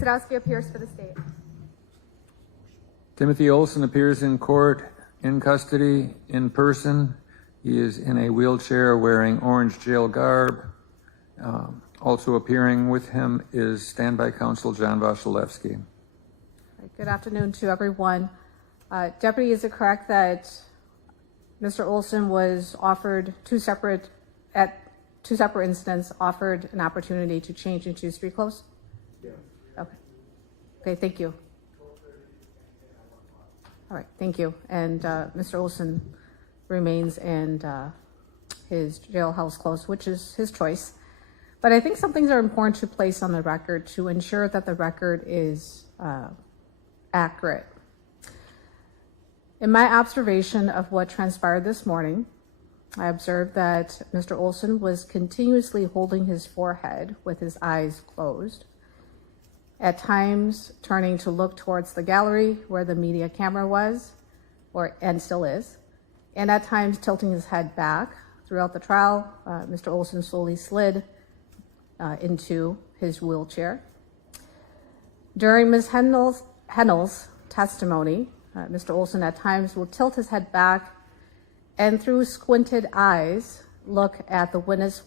Sadowski appears for the state. Timothy Olson appears in court, in custody, in person. He is in a wheelchair wearing orange jail garb. Also appearing with him is standby counsel John Wasilewski. Good afternoon to everyone. Deputy, is it correct that Mr. Olson was offered at two separate incidents, offered an opportunity to change into street clothes? Yeah. Okay. Okay, thank you. All right, thank you. And Mr. Olson remains in his jailhouse clothes, which is his choice. But I think some things are important to place on the record to ensure that the record is accurate. In my observation of what transpired this morning, I observed that Mr. Olson was continuously holding his forehead with his eyes closed, at times turning to look towards the gallery where the media camera was, and still is, and at times tilting his head back. Throughout the trial, Mr. Olson slowly slid into his wheelchair. During Ms. Hanel's testimony, Mr. Olson at times will tilt his head back and through squinted eyes look at the witness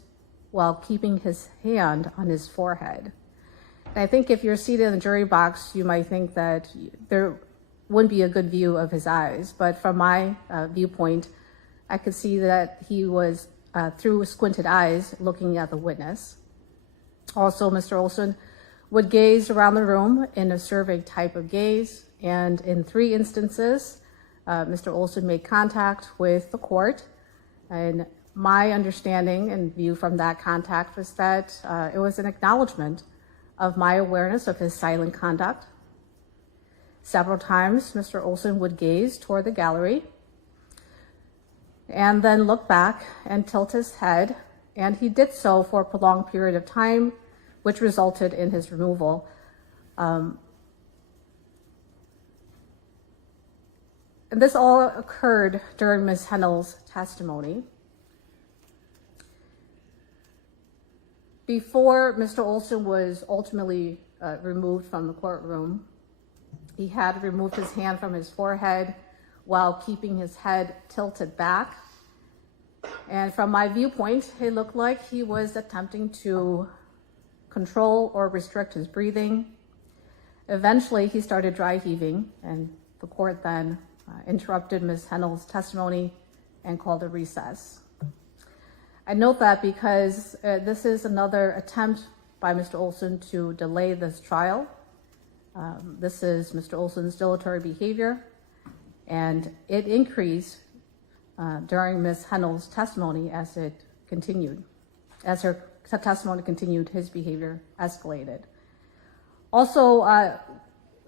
while keeping his hand on his forehead. And I think if you're seated in the jury box, you might think that there wouldn't be a good view of his eyes, but from my viewpoint, I could see that he was through squinted eyes looking at the witness. Also, Mr. Olson would gaze around the room in a survey type of gaze, and in 3 instances, Mr. Olson made contact with the court, and my understanding and view from that contact was that it was an acknowledgement of my awareness of his silent conduct. Several times, Mr. Olson would gaze toward the gallery and then look back and tilt his head, and he did so for a prolonged period of time, which resulted in his removal. And this all occurred during Ms. Hanel's testimony. Before Mr. Olson was ultimately removed from the courtroom, he had removed his hand from his forehead while keeping his head tilted back. And from my viewpoint, it looked like he was attempting to control or restrict his breathing. Eventually, he started dry heaving, and the court then interrupted Ms. Hanel's testimony and called a recess. I note that because this is another attempt by Mr. Olson to delay this trial. This is Mr. Olson's dilatory behavior, and it increased during Ms. Hanel's testimony as it continued. As her testimony continued, his behavior escalated. Also,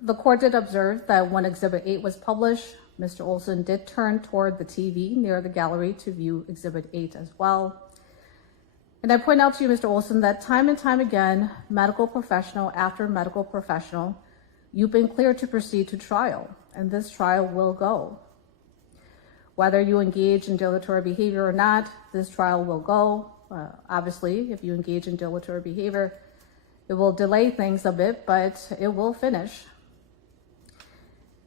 the court did observe that when Exhibit 8 was published, Mr. Olson did turn toward the TV near the gallery to view Exhibit 8 as well. And I point out to you, Mr. Olson, that time and time again, medical professional after medical professional, you've been cleared to proceed to trial, and this trial will go. Whether you engage in dilatory behavior or not, this trial will go. Obviously, if you engage in dilatory behavior, it will delay things a bit, but it will finish.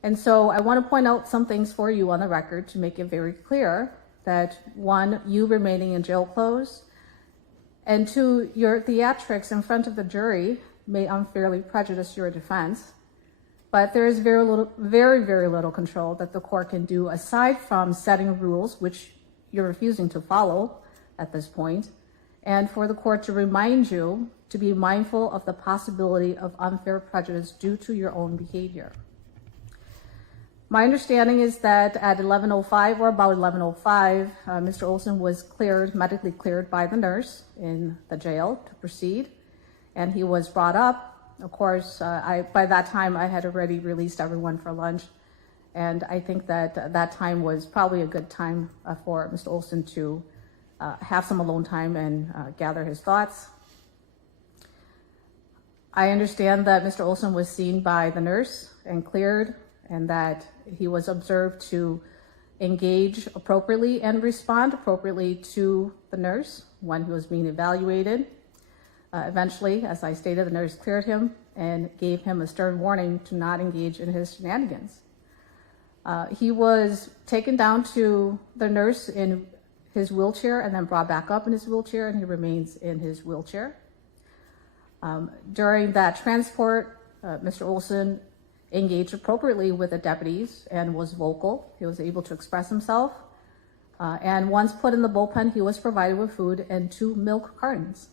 And so I want to point out some things for you on the record to make it very clear that 1, you remaining in jail clothes, and 2, your theatrics in front of the jury may unfairly prejudice your defense. But there is very little control that the court can do aside from setting rules, which you're refusing to follow at this point, and for the court to remind you to be mindful of the possibility of unfair prejudice due to your own behavior. My understanding is that at 11:05 or about 11:05, Mr. Olson was medically cleared by the nurse in the jail to proceed, and he was brought up. Of course, by that time, I had already released everyone for lunch, and I think that that time was probably a good time for Mr. Olson to have some alone time and gather his thoughts. I understand that Mr. Olson was seen by the nurse and cleared, and that he was observed to engage appropriately and respond appropriately to the nurse when he was being evaluated. Eventually, as I stated, the nurse cleared him and gave him a stern warning to not engage in his shenanigans. He was taken down to the nurse in his wheelchair and then brought back up in his wheelchair, and he remains in his wheelchair. During that transport, Mr. Olson engaged appropriately with the deputies and was vocal. He was able to express himself. And once put in the bullpen, he was provided with food and 2 milk cartons.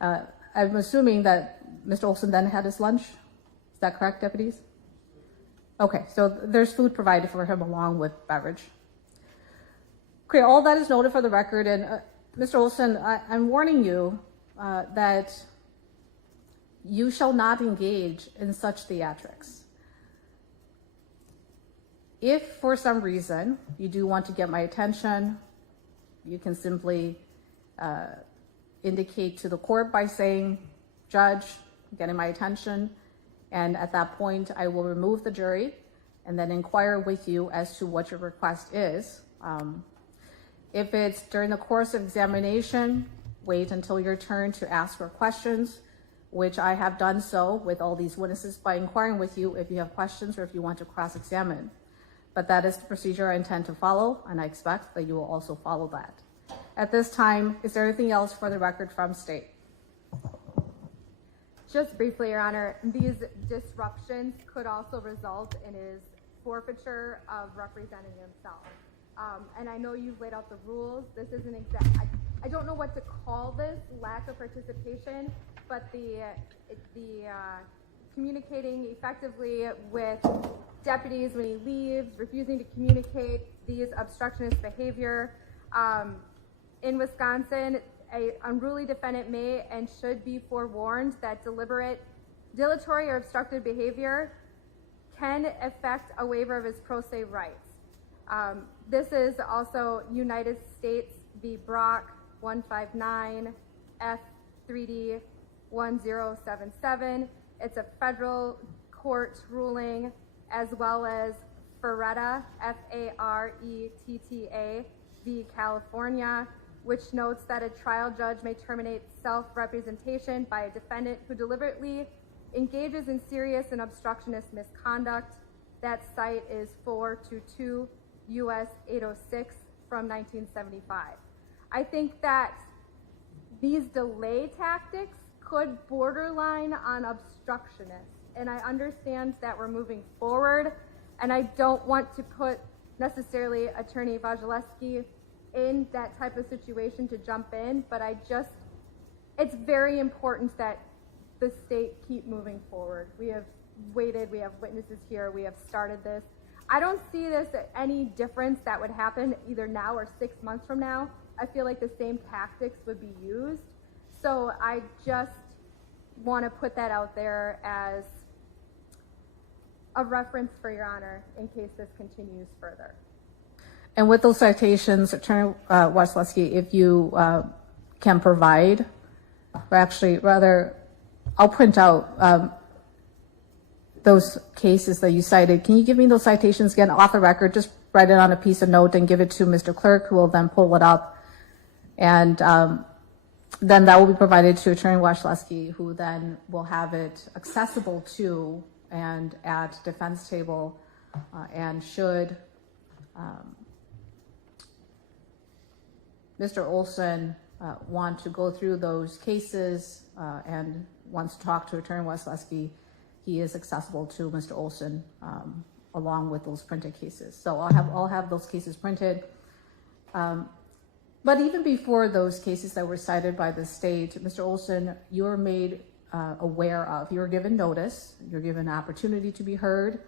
I'm assuming that Mr. Olson then had his lunch. Is that correct, deputies? Okay, so there's food provided for him along with beverage. Okay, all that is noted for the record. And Mr. Olson, I'm warning you that you shall not engage in such theatrics. If for some reason you do want to get my attention, you can simply indicate to the court by saying, "Judge, getting my attention," and at that point I will remove the jury and then inquire with you as to what your request is. If it's during the course of examination, wait until your turn to ask for questions, which I have done so with all these witnesses by inquiring with you if you have questions or if you want to cross-examine. But that is the procedure I intend to follow, and I expect that you will also follow that. At this time, is there anything else for the record from state? Just briefly, Your Honor, these disruptions could also result in his forfeiture of representing himself. And I know you've laid out the rules. This isn't I don't know what to call this lack of participation, but the communicating effectively with deputies when he leaves, refusing to communicate, these obstructionist behavior. In Wisconsin, an unruly defendant may and should be forewarned that dilatory or obstructive behavior can affect a waiver of his pro se rights. This is also United States v. Brock 159 F3D 1077. It's a federal court ruling, as well as Faretta, F-A-R-E-T-T-A v. California, which notes that a trial judge may terminate self-representation by a defendant who deliberately engages in serious and obstructionist misconduct. That site is 422 U.S. 806 from 1975. I think that these delay tactics could borderline on obstructionist, and I understand that we're moving forward, and I don't want to put necessarily Attorney Wojciechowski in that type of situation to jump in, but it's very important that the state keep moving forward. We have waited, we have witnesses here, we have started this. I don't see this any difference that would happen either now or 6 months from now. I feel like the same tactics would be used. So I just want to put that out there as a reference for Your Honor in case this continues further. And with those citations, Attorney Wojciechowski, if you can provide, or actually rather, I'll print out those cases that you cited. Can you give me those citations again off the record? Just write it on a piece of note and give it to Mr. Clerk, who will then pull it up. And then that will be provided to Attorney Wojciechowski, who then will have it accessible to and at defense table, and should Mr. Olson want to go through those cases and wants to talk to Attorney Wojciechowski, he is accessible to Mr. Olson along with those printed cases. So I'll have those cases printed. But even before those cases that were cited by the state, Mr. Olson, you're made aware of, you're given notice, you're given an opportunity to be heard,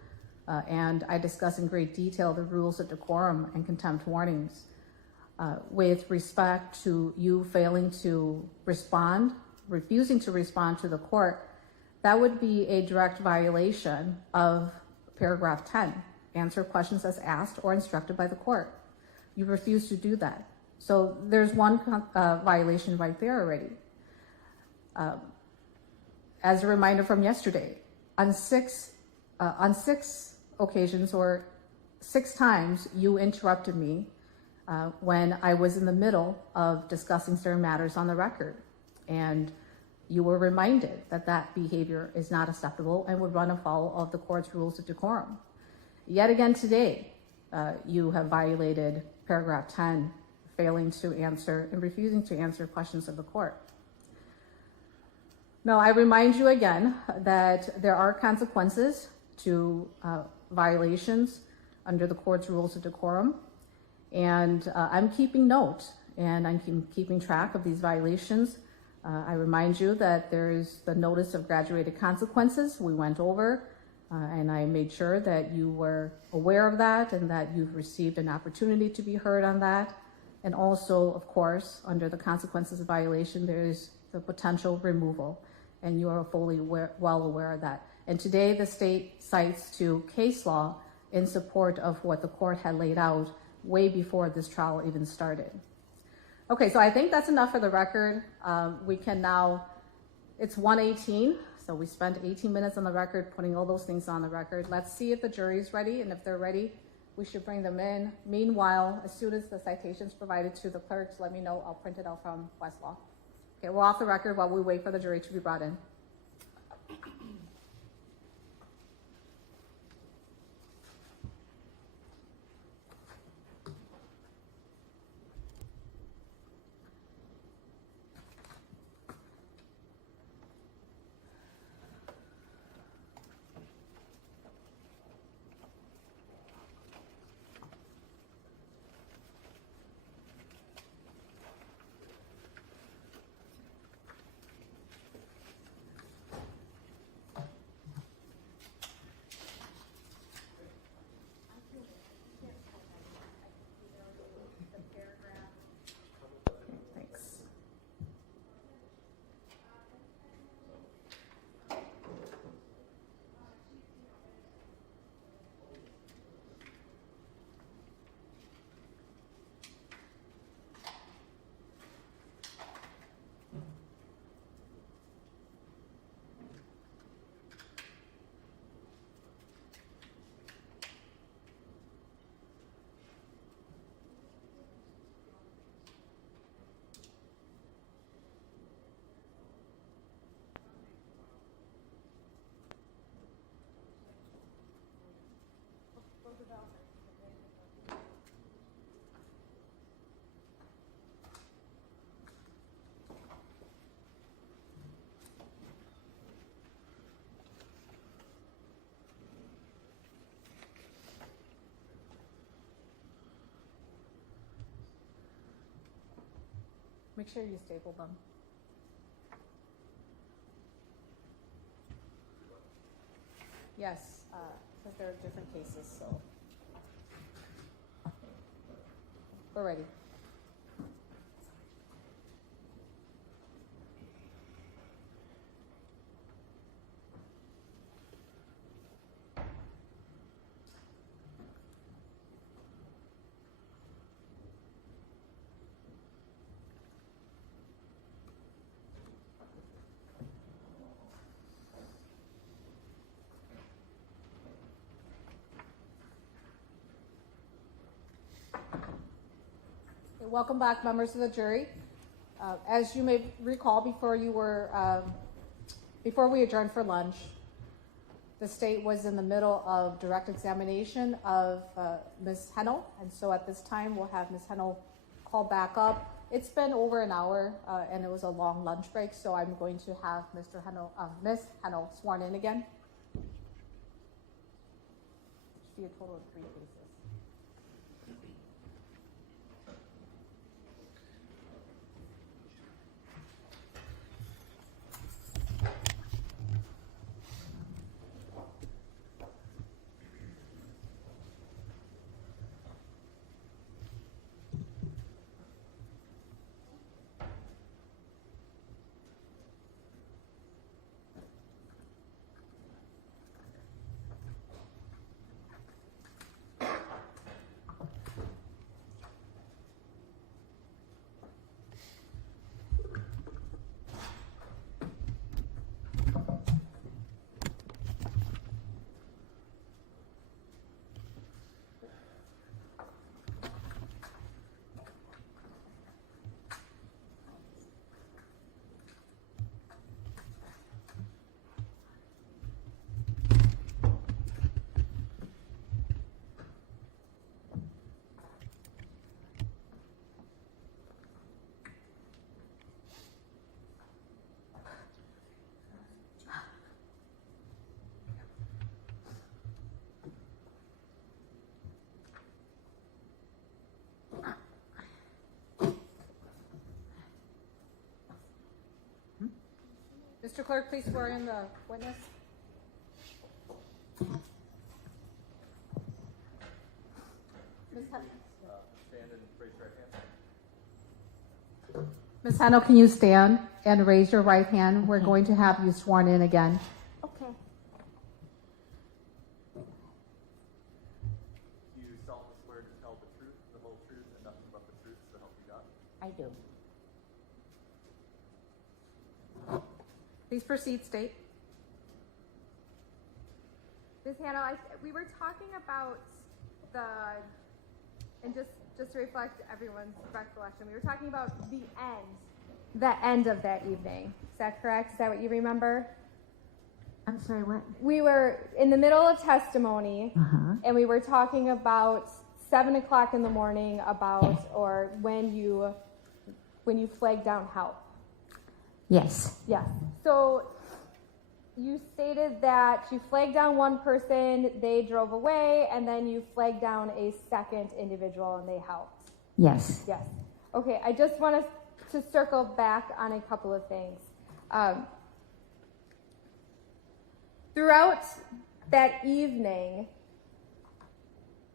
and I discuss in great detail the rules of decorum and contempt warnings. With respect to you failing to respond, refusing to respond to the court, that would be a direct violation of paragraph 10, answer questions as asked or instructed by the court. You refuse to do that. So there's one violation right there already. As a reminder from yesterday, on six occasions or 6 times, you interrupted me when I was in the middle of discussing certain matters on the record. And you were reminded that that behavior is not acceptable and would run afoul of the court's rules of decorum. Yet again today, you have violated paragraph 10, failing to answer and refusing to answer questions of the court. Now, I remind you again that there are consequences to violations under the court's rules of decorum, and I'm keeping note and I'm keeping track of these violations. I remind you that there is the notice of graduated consequences we went over, and I made sure that you were aware of that and that you've received an opportunity to be heard on that. And also, of course, under the consequences of violation, there is the potential removal, and you are fully well aware of that. And today, the state cites to case law in support of what the court had laid out way before this trial even started. Okay, so I think that's enough for the record. We can now, it's 1:18, so we spent 18 minutes on the record, putting all those things on the record. Let's see if the jury's ready, and if they're ready, we should bring them in. Meanwhile, as soon as the citation's provided to the clerks, let me know. I'll print it out from Westlaw. Okay, we're off the record while we wait for the jury to be brought in. Thanks. Make sure you staple them. Yes, because there are different cases, so we're ready. Welcome back, members of the jury. As you may recall, before we adjourned for lunch, the state was in the middle of direct examination of Ms. Hanel, and so at this time we'll have Ms. Hanel call back up. It's been over an hour, and it was a long lunch break, so I'm going to have Ms. Hanel sworn in again. It should be a total of 3 cases. Mr. Clerk, please swear in the witness. Stand and raise your right hand. Ms. Hanel, can you stand and raise your right hand? We're going to have you sworn in again. Okay. Do you solemnly swear to tell the truth, the whole truth, and nothing but the truth, so help you God? I do. Please proceed, state. Ms. Hanel, we were talking about and just to reflect everyone's recollection, we were talking about the end of that evening. Is that correct? Is that what you remember? I'm sorry, what? We were in the middle of testimony, and we were talking about 7 o'clock in the morning or when you flagged down help. Yes. Yes. So you stated that you flagged down one person, they drove away, and then you flagged down a second individual and they helped. Yes. Yes. Okay, I just want to circle back on a couple of things. Throughout that evening,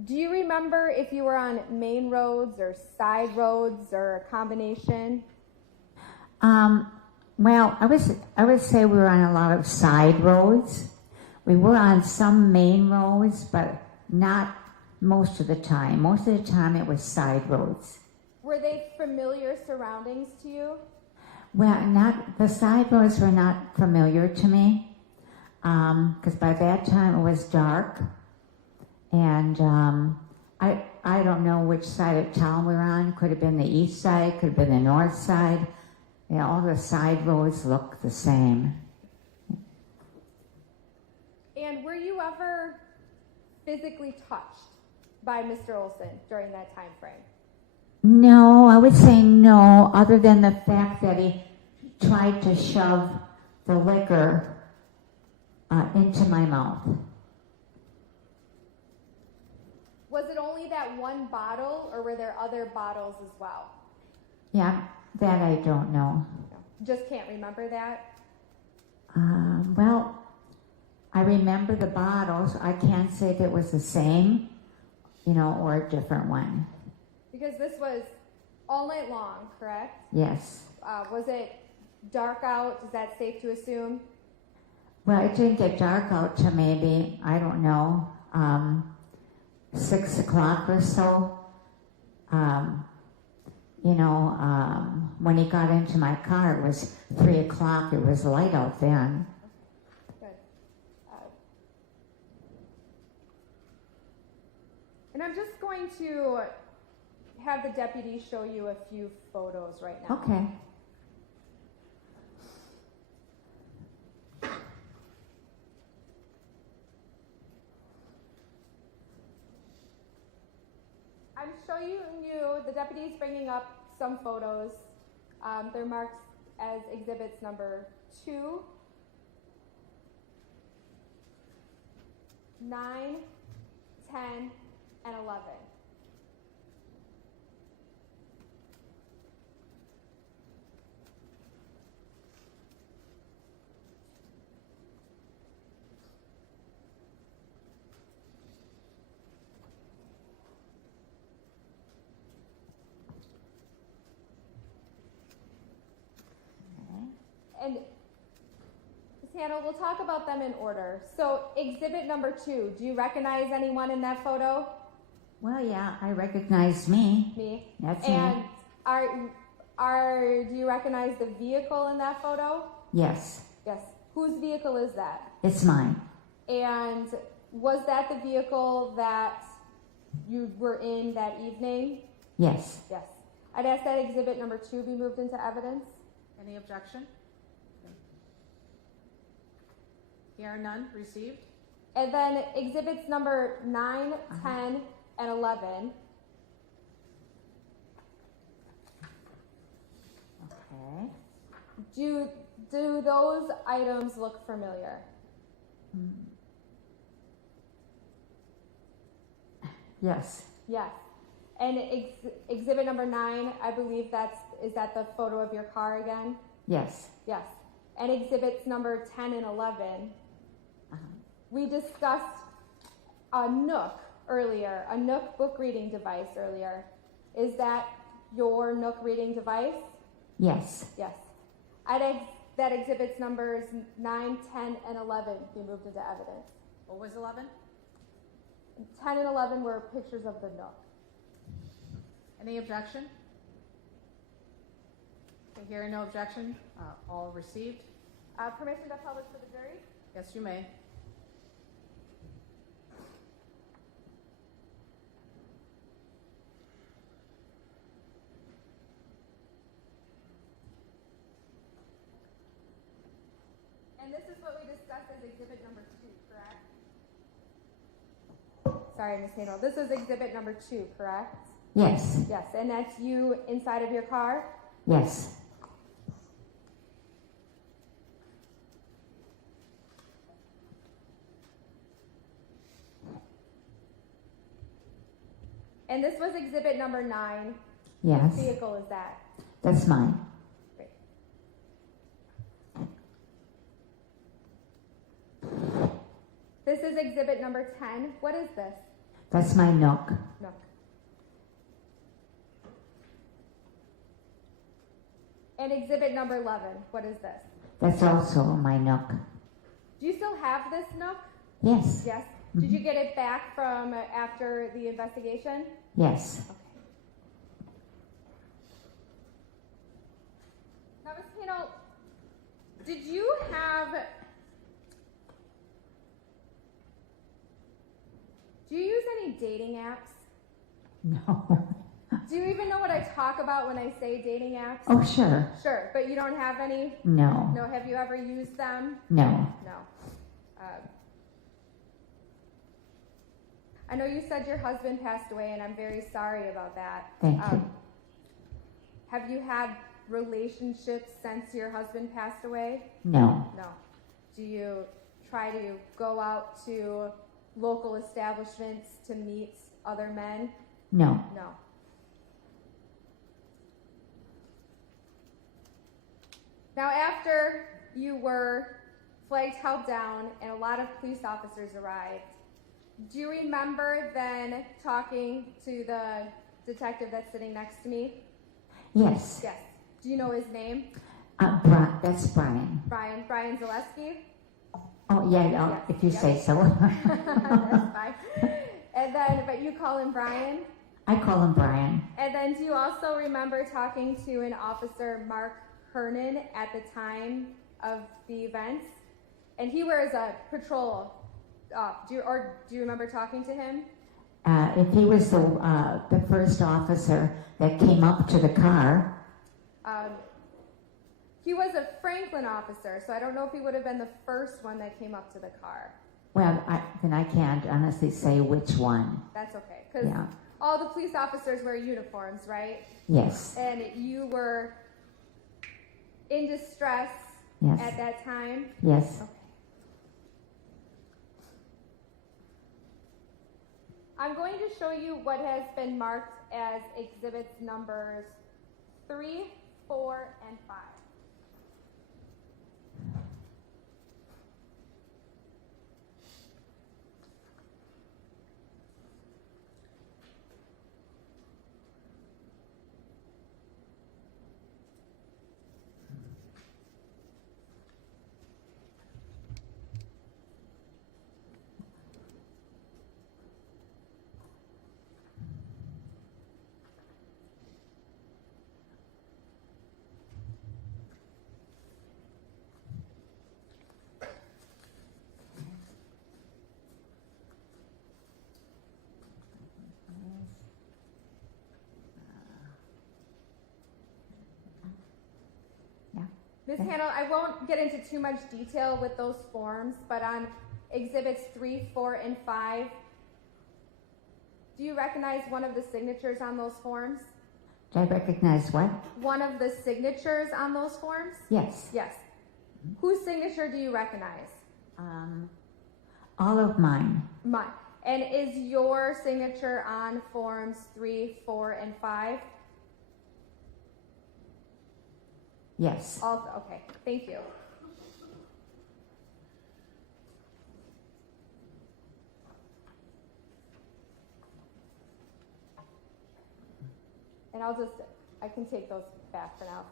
do you remember if you were on main roads or side roads or a combination? Well, I would say we were on a lot of side roads. We were on some main roads, but not most of the time. Most of the time it was side roads. Were they familiar surroundings to you? Well, the side roads were not familiar to me, because by that time it was dark, and I don't know which side of town we were on. Could have been the east side, could have been the north side. Yeah, all the side roads look the same. And were you ever physically touched by Mr. Olson during that time frame? No, I would say no, other than the fact that he tried to shove the liquor into my mouth. Was it only that one bottle, or were there other bottles as well? Yeah, that I don't know. Just can't remember that? Well, I remember the bottles. I can't say if it was the same, or a different one. Because this was all night long, correct? Yes. Was it dark out? Is that safe to assume? Well, it didn't get dark out till maybe, I don't know, 6 o'clock or so. When he got into my car, it was 3 o'clock. It was light out then. Good. And I'm just going to have the deputy show you a few photos right now. Okay. I'm showing you, the deputy's bringing up some photos. They're marked as exhibits number 2, 9, 10, and 11. And Ms. Hanel, we'll talk about them in order. So exhibit number 2, do you recognize anyone in that photo? Well, yeah, I recognize me. Me. That's and me. Do you recognize the vehicle in that photo? Yes, Yes. Whose vehicle is that? it's mine. And was that the vehicle that you were in that evening? Yes. Yes. I'd ask that exhibit number 2 be moved into evidence. Any objection? Hearing none, received. And then exhibits number 9, 10, and 11. Okay. Do those items look familiar? Yes. Yes. And exhibit number 9, I believe is that the photo of your car again? Yes. Yes. and exhibits number 10 and 11. We discussed a Nook earlier, a Nook book reading device earlier. Is that your Nook reading device? Yes. Yes. That exhibits numbers 9, 10, and 11 be moved into evidence. What was 11? 10 and 11 were pictures of the Nook. Any objection? Okay, hearing no objection, all received. Permission to publish for the jury? Yes, you may. And this is what we discussed as exhibit number 2, correct? Sorry, Ms. Hanel. This is exhibit number 2, correct? Yes. Yes, and that's you inside of your car? Yes. And this was exhibit number 9. Yes. What vehicle is that? That's mine. Great. This is exhibit number 10. What is this? That's my Nook. Nook. And exhibit number 11. What is this? That's also my Nook. Do you still have this Nook? Yes. Yes. Did you get it back from after the investigation? Yes. Okay. Now, Ms. Hanel, did you do you use any dating apps? No. Do you even know what I talk about when I say dating apps? Oh, sure. Sure, but you don't have any? No. No, have you ever used them? No. No. I know you said your husband passed away, and I'm very sorry about that. Thank you. Have you had relationships since your husband passed away? No. No. Do you try to go out to local establishments to meet other men? No. No. Now, after you were flagged, held down, and a lot of police officers arrived, do you remember then talking to the detective that's sitting next to me? Yes. Yes. Do you know his name? That's Brian. Brian Zaleski? Oh, yeah, Yes. if you Yep. say so. That's fine. And then, but you call him Brian? I call him Brian. And then do you also remember talking to an officer, Mark Hernan, at the time of the events? And he wears a patrol. Do you remember talking to him? If he was the first officer that came up to the car, He was a Franklin officer, so I don't know if he would have been the first one that came up to the car. well, then I can't honestly say which one. That's okay, because Yeah. all the police officers wear uniforms, right? Yes. And you were in distress Yes. at that time? Yes. Okay. I'm going to show you what has been marked as exhibits numbers 3, 4, and 5. Ms. Hanel, I won't get into too much detail with those forms, but on exhibits 3, 4, and 5, do you recognize one of the signatures on those forms? Do I recognize what? One of the signatures on those forms? Yes. Yes. Whose signature do you recognize? All of mine. Mine. And is your signature on forms 3, 4, and 5? Yes. Also, okay, thank you. And I can take those back for now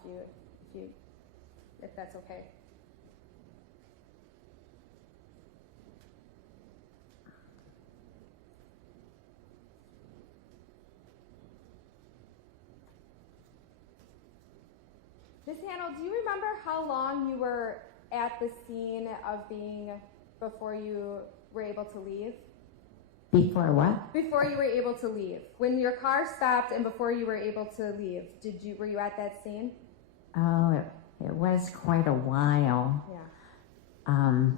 if that's okay. Ms. Hanel, do you remember how long you were at the scene of before you were able to leave? Before what? Before you were able to leave. When your car stopped and before you were able to leave, were you at that scene? Oh, it was quite a while. Yeah.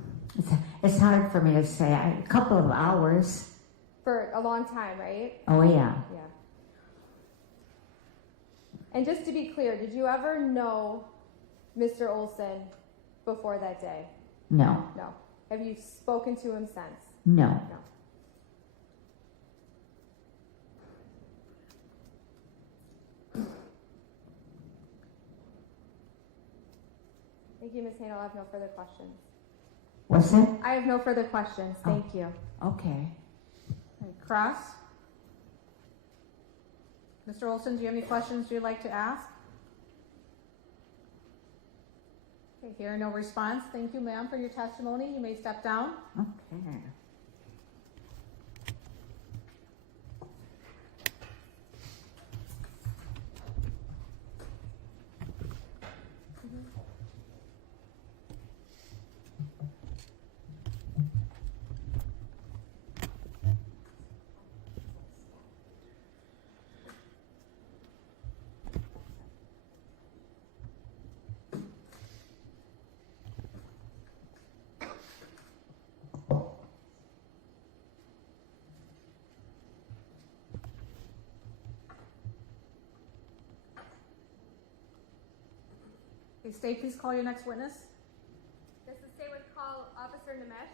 It's hard for me to say. A couple of hours. For a long time, right? Oh, yeah. Yeah. And just to be clear, did you ever know Mr. Olson before that day? No. No. Have you spoken to him since? No. No. Thank you, Ms. Hanel. I have no further questions. What's it? I have no further questions. Thank you. Okay. Okay, Cross? Mr. Olson, do you have any questions you'd like to ask? Okay, hearing no response. Thank you, ma'am, for your testimony. You may step down. Okay. Okay, State, please call your next witness. This is State would call Officer Nimesh.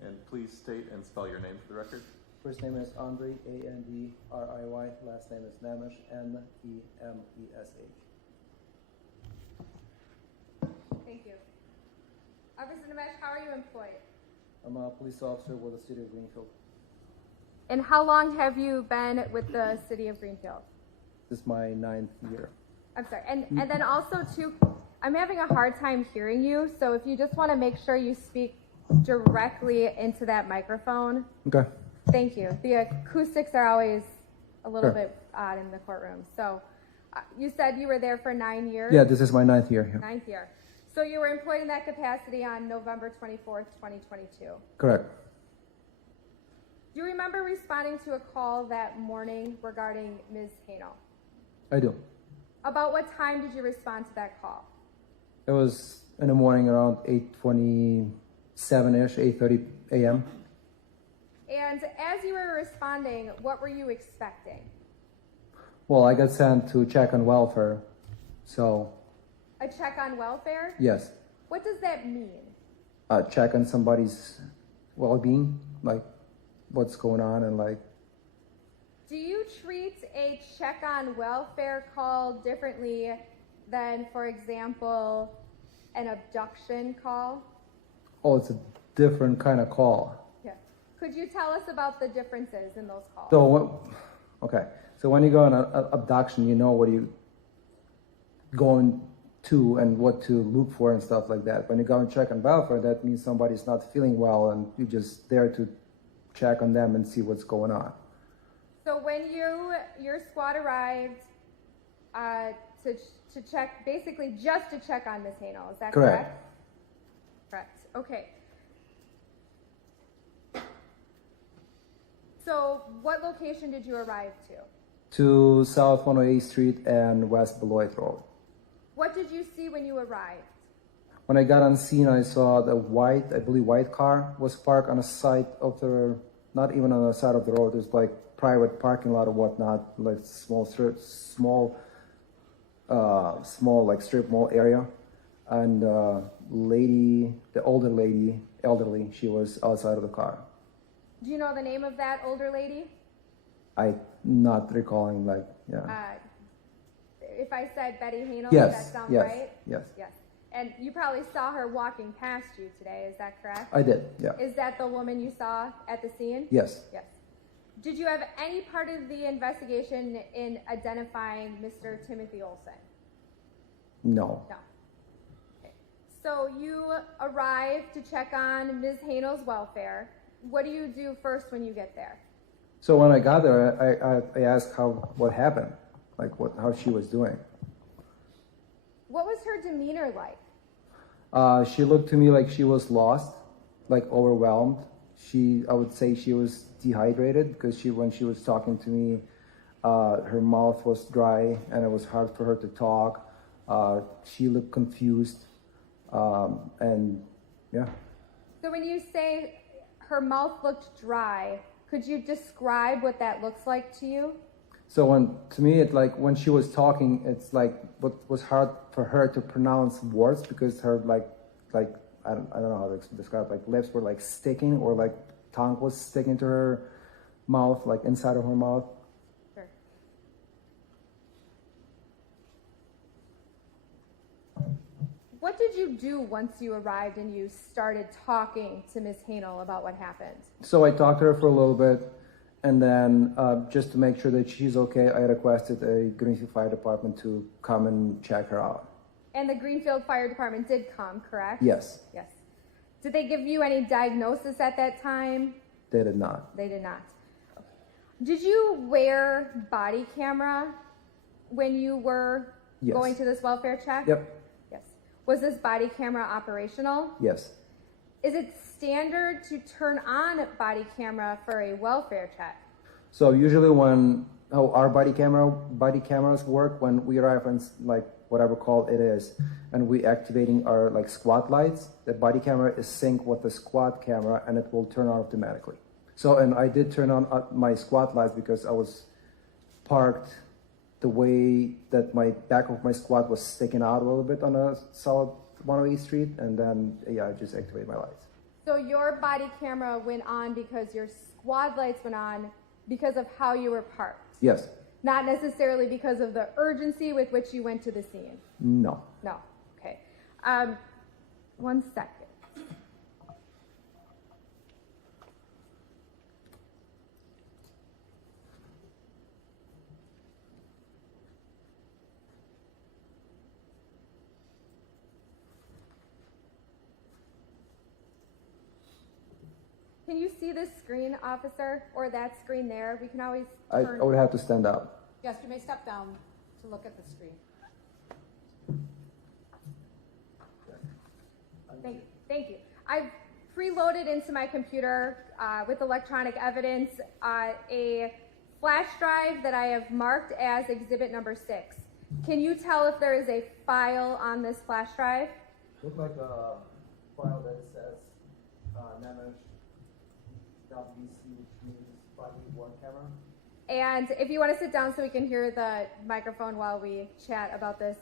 And please state and spell your name for the record. First name is Andriy, A-N-D-R-I-Y. Last name is Nemesh, N-E-M-E-S-H. Thank you. Officer Nimesh, how are you employed? I'm a police officer with the City of Greenfield. And how long have you been with the City of Greenfield? This is my 9th year. I'm sorry. And then also, too, I'm having a hard time hearing you, so if you just want to make sure you speak directly into that microphone. Okay. Thank you. The acoustics are always a little Sure. bit odd in the courtroom. So you said you were there for 9 years? Yeah, this is my 9th year here. 9th year. So you were employed in that capacity on November 24th, 2022. Correct. Do you remember responding to a call that morning regarding Ms. Hanel? I do. About what time did you respond to that call? It was in the morning around 8:27-ish, 8:30 a.m. And as you were responding, what were you expecting? Well, I got sent to check on welfare, so A check on welfare? yes. What does that mean? Check on somebody's well-being, like what's going on and like. Do you treat a check on welfare call differently than, for example, an abduction call? Oh, it's a different kind of call. Yeah. Could you tell us about the differences in those calls? So Okay. So when you go on an abduction, you know what you going to and what to look for and stuff like that. When you go and check on welfare, that means somebody's not feeling well and you're just there to check on them and see what's going on. So when your squad arrived to check, basically just to check on Ms. Hanel, is that correct? Correct. Okay. So what location did you arrive to? To South 108th Street and West Beloit Road. What did you see when you arrived? When I got on scene, I saw the white car was parked on the side of the, not even on the side of the road. There's like private parking lot or whatnot, like small like strip mall area. And the elderly, she was outside of the car. Do you know the name of that older lady? I not recalling, like, yeah. If I said Betty Hanel, Yes, does that sound yes, right? yes. Yes. And you probably saw her walking past you today, is that correct? I did, yeah. Is that the woman you saw at the scene? Yes. Yes. Did you have any part of the investigation in identifying Mr. Timothy Olson? No. No. Okay. So you arrived to check on Ms. Hanel's welfare. What do you do first when you get there? So when I got there, I asked what happened, like how she was doing. What was her demeanor like? She looked to me like she was lost, like overwhelmed. I would say she was dehydrated because when she was talking to me, her mouth was dry and it was hard for her to talk. She looked confused, and yeah. So when you say her mouth looked dry, could you describe what that looks like to you? So to me, it's like when she was talking, it's like what was hard for her to pronounce words because her like I don't know how to describe, like lips were like sticking or like tongue was sticking to her mouth, like inside of her mouth. Sure. What did you do once you arrived and you started talking to Ms. Hanel about what happened? So I talked to her for a little bit, and then just to make sure that she's okay, I requested a Greenfield Fire Department to come and check her out. And the Greenfield Fire Department did come, correct? Yes. Yes. Did they give you any diagnosis at that time? They did not. They did not. Did you wear body camera when you were Yes. going to this welfare check? Yep. Yes. Was this body camera operational? Yes. Is it standard to turn on a body camera for a welfare check? So usually how our body cameras work, when we arrive on like whatever call it is, and we activating our like squad lights, the body camera is synced with the squad camera and it will turn on automatically. So, and I did turn on my squad lights because I was parked the way that my back of my squad was sticking out a little bit on a solid 108th Street, and then I just activated my lights. So your body camera went on because your squad lights went on because of how you were parked? Yes. Not necessarily because of the urgency with which you went to the scene? No. No. Okay. 1 second. Can you see this screen, officer, or that screen there? We can always turn. I would have to stand up. Yes, you may step down to look at the screen. Thank you. I've preloaded into my computer with electronic evidence a flash drive that I have marked as exhibit number 6. Can you tell if there is a file on this flash drive? Look like a file that says Nemesh WC, which means body worn camera. And if you want to sit down so we can hear the microphone while we chat about this,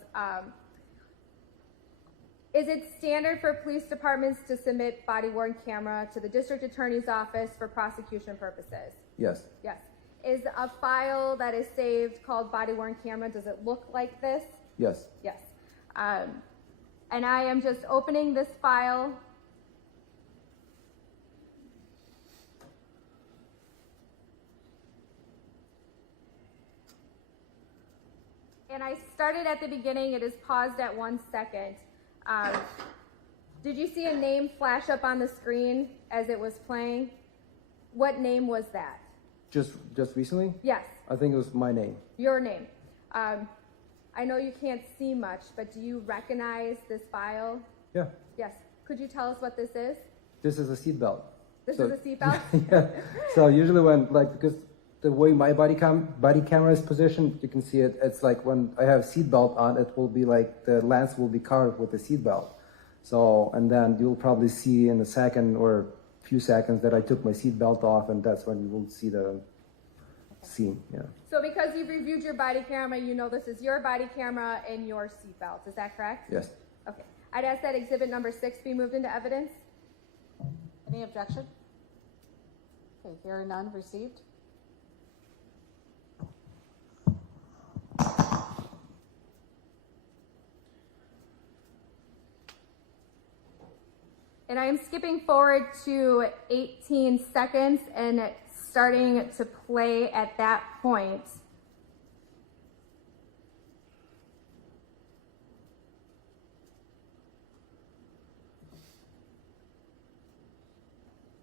is it standard for police departments to submit body-worn camera to the district attorney's office for prosecution purposes? Yes. Yes. Is a file that is saved called body-worn camera, does it look like this? Yes. Yes. And I am just opening this file. And I started at the beginning. It is paused at 1 second. Did you see a name flash up on the screen as it was playing? What name was that? Just recently? Yes, I think it was my name. your name. I know you can't see much, but do you recognize this file? Yeah. Yes. Could you tell us what this is? This is a seatbelt. This So- is a seatbelt? Yeah. So usually when, like, because the way my body camera is positioned, you can see it. It's like when I have seatbelt on, it will be like the lens will be covered with the seatbelt. So, and then you'll probably see in a second or few seconds that I took my seatbelt off, and that's when you will see the scene. Yeah. So because you've reviewed your body camera, you know this is your body camera and your seatbelt. Is that correct? Yes. Okay. I'd ask that exhibit number 6 be moved into evidence. Any objection? Okay, hearing none, received. And I am skipping forward to 18 seconds and starting to play at that point.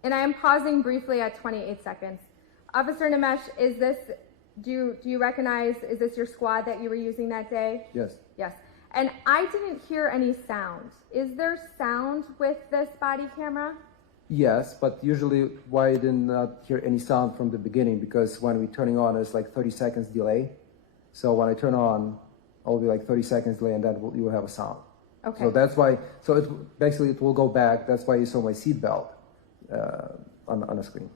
And I am pausing briefly at 28 seconds. Officer Namesh, do you recognize, is this your squad that you were using that day? Yes. Yes. And I didn't hear any sound. Is there sound with this body camera? Yes, but usually why I did not hear any sound from the beginning, because when we're turning on, it's like 30 seconds delay. So when I turn on, it'll be like 30 seconds delay, and then you will have a sound. Okay. So that's why, so it basically it will go back. That's why you saw my seatbelt on the screen.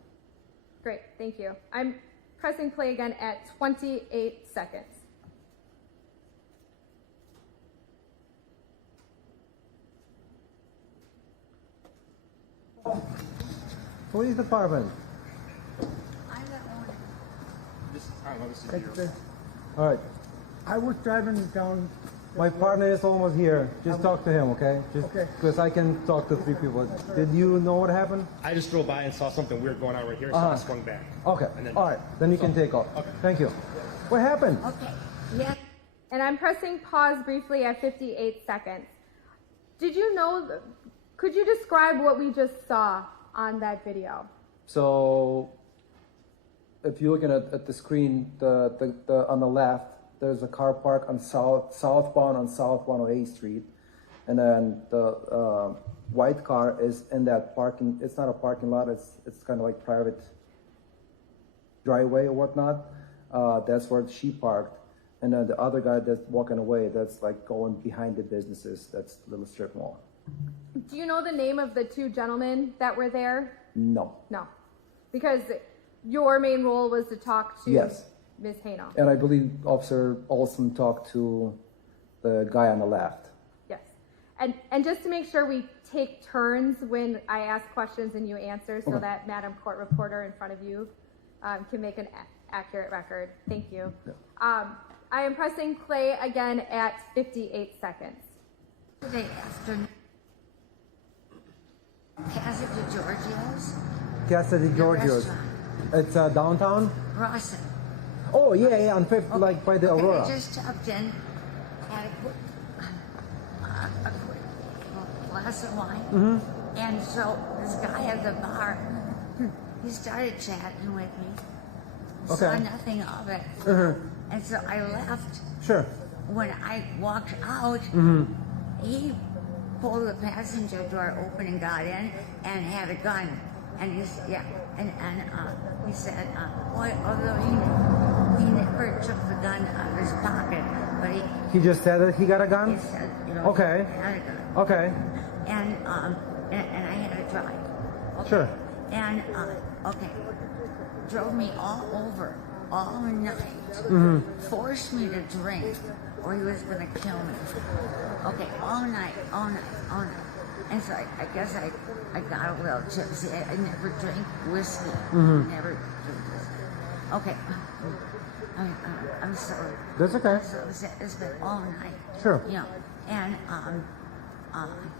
Great, thank you. I'm pressing play again at 28 seconds. Police department. I'm the owner. All right. I was driving down. My partner is almost here. Just talk to him, okay? Just Okay. because I can talk to 3 people. Did you know what happened? I just drove by and saw something weird going on right here, so I swung back. Okay. And then- All right. Then you can take off. Okay. Thank you. What happened? Okay. Yeah. And I'm pressing pause briefly at 58 seconds. Did you know, could you describe what we just saw on that video? So, if you're looking at the screen, the on the left, there's a car park on southbound on South 108th Street, and then the white car is in that parking. It's not a parking lot. It's kind of like private driveway or whatnot. That's where she parked, and then the other guy that's walking away, that's like going behind the businesses. That's the little strip mall. Do you know the name of the 2 gentlemen that were there? No. No. Because your main role was to talk to Yes. Ms. Hanel. And I believe Officer Olson talked to the guy on the left. Yes. And just to make sure we take turns when I ask questions and you answer so Okay. that Madam Court Reporter in front of you can make an accurate record. Thank you. Yeah. I am pressing play again at 58 seconds. Today afternoon. Casa de Giorgio's. Casa de the Giorgio's. restaurant. It's downtown? Rawson. Oh, yeah, on 5th, Okay. like by the Okay, Aurora. I just stopped in, had a quick glass of wine. Mm-hmm. And so this guy at the bar, he started chatting with me. Saw Okay. nothing of it. Mhm. And so I left. Sure. When I walked out, he pulled the passenger door open and got in and had a gun. And he said, he said, boy, although he never took the gun out of his pocket, but He just said that he got a he gun? said, Okay. he had a gun. Okay. And I had to drive. Okay. Sure. And drove me all over, all night. Forced me to drink, or he was gonna kill me. Okay, all night. And so I guess I got a little tipsy. I never drink whiskey. Never drink whiskey. Okay. I'm sorry. That's okay. So it's been all night. Sure. You know, and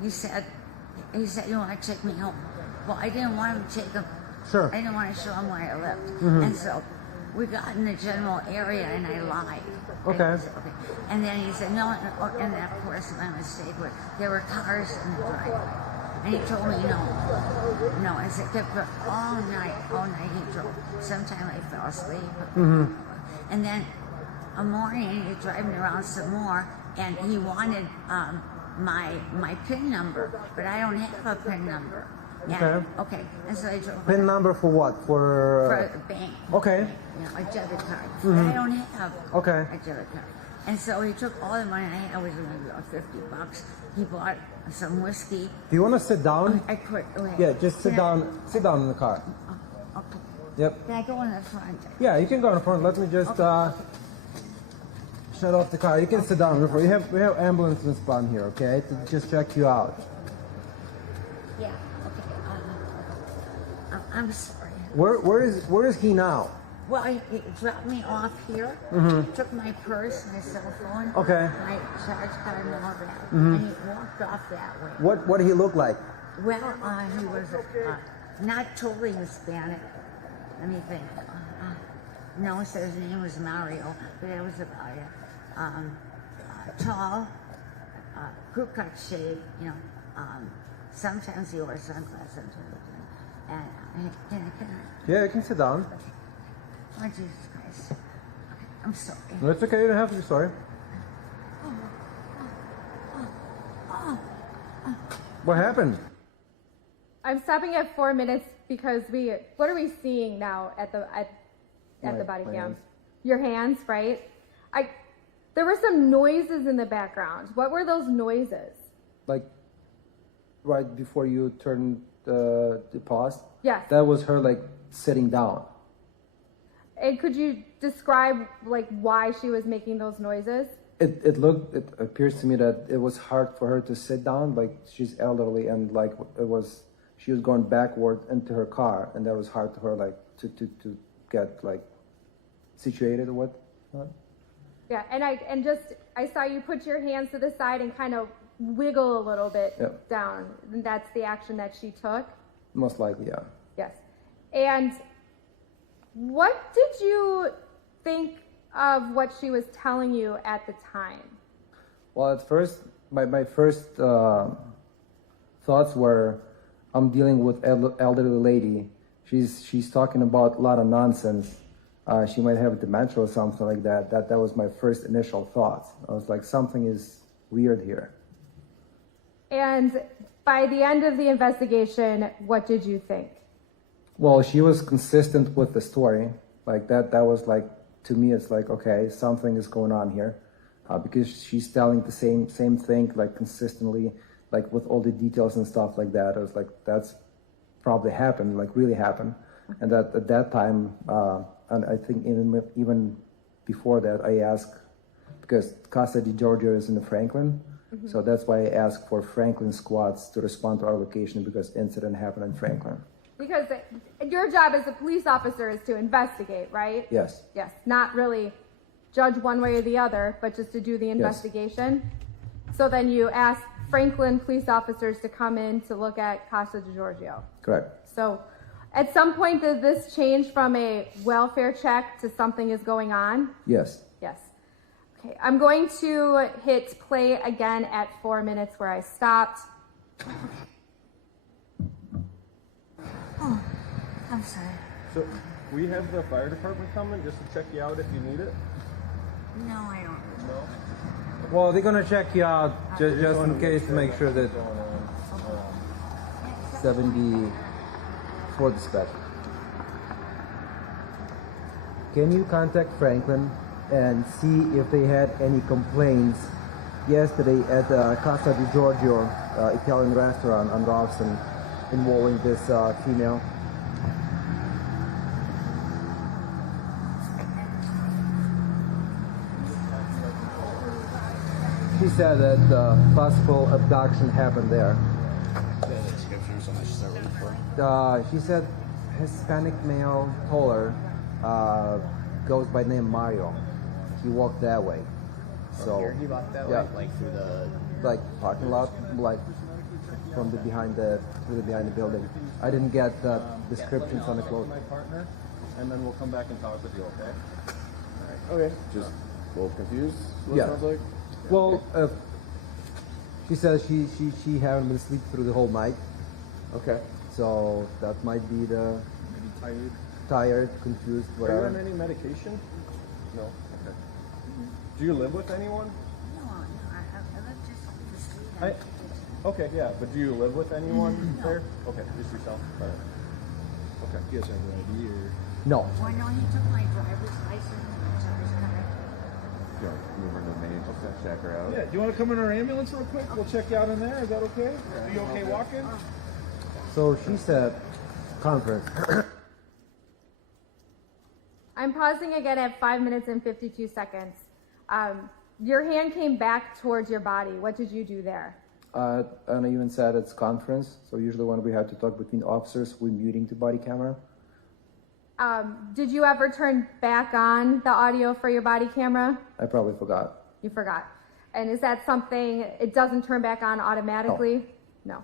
he said, you want to take me home? Well, I didn't want him to take him. Sure. I didn't want to show him where I lived. And so we got in the general area and I lied. Okay. And then he said, no, and of course my mistake was there were cars in the driveway. And he told me no. I said, kept going all night he drove. Sometimes I fell asleep. And then a morning he was driving around some more and he wanted my PIN number, but I don't have a PIN number. And, okay. And so I drove. PIN number for what? For a bank. Okay. You know, a debit card. But I don't have a debit card. And so he took all the money I had, was maybe about $50. He bought some whiskey. Do you want to sit down? I could. Yeah, just sit down. Sit down in the car. Okay. Yep. Can I go in the front? Yeah, you can go in the front. Let me just shut off the car. You can sit down. We have ambulance spawn here, okay? To just check you out. Yeah. Okay. I'm sorry. Where is he now? Well, he dropped me off here, took my purse, my cell phone, my charge card and all that, and he walked off that way. What did he look like? Well, he was not totally Hispanic. Let me think. No, it says his name was Mario, but that was about it. Tall, crew cut shape, you know. Sometimes he wore sunglasses, sometimes he didn't. And can I? Yeah, you can sit down. Oh, Jesus Christ. I'm sorry. No, it's okay. You don't have to be sorry. What happened? I'm stopping at 4 minutes because what are we seeing now at the body cam? hands. Your hands, right? There were some noises in the background. What were those noises? Like right before you turned the pause. Yes. That was her like sitting down. And could you describe like why she was making those noises? It appears to me that it was hard for her to sit down. Like she's elderly and like she was going backward into her car, and that was hard for her like to get like situated or what. Yeah, and I saw you put your hands to the side and kind of wiggle a little bit down. And that's the action that she took? Most likely, yeah. Yes. And what did you think of what she was telling you at the time? Well, at first, my first thoughts were, I'm dealing with elderly lady. She's talking about a lot of nonsense. She might have dementia or something like that. That was my first initial thought. I was like, something is weird here. And by the end of the investigation, what did you think? Well, she was consistent with the story. Like that was like, to me, it's like, okay, something is going on here. Because she's telling the same thing, like consistently, like with all the details and stuff like that. I was like, that's probably happened, like really happened. And that at that time, and I think even before that, I asked, because Casa di Giorgio is in the Franklin, so that's why I asked for Franklin squads to respond to our location because incident happened in Franklin. Because your job as a police officer is to investigate, right? Yes. Yes, not really judge one way or the other, but just to do the investigation. Yes. So then you ask Franklin police officers to come in to look at Casa di Giorgio. Correct. So at some point, did this change from a welfare check to something is going on? Yes. Yes. Okay, I'm going to hit play again at 4 minutes where I stopped. Oh, I'm sorry. So we have the fire department coming just to check you out if you need it. No, I don't. No. Well, they're gonna check you out just in case to make sure that 74 dispatch. Can you contact Franklin and see if they had any complaints yesterday at Casa di Giorgio Italian restaurant on Robson involving this female? She said that possible abduction happened there. She said Hispanic male, taller, goes by name Mario. He walked that way. So Here he walked that way, like through the parking lot, like from the behind the building. I didn't get the descriptions on the clothes. My partner. and then we'll come back and talk with you, okay? Okay. Just a little confused. What Yeah. it sounds like. Well, she says she haven't been asleep through the whole night, Okay. so that might be the Maybe tired. tired, confused, Are you on whatever. any medication? No. Okay. Do you live with anyone? No, I live just the street. Okay, yeah, but do you live with anyone there? Okay, just yourself. All right. Okay. You guys have an ID or? No. Well, no, he took my driver's license and my driver's car. Yeah, move her to the main, just check her out. Yeah, do you want to come in our ambulance real quick? We'll check you out in there. Is that okay? Are you okay walking? So she said conference. I'm pausing again at 5 minutes and 52 seconds. Your hand came back towards your body. What did you do there? And I even said it's conference. So usually when we have to talk between officers, we're muting the body camera. Did you ever turn back on the audio for your body camera? I probably forgot. You forgot. And is that something, it doesn't turn back on automatically? No. Okay.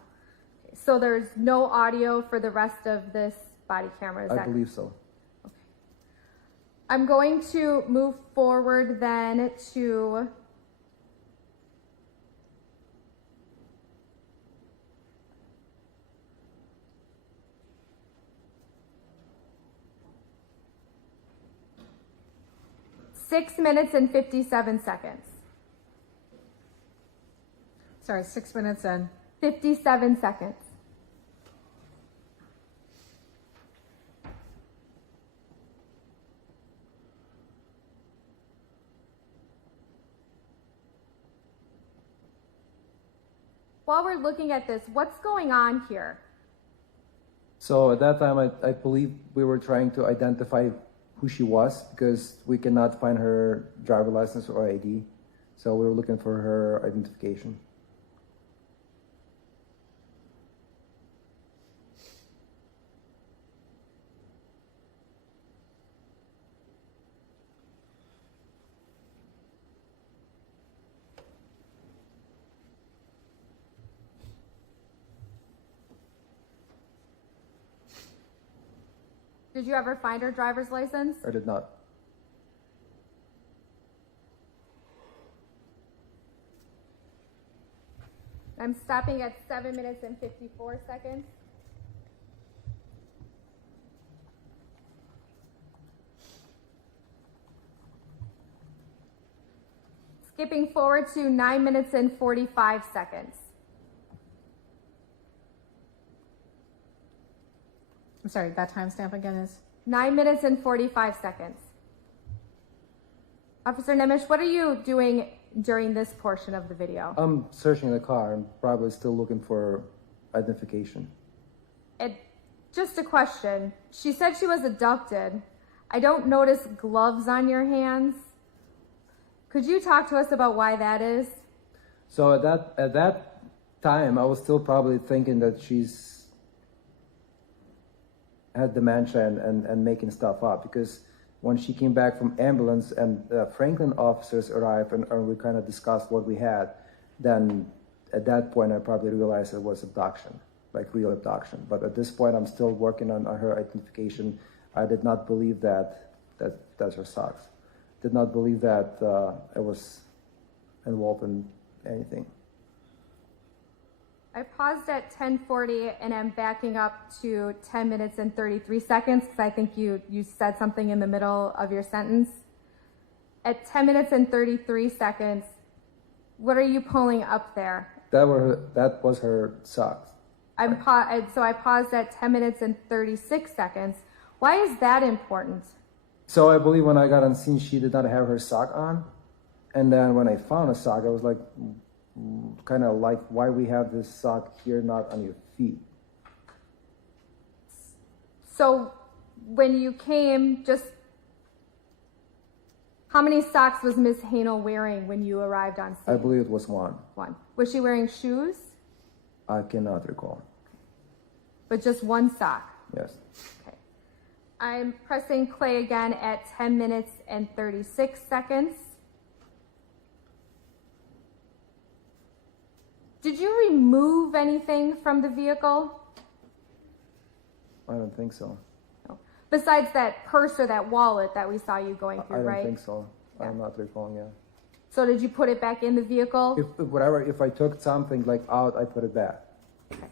So there's no audio for the rest of this body camera, is I that? believe so. Okay. I'm going to move forward then to (6 minutes and 57 seconds. Sorry, 6 minutes and 57 seconds. While we're looking at this, what's going on here? So at that time, I believe we were trying to identify who she was because we cannot find her driver license or ID. So we were looking for her identification. Did you ever find her driver's license? I did not. I'm stopping at 7 minutes and 54 seconds. Skipping forward to 9 minutes and 45 seconds. I'm sorry, that timestamp again is? 9 minutes and 45 seconds. Officer Nemish, what are you doing during this portion of the video? I'm searching the car. I'm probably still looking for identification. Just a question. She said she was abducted. I don't notice gloves on your hands. Could you talk to us about why that is? So at that time, I was still probably thinking that she's had dementia and making stuff up, because when she came back from ambulance and Franklin officers arrived and we kind of discussed what we had, then at that point I probably realized it was abduction, like real abduction. But at this point I'm still working on her identification. I did not believe that's her socks. Did not believe that I was involved in anything. I paused at 10:40 and I'm backing up to 10 minutes and 33 seconds because I think you said something in the middle of your sentence. At 10 minutes and 33 seconds, what are you pulling up there? That was her socks. So I paused at 10 minutes and 36 seconds. Why is that important? So I believe when I got on scene, she did not have her sock on. And then when I found a sock, I was like, kind of like, why we have this sock here, not on your feet? So when you came, just how many socks was Ms. Hanel wearing when you arrived on scene? I believe it was one. One. Was she wearing shoes? I cannot recall. But just one sock? Yes. Okay. I'm pressing play again at 10 minutes and 36 seconds. Did you remove anything from the vehicle? I don't think so. No. Besides that purse or that wallet that we saw you going through, I don't right? think so. I'm not recalling, yeah. So did you put it back in the vehicle? If I took something like out, I put it back. Okay.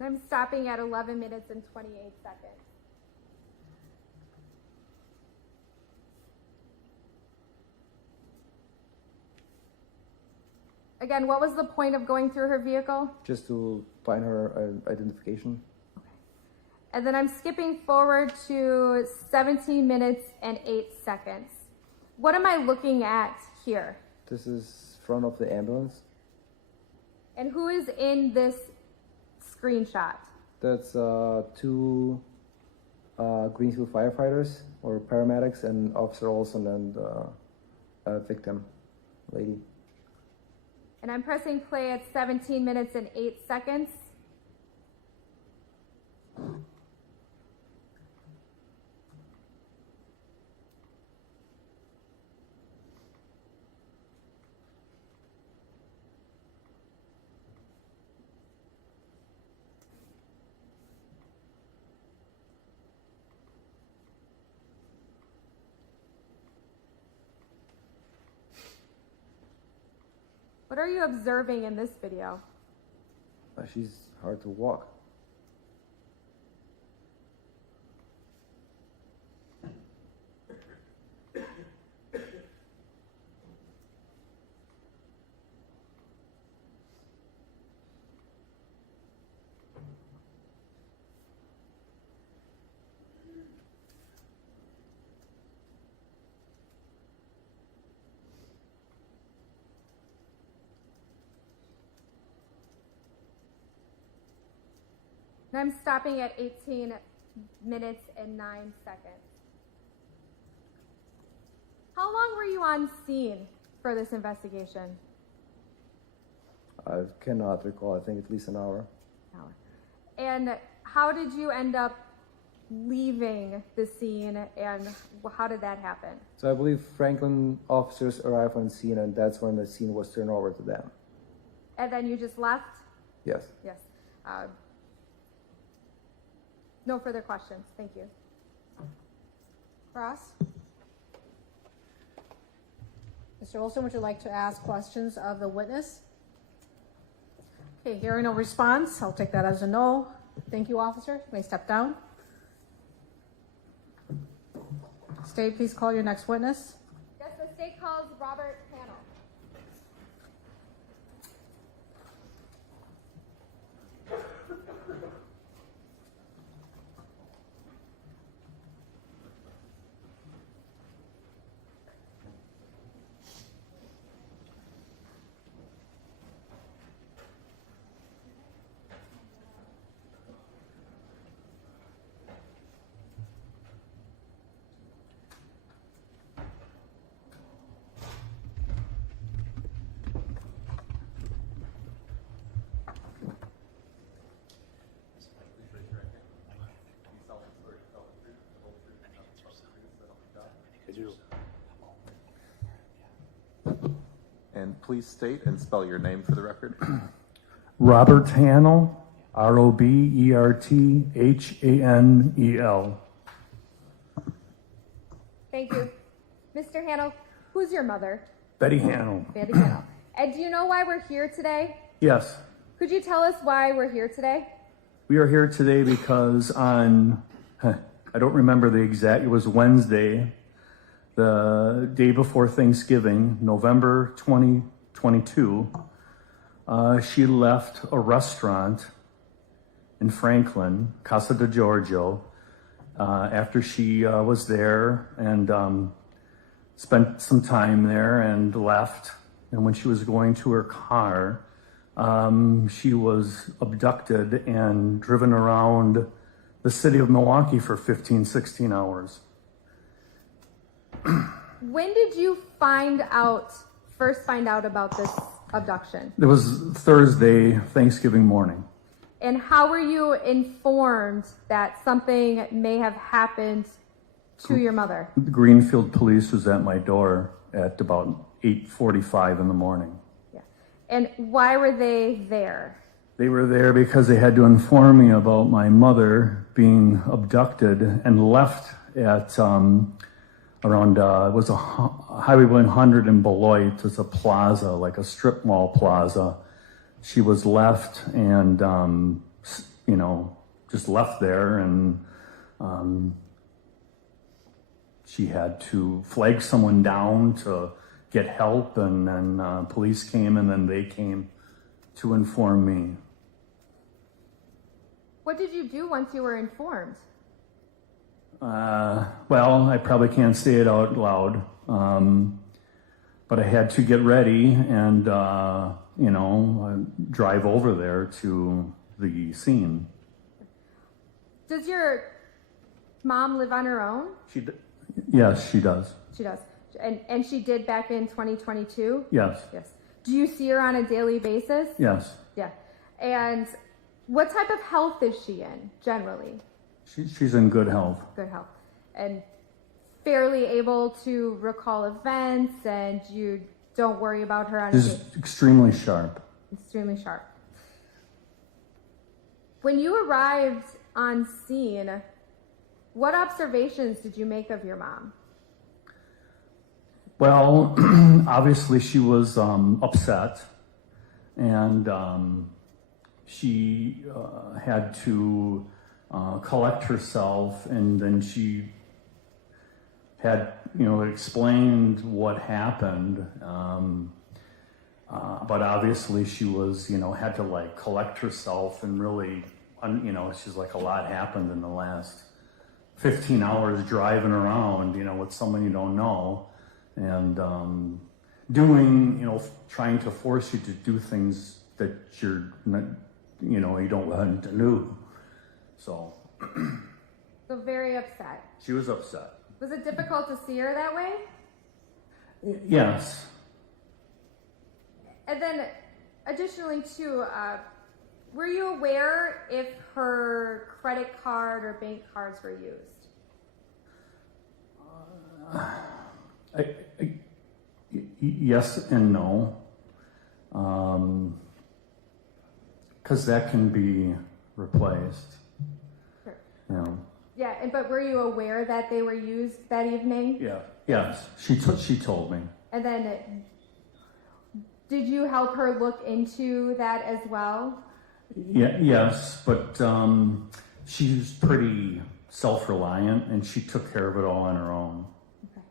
I'm stopping at 11 minutes and 28 seconds. Again, what was the point of going through her vehicle? Just to find her identification. And then I'm skipping forward to 17 minutes and 8 seconds. What am I looking at here? This is front of the ambulance. And who is in this screenshot? That's two Greenfield firefighters or paramedics and Officer Olson and a victim, lady. And I'm pressing play at 17 minutes and 8 seconds. What are you observing in this video? She's hard to walk. And I'm stopping at 18 minutes and 9 seconds. How long were you on scene for this investigation? I cannot recall. I think at least an hour. And how did you end up leaving the scene, and how did that happen? So I believe Franklin officers arrived on scene, and that's when the scene was turned over to them. And then you just left? Yes. Yes. No further questions. Thank you. Cross? Mr. Olson, would you like to ask questions of the witness? Okay, hearing no response, I'll take that as a no. Thank you, officer. You may step down. State, please call your next witness. Yes, the state calls Robert Hanel. And please state and spell your name for the record. Robert Hanel, R-O-B-E-R-T-H-A-N-E-L. Thank you. Mr. Hanel, who's your mother? Betty Hanel. Betty Hanel. And do you know why we're here today? Yes, Could you tell us why we're here today? we are here today because on, I don't remember the exact, it was Wednesday, the day before Thanksgiving, November 2022, she left a restaurant in Franklin, Casa de Giorgio, after she was there and spent some time there and left. And when she was going to her car, she was abducted and driven around the city of Milwaukee for 15, 16 hours. When did you first find out about this abduction? It was Thursday, Thanksgiving morning. And how were you informed that something may have happened to your mother? The Greenfield police was at my door at about 8:45 in the morning. Yeah. And why were they there? They were there because they had to inform me about my mother being abducted and left at around, it was a Highway 100 in Beloit. It's a plaza, like a strip mall plaza. She was left and, just left there, and she had to flag someone down to get help, and then police came, and then they came to inform me. What did you do once you were informed? Well, I probably can't say it out loud, but I had to get ready and, drive over there to the scene. Does your mom live on her own? Yes, she does. She does. And she did back in 2022? Yes. Yes. Do you see her on a daily basis? Yes. Yeah. And what type of health is she in, generally? She's in good health. Good health. And fairly able to recall events, and you don't worry about her on a She's extremely sharp. Extremely sharp. When you arrived on scene, what observations did you make of your mom? Well, obviously she was upset, and she had to collect herself, and then she had, explained what happened. But obviously she was, had to collect herself and really, she's like, a lot happened in the last 15 hours driving around, with someone you don't know, and trying to force you to do things that you're not, you don't want to do. So very upset. She was upset. Was it difficult to see her that way? Yes. And then, additionally, too, were you aware if her credit card or bank cards were used? Yes and no. Because that can be replaced. Sure. Yeah, but were you aware that they were used that evening? Yeah. Yes. She told me. And then, did you help her look into that as well? Yeah. Yes, but she's pretty self-reliant, and she took care of it all on her own. Okay.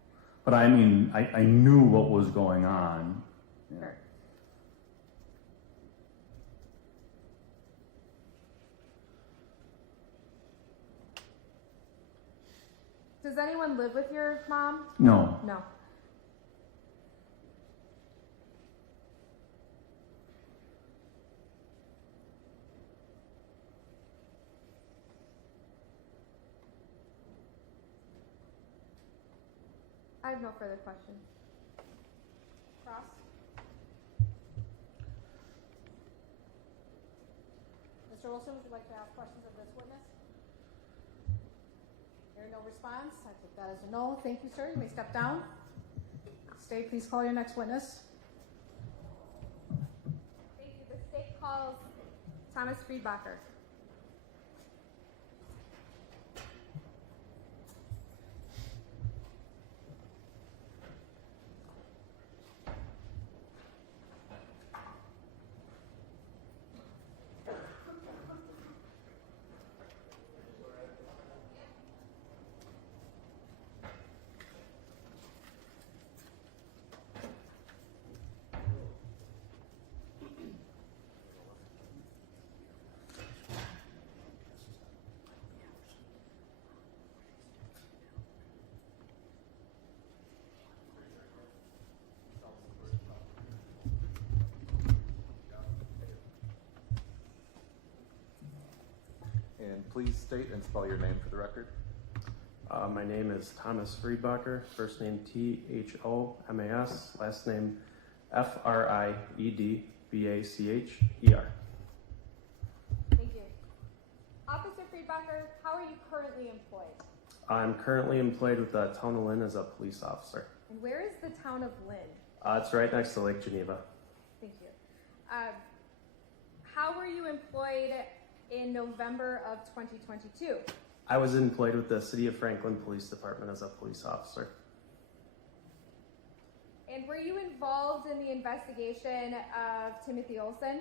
But I mean, I knew what was going on. Sure. Does anyone live with your mom? No. No. I have no further questions. Cross? Mr. Olson, would you like to ask questions of this witness? Hearing no response, I take that as a no. Thank you, sir. You may step down. State, please call your next witness. Thank you. The state calls Thomas Friedbacher. please state and spell your name for the record? My name is Thomas Friedbacher, first name Thomas, last name Friedbacher. Thank you. Officer Friedbacher, how are you currently employed? I'm currently employed with the town of Lynn as a police officer. And where is the town of Lynn? It's right next to Lake Geneva. Thank you. How were you employed in November of 2022? I was employed with the City of Franklin Police Department as a police officer. And were you involved in the investigation of Timothy Olson?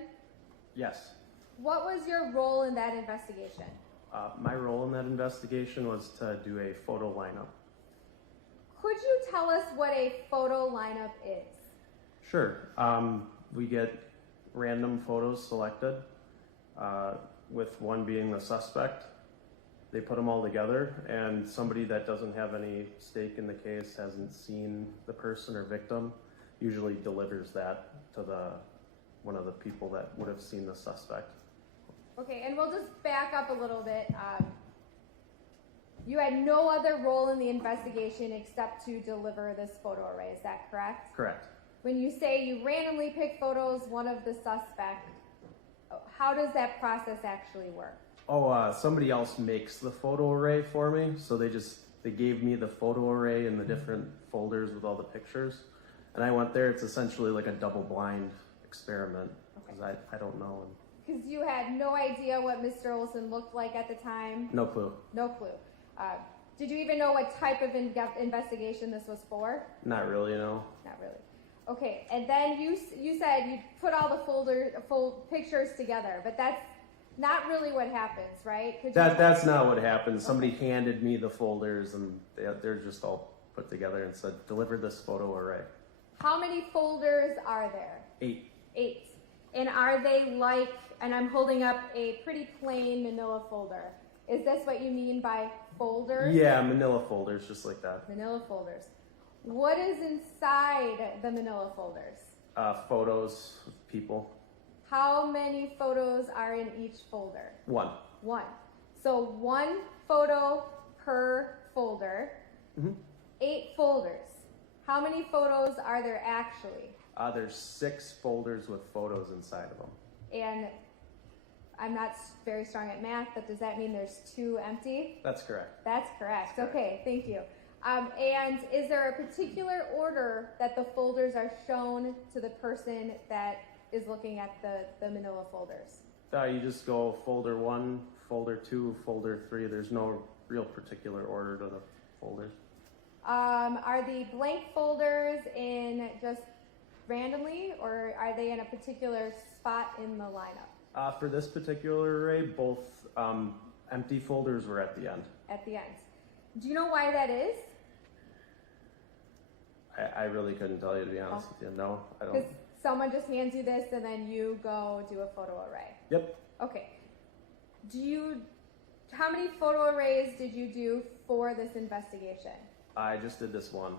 Yes. What was your role in that investigation? My role in that investigation was to do a photo lineup. Could you tell us what a photo lineup is? Sure. We get random photos selected, with one being the suspect. They put them all together, and somebody that doesn't have any stake in the case, hasn't seen the person or victim, usually delivers that to one of the people that would have seen the suspect. Okay, and we'll just back up a little bit. You had no other role in the investigation except to deliver this photo array, is that correct? Correct. When you say you randomly pick photos, one of the suspect, how does that process actually work? Somebody else makes the photo array for me, so they gave me the photo array in the different folders with all the pictures, and I went there. It's essentially like a double blind experiment, because I don't know. Because you had no idea what Mr. Olson looked like at the time? No clue. No clue. Did you even know what type of investigation this was for? Not really, no. Not really. Okay, and then you said you put all the full pictures together, but that's not really what happens, right? That's not what happened. Somebody handed me the folders, and they're just all put together and said, deliver this photo array. How many folders are there? 8. 8. And are they like, and I'm holding up a pretty plain manila folder. Is this what you mean by folders? Yeah, manila folders, just like that. Manila folders. What is inside the manila folders? Photos of people. How many photos are in each folder? 1. 1. So 1 photo per folder. Mm-hmm. 8 folders. How many photos are there actually? There's 6 folders with photos inside of them. And I'm not very strong at math, but does that mean there's 2 empty? That's correct. That's correct. Okay, thank you. And is there a particular order that the folders are shown to the person that is looking at the manila folders? You just go folder 1, folder 2, folder 3. There's no real particular order to the folders. Are the blank folders in just randomly, or are they in a particular spot in the lineup? For this particular array, both empty folders were at the end. At the end. Do you know why that is? I really couldn't tell you, to be honest with you. No, I don't. Because someone just hands you this and then you go do a photo array. Yep. Okay. How many photo arrays did you do for this investigation? I just did this one.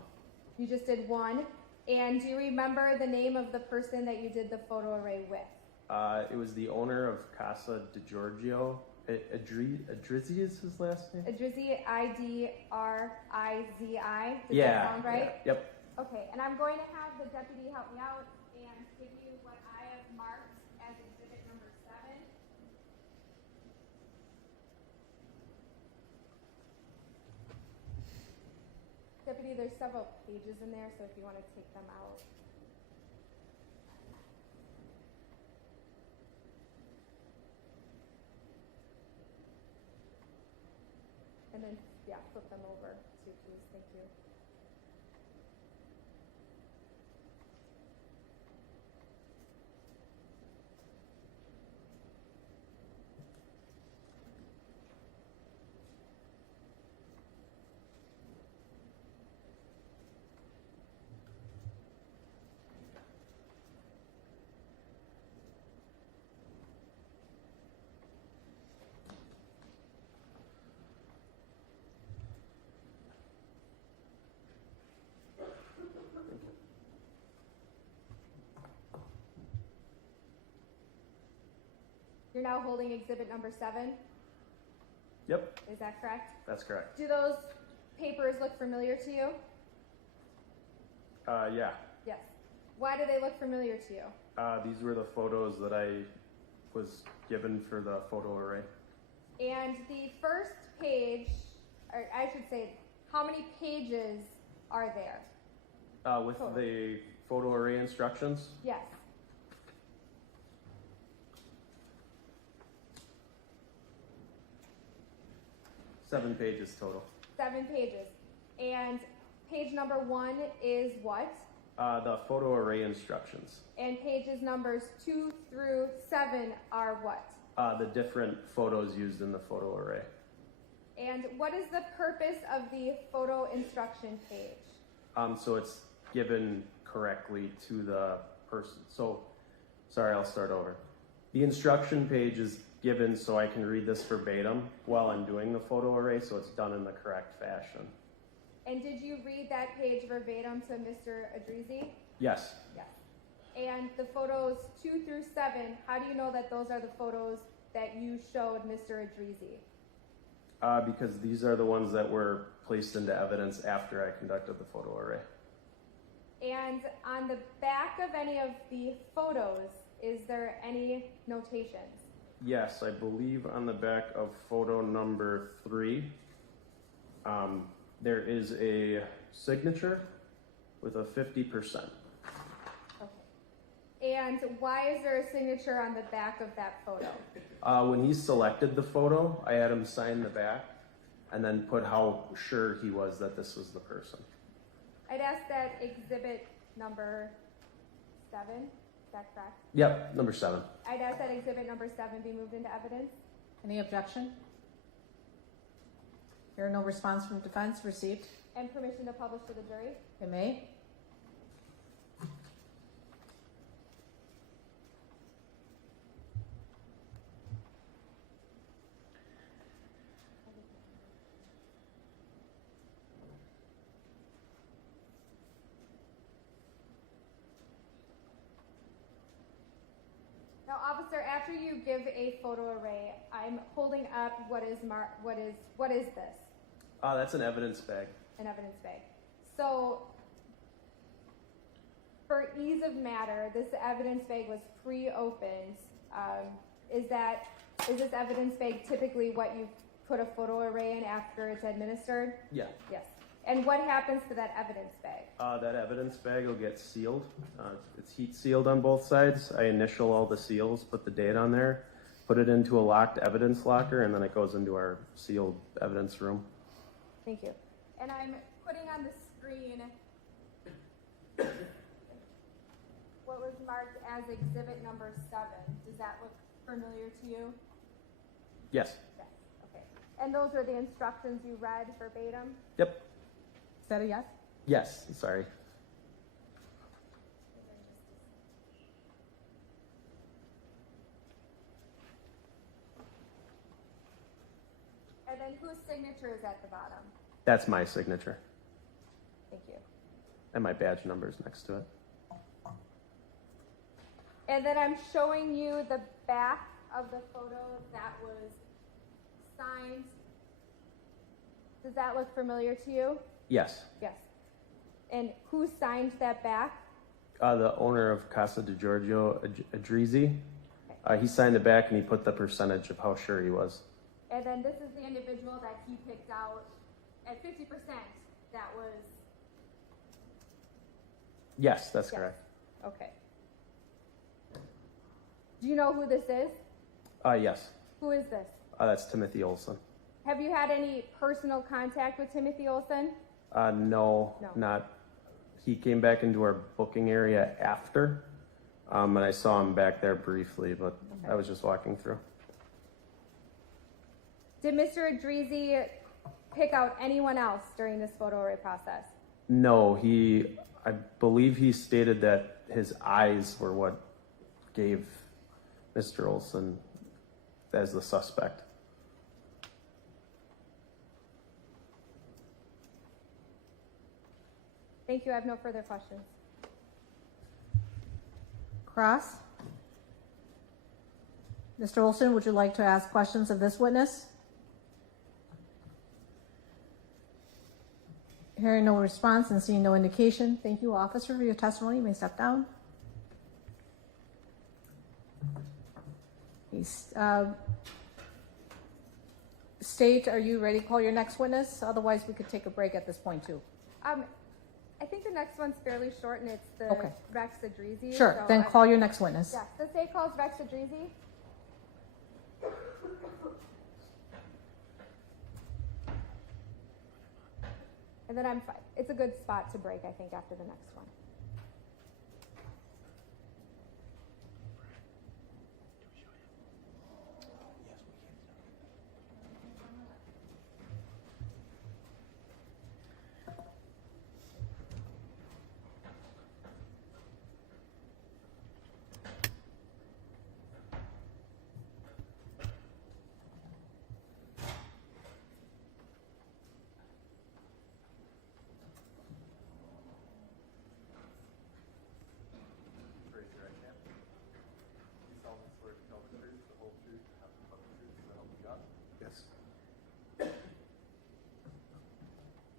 You just did 1. And do you remember the name of the person that you did the photo array with? It was the owner of Casa de Giorgio. Idrizzi is his last name? Idrizzi, I-D-R-I-Z-I. Does Yeah. that sound right? Yeah. Yep. Okay, and I'm going to have the deputy help me out and give you what I have marked as exhibit number 7. Deputy, there's several pages in there, so if you want to take them out. And then, yeah, flip them over too, please. Thank you. You're now holding exhibit number 7. Yep, Is that correct? that's correct. Do those papers look familiar to you? Yeah. Yes. Why do they look familiar to you? These were the photos that I was given for the photo array. And the first page, or I should say, how many pages are there? With the photo array instructions, Yes. seven pages total. 7 pages. And page number 1 is what? The photo array instructions. And pages numbers 2 through 7 are what? The different photos used in the photo array. And what is the purpose of the photo instruction page? So it's given correctly to the person. So, sorry, I'll start over. The instruction page is given so I can read this verbatim while I'm doing the photo array, so it's done in the correct fashion. And did you read that page verbatim to Mr. Idrizzi? Yes. Yes. And the photos 2 through 7, how do you know that those are the photos that you showed Mr. Idrizzi? Because these are the ones that were placed into evidence after I conducted the photo array. And on the back of any of the photos, is there any notations? Yes, I believe on the back of photo number 3, there is a signature with a 50%. Okay. And why is there a signature on the back of that photo? When he selected the photo, I had him sign the back and then put how sure he was that this was the person. I'd ask that exhibit number 7, is that correct? Yep, number 7. I'd ask that exhibit number 7 be moved into evidence. Any objection? Hearing no response from defense, received. And permission to publish to the jury. It may. Now, officer, after you give a photo array, I'm holding up what is this? That's an evidence bag. An evidence bag. So, for ease of matter, this evidence bag was pre-opened. Is this evidence bag typically what you put a photo array in after it's administered? Yeah. Yes. And what happens to that evidence bag? That evidence bag will get sealed. It's heat sealed on both sides. I initial all the seals, put the date on there, put it into a locked evidence locker, and then it goes into our sealed evidence room. Thank you. And I'm putting on the screen what was marked as exhibit number 7. Does that look familiar to you? Yes. Yes. Okay. And those are the instructions you read verbatim? Yep. Is that a yes? Yes. Sorry. And then whose signature is at the bottom? That's my signature. Thank you. And my badge number is next to it. And then I'm showing you the back of the photo that was signed. Does that look familiar to you? Yes. Yes. And who signed that back? The owner of Casa di Giorgio, Idrizzi. He signed the back and he put the percentage of how sure he was. And then this is the individual that he picked out at 50%. That was... Yes, that's Yes. correct. Okay. Do you know who this is? Yes. Who is this? That's Timothy Olson. Have you had any personal contact with Timothy Olson? No, No. not. He came back into our booking area after, and I saw him back there briefly, but Okay. I was just walking through. Did Mr. Idrizzi pick out anyone else during this photo array process? No, I believe he stated that his eyes were what gave Mr. Olson as the suspect. Thank you. I have no further questions. Cross? Mr. Olson, would you like to ask questions of this witness? Hearing no response and seeing no indication, thank you, officer, for your testimony. You may step down. State, are you ready to call your next witness? Otherwise, we could take a break at this point, too. I think the next one's fairly short, and it's the Okay. Rex Idrizzi. Sure, so then call your next witness. Yeah, the state calls Rex Idrizzi. And then I'm fine. It's a good spot to break, I think, after the next one.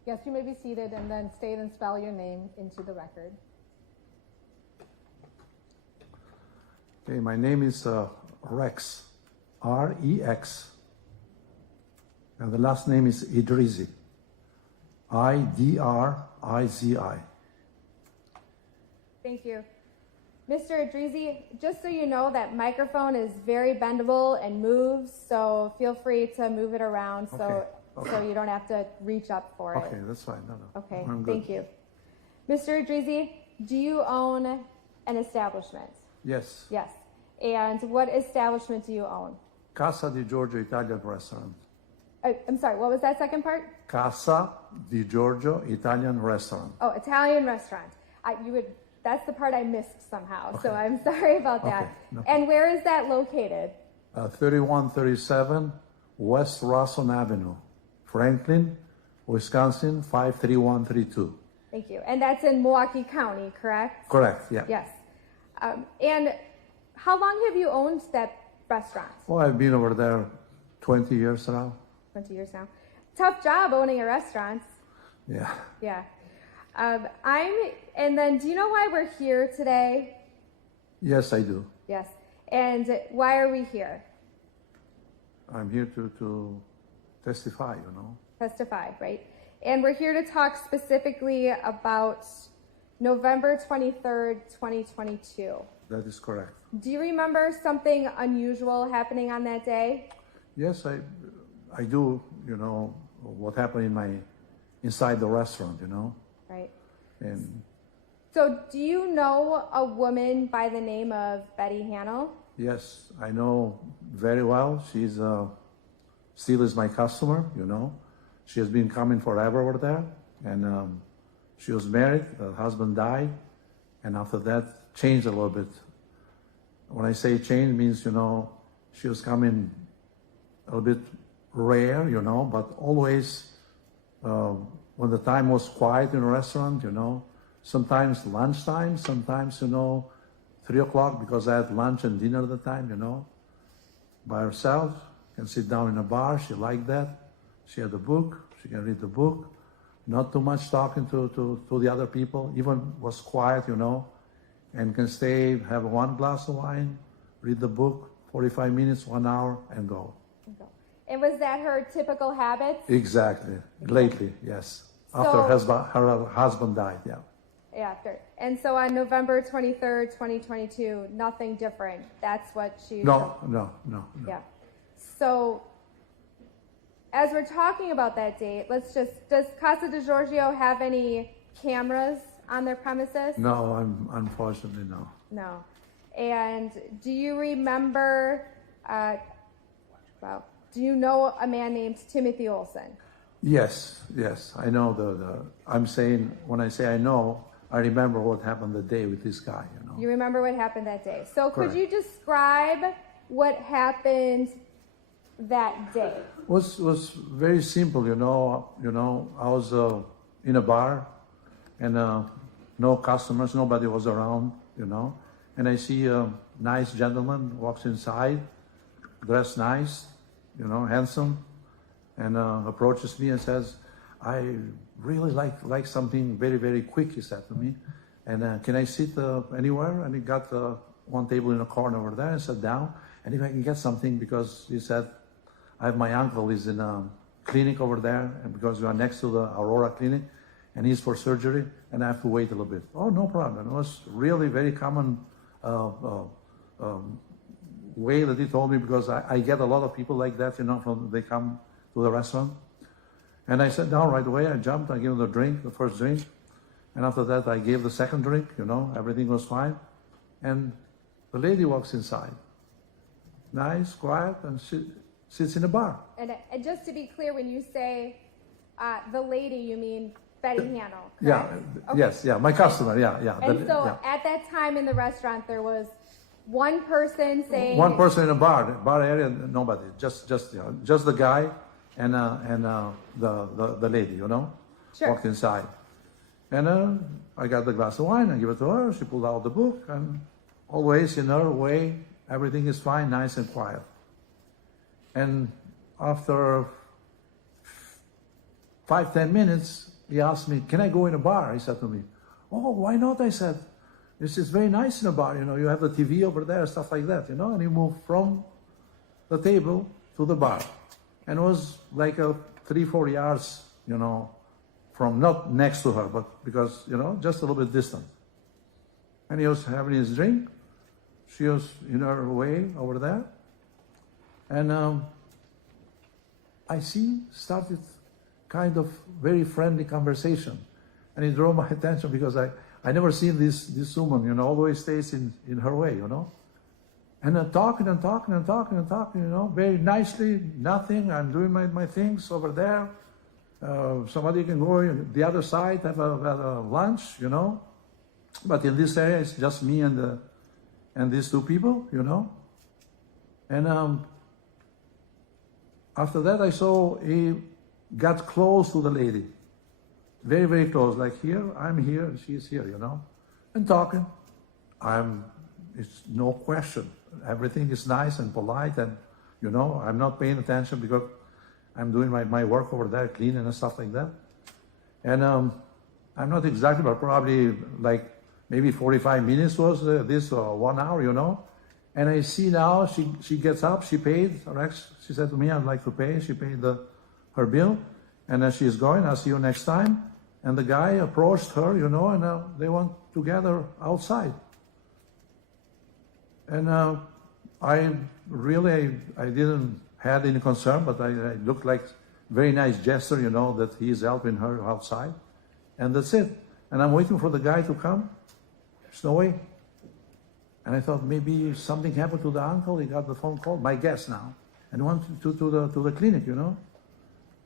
Yes, you may be seated and then state and spell your name into the record. Okay, my name is Rex, R-E-X. And the last name is Idrizzi, I-D-R-I-Z-I. Thank you. Mr. Idrizzi, just so you know, that microphone is very bendable and moves, so feel free to move it around so you don't have to reach up for it. Okay, that's fine. No. Okay, I'm good. thank you. Mr. Idrizzi, do you own an establishment? Yes, Yes. And what establishment do you own? Casa di Giorgio Italian Restaurant. I'm sorry, what was that second part? Casa di Giorgio Italian Restaurant. Oh, Italian restaurant. That's the part I missed somehow, so I'm sorry about that. Okay, no. And where is that located? 3137 West Rawson Avenue, Franklin, Wisconsin, 53132. Thank you. And that's in Milwaukee County, correct? Correct, yeah. Yes. And how long have you owned that restaurant? Well, I've been over there 20 years now. 20 years now. Tough job owning a restaurant. Yeah. Yeah. And then do you know why we're here today? Yes, I do. Yes. And why are we here? I'm here to testify, you know. Testify, right? And we're here to talk specifically about November 23rd, 2022. That is correct. Do you remember something unusual happening on that day? Yes, I do, you know, what happened inside the restaurant, you know. Right. And So do you know a woman by the name of Betty Hanel? yes, I know very well. She's still is my customer, you know. She has been coming forever over there. And she was married, her husband died. And after that, changed a little bit. When I say change, it means, you know, she was coming a little bit rare, you know, but always when the time was quiet in the restaurant, you know, sometimes lunchtime, sometimes, you know, 3 o'clock, because I had lunch and dinner at the time, you know, by herself, can sit down in a bar. She liked that. She had a book. She can read the book. Not too much talking to the other people. Even was quiet, you know, and can stay, have one glass of wine, read the book, 45 minutes, 1 hour, and go. And was that her typical habits? Exactly. Lately, yes. After her husband died, yeah. After. And so on November 23rd, 2022, nothing different. That's what she... No. Yeah. So as we're talking about that date, does Casa di Giorgio have any cameras on their premises? No, unfortunately, no. No. And do you remember, do you know a man named Timothy Olson? Yes, I know I'm saying, when I say I know, I remember what happened the day with this guy, you know. You remember what happened that day. So Correct. could you describe what happened that day? Was very simple, you know. I was in a bar and no customers, nobody was around, you know. And I see a nice gentleman walks inside, dressed nice, you know, handsome, and approaches me and says, I really like something very, very quick, he said to me. And can I sit anywhere? And he got one table in the corner over there and sat down. And if I can get something, because he said, my uncle is in a clinic over there, and because we are next to the Aurora clinic, and he's for surgery, and I have to wait a little bit. Oh, no problem. It was really very common way that he told me, because I get a lot of people like that, they come to the restaurant. And I sat down right away. I jumped. I gave him the first drink. And after that, I gave the second drink, everything was fine. And the lady walks inside. Nice, quiet, and she sits in the bar. And just to be clear, when you say the lady, you mean Betty Hanel, correct? Yeah, Okay. yes, yeah, my customer, yeah. And so at that time in the restaurant, there was one person saying... One person in the bar area, nobody, just the guy and the lady, Sure. walked inside. And I got the glass of wine, I give it to her, she pulled out the book, and always in her way, everything is fine, nice and quiet. And after 5-10 minutes, he asked me, can I go in a bar? He said to me, oh, why not? I said, this is very nice in a bar, you have the TV over there, stuff like that, and he moved from the table to the bar. And it was like 3-4 yards, from not next to her, but because, just a little bit distant. And he was having his drink. She was in her way over there. And I started kind of very friendly conversation. And it drew my attention because I never seen this woman, always stays in her way, And then talking, very nicely, nothing. I'm doing my things over there. Somebody can go the other side, have a lunch, But in this area, it's just me and these two people, And after that, I saw he got close to the lady. Very, very close. Like here, I'm here, and she's here, And talking. It's no question. Everything is nice and polite, and, I'm not paying attention because I'm doing my work over there, cleaning and stuff like that. And I'm not exactly, but probably like maybe 45 minutes was this, 1 hour, And I see now she gets up, she paid, Rex, she said to me, I'd like to pay. She paid her bill, and then she's going, I'll see you next time. And the guy approached her, and they went together outside. And I didn't have any concern, but I looked like very nice gesture, that he's helping her outside. And that's it. And I'm waiting for the guy to come. There's no way. And I thought maybe something happened to the uncle. He got the phone call, my guess now, and went to the clinic,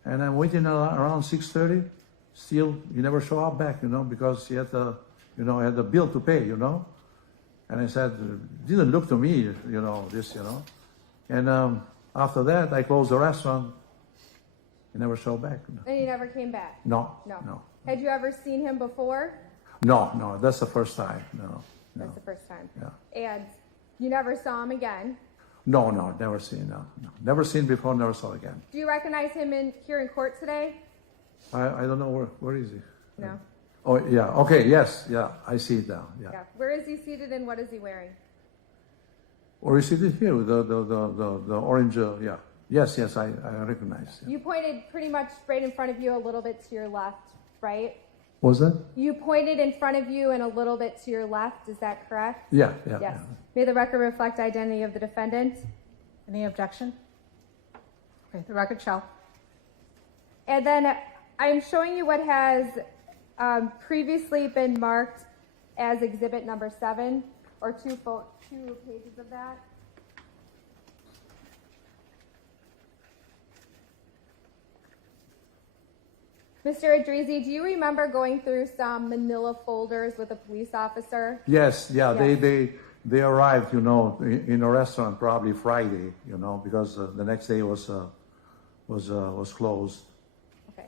And I'm waiting around 6:30. Still, he never show up back, because he had had the bill to pay, And I said, didn't look to me, this. And after that, I closed the restaurant. He never showed back. And he never came back? No. Had you ever seen him before? No, that's the first time. No. That's the first time. Yeah. And you never saw him again? No, never seen. No. Never seen before, never saw again. Do you recognize him here in court today? I don't know where is he? No. Oh yeah. Okay. Yes. Yeah. I see it now. Yeah. Where is he seated and what is he wearing? Or is it here with the orange? Yeah. Yes. I recognize. Yeah. You pointed pretty much right in front of you, a little bit to your left, right? What was that? You pointed in front of you and a little bit to your left. Is that correct? Yeah. Yes. Yeah. May the record reflect identity of the defendant. Any objection? Okay, the record shall. And then I'm showing you what has previously been marked as exhibit number 7, or two pages of that. Mr. Idrizzi, do you remember going through some manila folders with a police officer? Yes. Yeah. They arrived, in a restaurant probably Friday, because the next day was closed. Okay.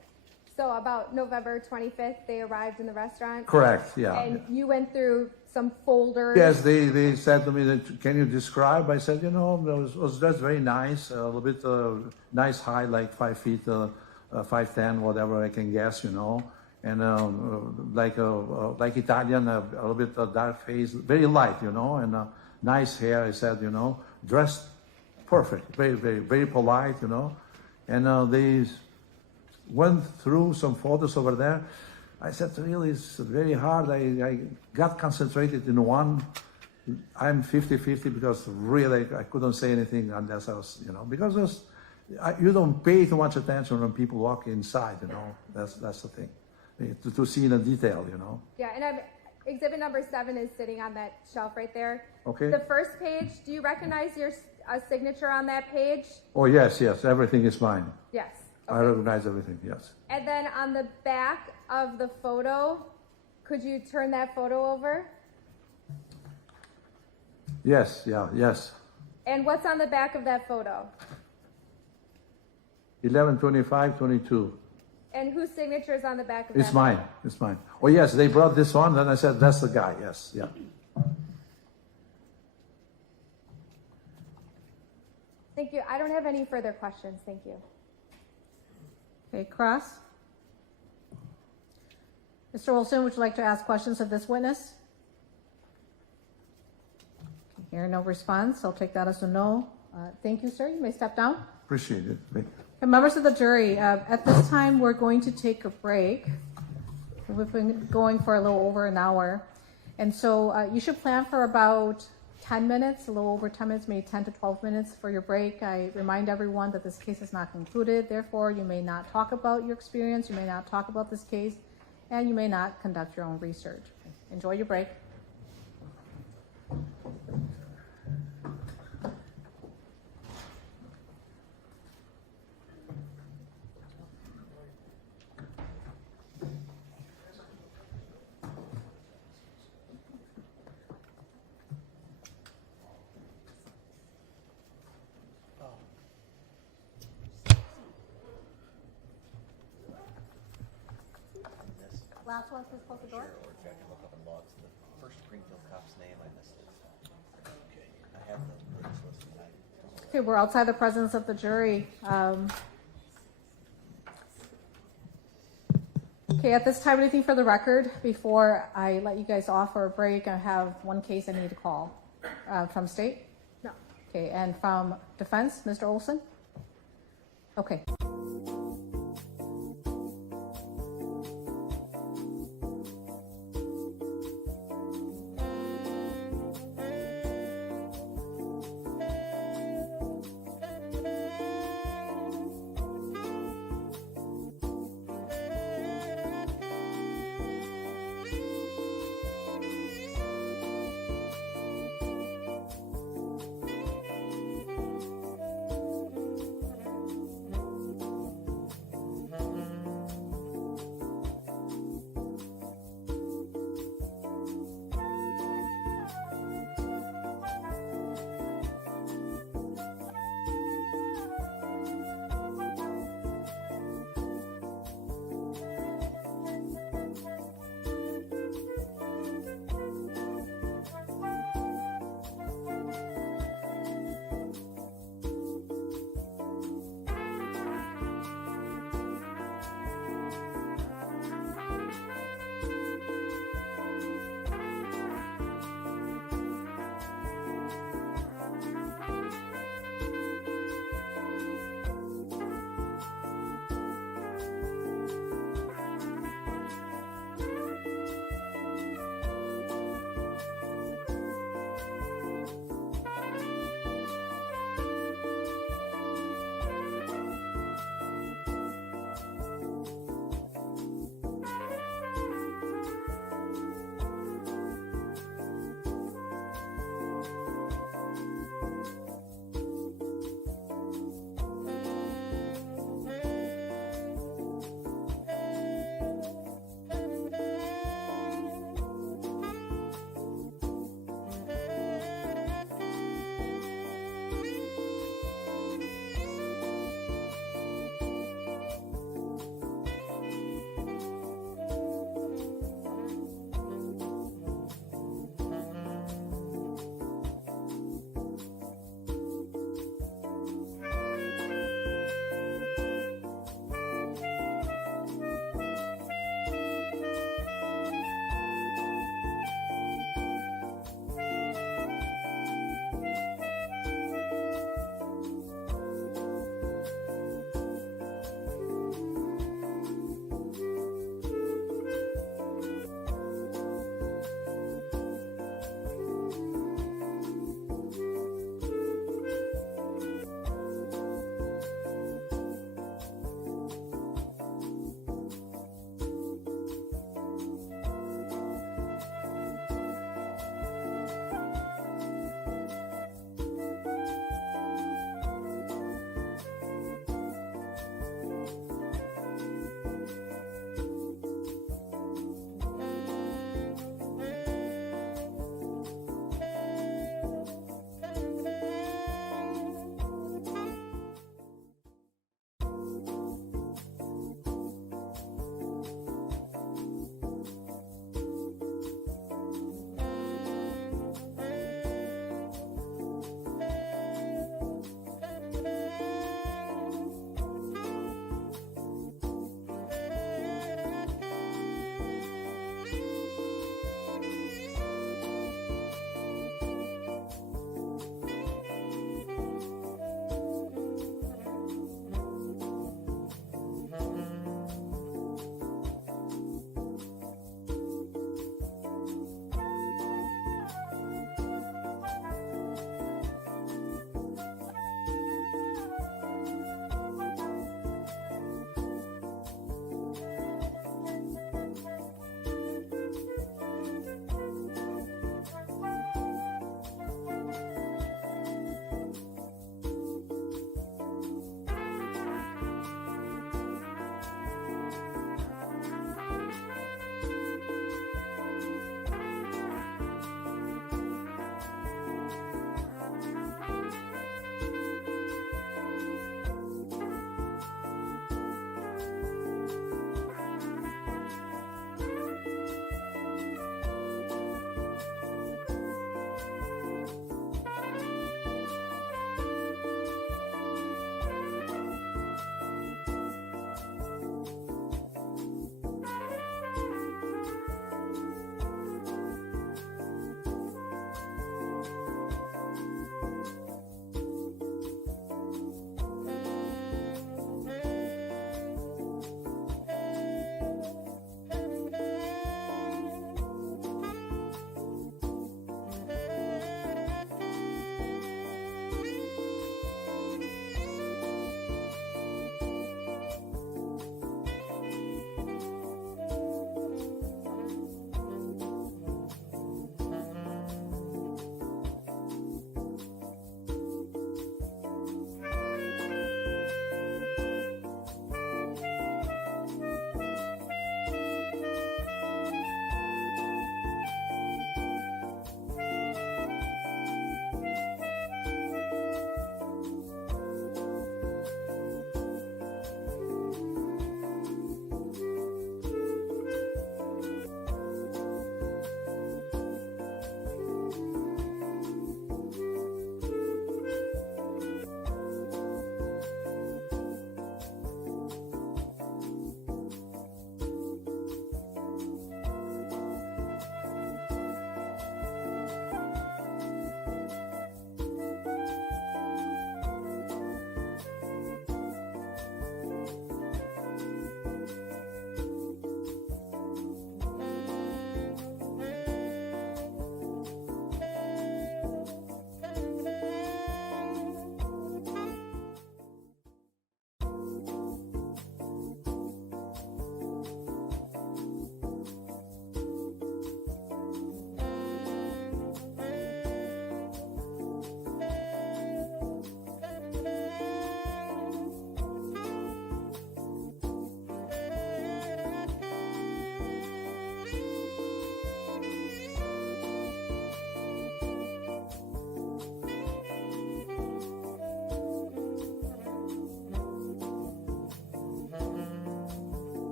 So about November 25th, they arrived in the restaurant? Correct. Yeah. And you went through some folders? Yes. They said to me, can you describe? I said, it was just very nice, a little bit nice height, like 5 feet 5'10", whatever I can guess, you know. And like Italian, a little bit dark face, very light, you know, and nice hair. I said, you know, dressed perfect, very, very, very polite, you know. And they went through some photos over there. I said, really, it's very hard. I got concentrated in one. I'm 50-50 because really I couldn't say anything unless I was, you know, because you don't pay too much attention when people walk inside, you know. That's the thing. To see in a detail, you know. Yeah, and exhibit number 7 is sitting on that shelf right there. Okay. The first page, do you recognize your signature on that page? Oh, yes, everything is mine. Yes. I recognize everything, yes. And then on the back of the photo, could you turn that photo over? Yes, yes. And what's on the back of that photo? 11/25/22. And whose signature is on the back of that? It's mine. It's mine. Oh, yes, they brought this one. Then I said, that's the guy. Yes, yeah. Thank you. I don't have any further questions. Thank you. Okay, Cross. Mr. Olson, would you like to ask questions of this witness? Hearing no response, I'll take that as a no. Thank you, sir. You may step down. Appreciate it. Thank you. And members of the jury, at this time, we're going to take a break. We've been going for a little over an hour. And so you should plan for about 10 minutes, a little over 10 minutes, maybe 10 to 12 minutes for your break. I remind everyone that this case is not concluded. Therefore, you may not talk about your experience. You may not talk about this case. And you may not conduct your own research. Enjoy your break. Last one, please close the door. Sure, or if I can look up in logs, the first Springfield cop's name, I missed it. Okay. I have the police list tonight. Okay, we're outside the presence of the jury. Okay, at this time, anything for the record before I let you guys off for a break? I have one case I need to call. From state? No. Okay, and from defense, Mr. Olson? Okay.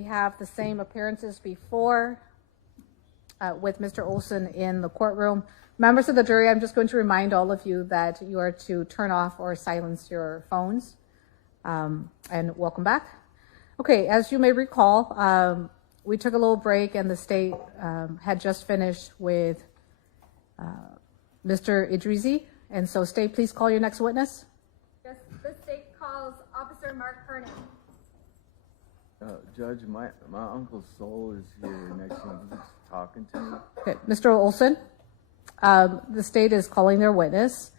we have the same appearances before with Mr. Olson in the courtroom. Members of the jury, I'm just going to remind all of you that you are to turn off or silence your phones. And welcome back. Okay, as you may recall, we took a little break and the state had just finished with Mr. Idrizzi. And so state, please call your next witness. Yes, the state calls Officer Mark Hernan. Judge, my uncle's soul is here next to me. He's talking to me. Okay, Mr. Olson, the state is calling their witness.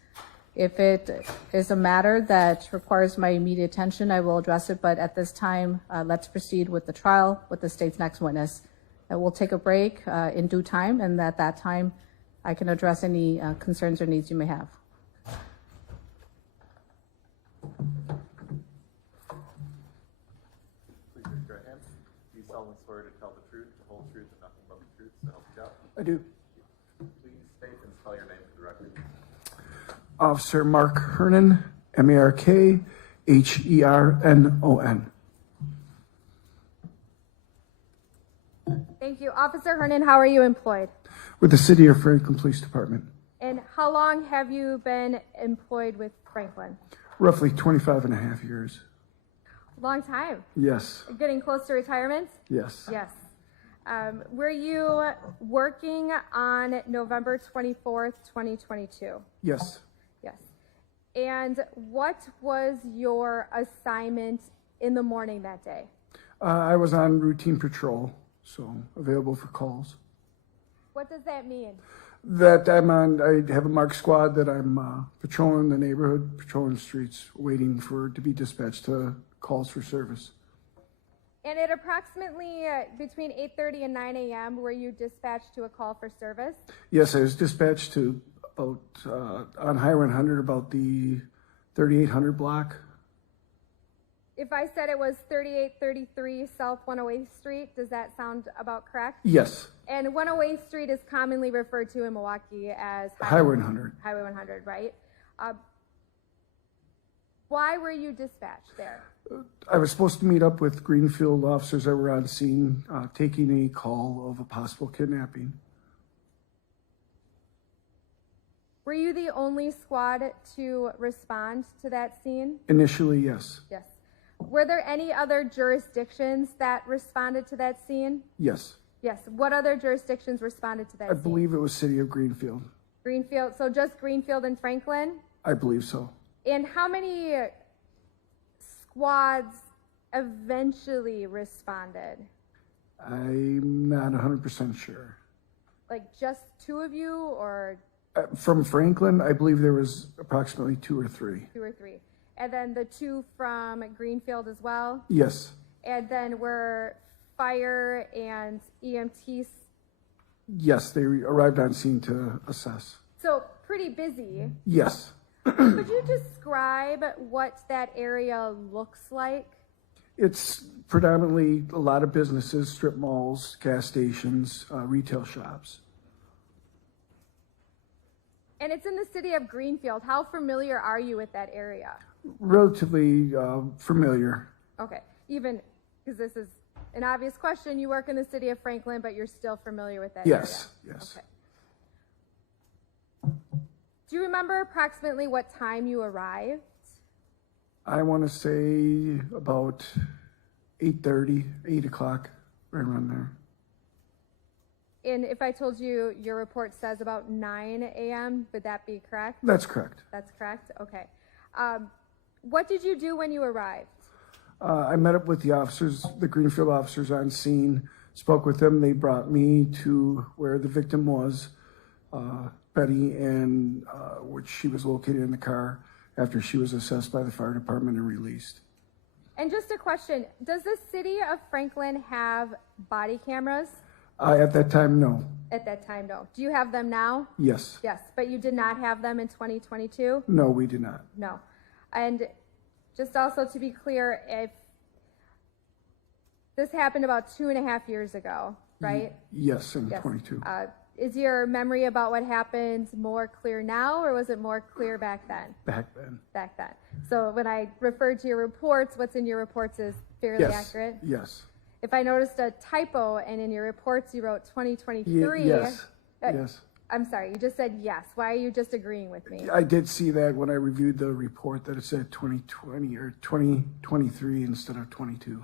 If it is a matter that requires my immediate attention, I will address it. But at this time, let's proceed with the trial with the state's next witness. We'll take a break in due time, and at that time, I can address any concerns or needs you may have. Please raise your right hand. Do you solemnly swear to tell the truth, the whole truth, and nothing but the truth, so help you God? I do. Please state and spell your name for the record. Officer Mark Hernan, M-A-R-K-H-E-R-N-O-N. Thank you. Officer Hernan, how are you employed? With the City of Franklin Police Department. And how long have you been employed with Franklin? Roughly 25 and a half years. Long time. Yes. Getting close to retirement? Yes. Yes. Were you working on November 24th, 2022? Yes. Yes. And what was your assignment in the morning that day? I was on routine patrol, so available for calls. What does that mean? That I have a marked squad that I'm patrolling the neighborhood, patrolling the streets, waiting to be dispatched to calls for service. And at approximately between 8:30 and 9 a.m., were you dispatched to a call for service? Yes, I was dispatched to about on Highway 100, about the 3800 block. If I said it was 3833 South 108th Street, does that sound about correct? Yes. And 108th Street is commonly referred to in Milwaukee as Highway 100. Highway 100, right? Why were you dispatched there? I was supposed to meet up with Greenfield officers that were on scene, taking a call of a possible kidnapping. Were you the only squad to respond to that scene? Initially, yes. Yes. Were there any other jurisdictions that responded to that scene? Yes. Yes. What other jurisdictions responded to that I scene? believe it was City of Greenfield. Greenfield. So just Greenfield and Franklin? I believe so. And how many squads eventually responded? I'm not 100% sure. Like just two of you or? From Franklin, I believe there was approximately 2 or 3. 2 or 3. And then the 2 from Greenfield as well? Yes. And then were fire and EMTs? Yes, they arrived on scene to assess. So pretty busy. Yes. Could you describe what that area looks like? It's predominantly a lot of businesses, strip malls, gas stations, retail shops. And it's in the city of Greenfield. How familiar are you with that area? Relatively familiar. Okay, even because this is an obvious question, you work in the city of Franklin, but you're still familiar with that area? Yes, yes. Okay. Do you remember approximately what time you arrived? I want to say about 8:30, 8 o'clock, right around there. And if I told you your report says about 9 a.m., would that be correct? That's correct. That's correct? Okay. What did you do when you arrived? I met up with the officers, the Greenfield officers on scene, spoke with them. They brought me to where the victim was, Betty, and which she was located in the car after she was assessed by the fire department and released. And just a question, does the city of Franklin have body cameras? At that time, no. At that time, no. Do you have them now? Yes. Yes, but you did not have them in 2022? No, we did not. No. And just also to be clear, if this happened about 2.5 years ago, right? Yes, in Yes. 22. Is your memory about what happened more clear now, or was it more clear back then? Back then. Back then. So when I referred to your reports, what's in your reports is fairly Yes. accurate? Yes. if I noticed a typo and in your reports you wrote 2023. Yes, yes. I'm sorry, you just said yes. Why are you just agreeing with me? I did see that when I reviewed the report that it said 2020 or 2023 instead of 22.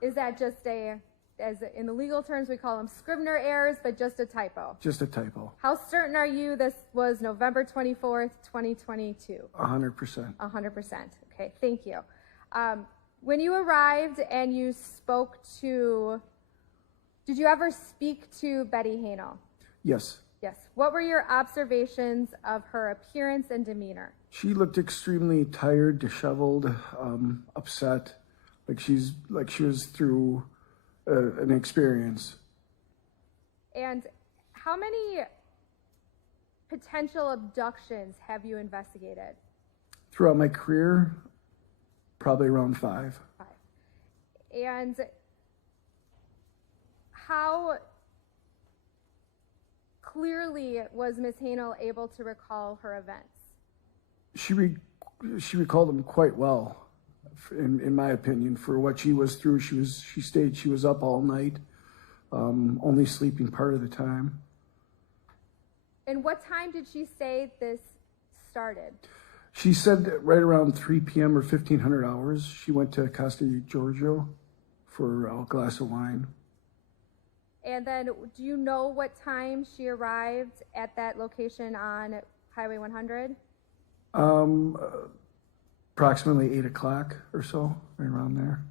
Is that just as in the legal terms we call them Scrivener errors, but just a typo? Just a typo. How certain are you this was November 24th, 2022? 100%. 100%. Okay, thank you. When you arrived and you spoke to, did you ever speak to Betty Hanel? Yes. Yes. What were your observations of her appearance and demeanor? She looked extremely tired, disheveled, upset, like she was through an experience. And how many potential abductions have you investigated? Throughout my career, probably around 5. 5. And how clearly was Ms. Hanel able to recall her events? She recalled them quite well, in my opinion. For what she was through, she was up all night, only sleeping part of the time. And what time did she say this started? She said that right around 3 p.m. or 1500 hours, she went to Casa Giorgio for a glass of wine. And then do you know what time she arrived at that location on Highway 100? Approximately 8 o'clock or so, right around there.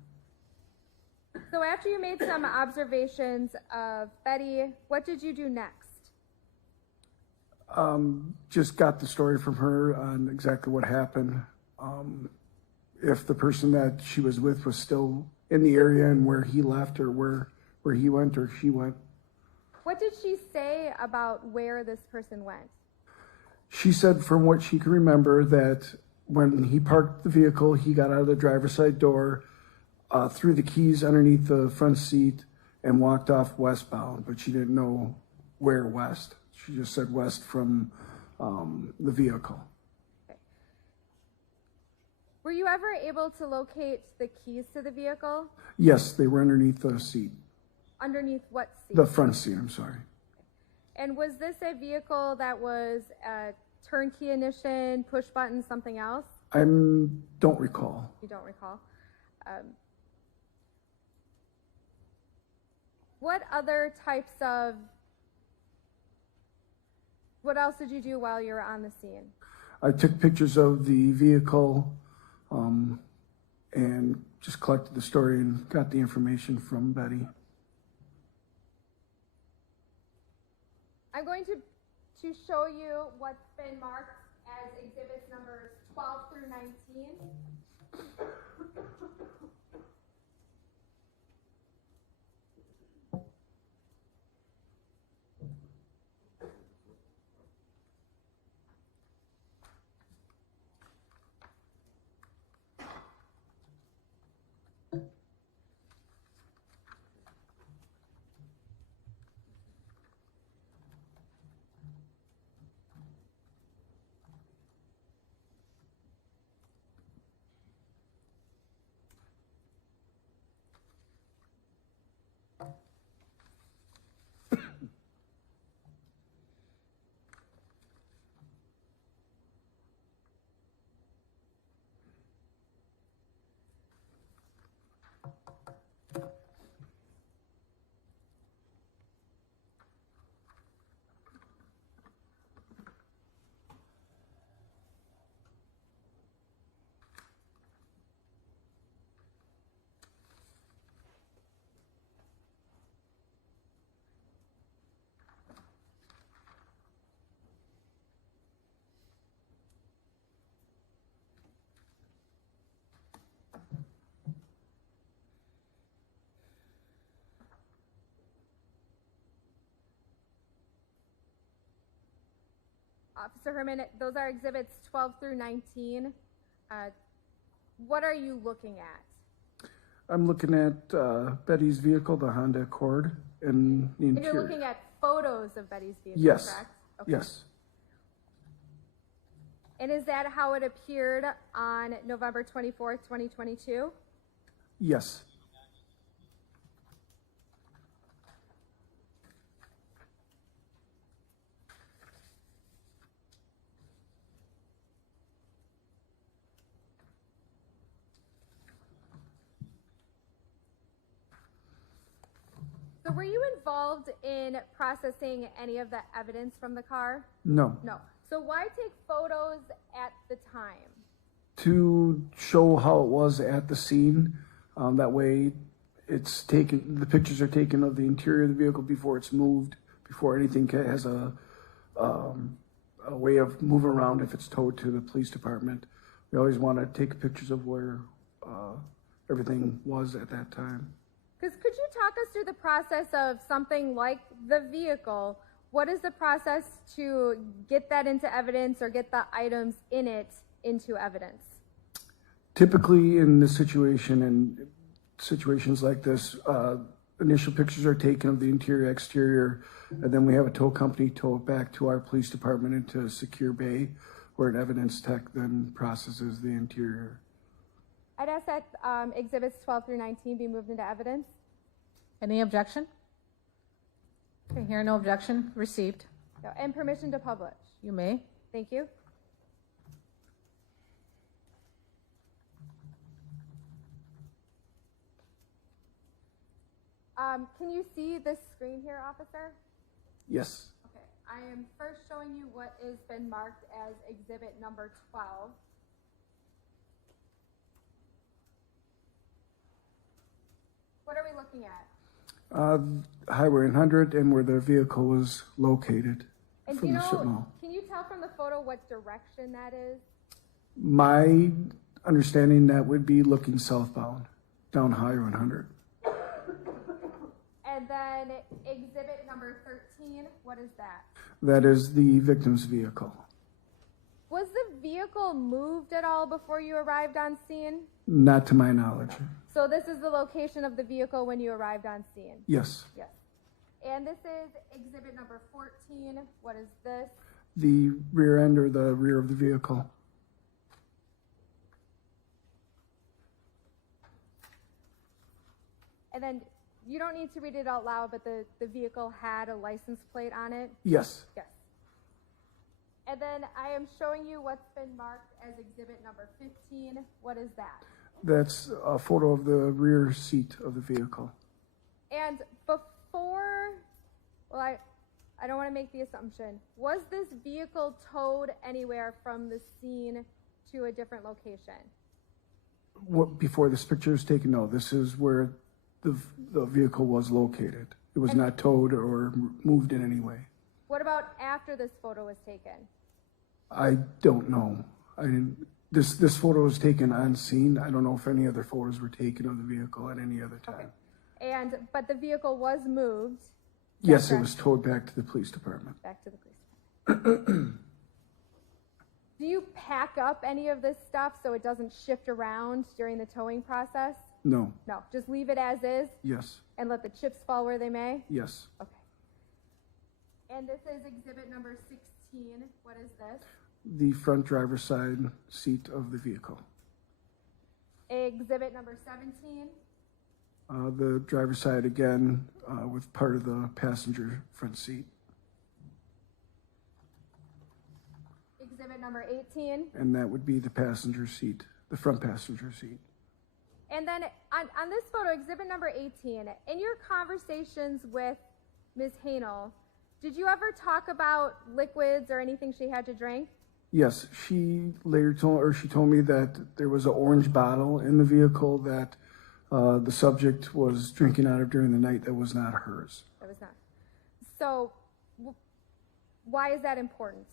So after you made some observations of Betty, what did you do next? Just got the story from her on exactly what happened. If the person that she was with was still in the area and where he left or where he went or she went. What did she say about where this person went? She said from what she can remember that when he parked the vehicle, he got out of the driver's side door, threw the keys underneath the front seat and walked off westbound, but she didn't know where west. She just said west from the vehicle. Okay. Were you ever able to locate the keys to the vehicle? Yes, they were underneath the seat. Underneath what seat? The front seat, I'm sorry. And was this a vehicle that was a turnkey ignition, push button, something else? I don't recall. You don't recall. What else did you do while you were on the scene? I took pictures of the vehicle and just collected the story and got the information from Betty. I'm going to show you what's been marked as exhibits numbers 12 through 19. Officer Herman, those are exhibits 12 through 19. What are you looking at? I'm looking at Betty's vehicle, the Honda Accord, and the interior. And you're looking at photos of Betty's vehicle, yes. correct? Okay. Yes. And is that how it appeared on November 24th, 2022? Yes. were you involved in processing any of the evidence from the car? No. No. So why take photos at the time? To show how it was at the scene. That way it's taken, the pictures are taken of the interior of the vehicle before it's moved, before anything has a way of moving around if it's towed to the police department. We always want to take pictures of where everything was at that time. Because could you talk us through the process of something like the vehicle? What is the process to get that into evidence or get the items in it into evidence? Typically in this situation and situations like this, initial pictures are taken of the interior, exterior, and then we have a tow company tow it back to our police department into a secure bay where an evidence tech then processes the interior. I'd ask that exhibits 12 through 19 be moved into evidence. Any objection? Okay, hear no objection, received. No, and permission to publish. You may. Thank you. Can you see this screen here, officer? Yes. Okay, I am first showing you what has been marked as exhibit number 12. What are we looking at? Highway 100 and where the vehicle was located And do from you the strip know, mall. can you tell from the photo what direction that is? My understanding that would be looking southbound down Highway 100. And then exhibit number 13, what is that? That is the victim's vehicle. Was the vehicle moved at all before you arrived on scene? Not to my knowledge. So this is the location of the vehicle when you arrived on scene? Yes. Yes. And this is exhibit number 14. What is this? The rear end or the rear of the vehicle. And then you don't need to read it out loud, but the vehicle had a license plate on it? Yes. Yes. And then I am showing you what's been marked as exhibit number 15. What is that? That's a photo of the rear seat of the vehicle. And before, well, I don't want to make the assumption. Was this vehicle towed anywhere from the scene to a different location? What, before this picture was taken, no, this is where the vehicle was located. It was not towed or moved in any way. What about after this photo was taken? I don't know. I didn't. This photo was taken on scene. I don't know if any other photos were taken of the vehicle at any other time. Okay. But the vehicle was moved. Yes, it was towed back to the police department. Back to the police department. Do you pack up any of this stuff so it doesn't shift around during the towing process? No. No, just leave it as is? Yes. And let the chips fall where they may? Yes. Okay. And this is exhibit number 16. What is this? The front driver's side seat of the vehicle. Exhibit number 17. The driver's side again with part of the passenger front seat. Exhibit number 18. And that would be the passenger seat, the front passenger seat. And then on this photo, exhibit number 18, in your conversations with Ms. Hanel, did you ever talk about liquids or anything she had to drink? Yes, she later told me that there was an orange bottle in the vehicle that the subject was drinking out of during the night that was not hers. That was not. So why is that important?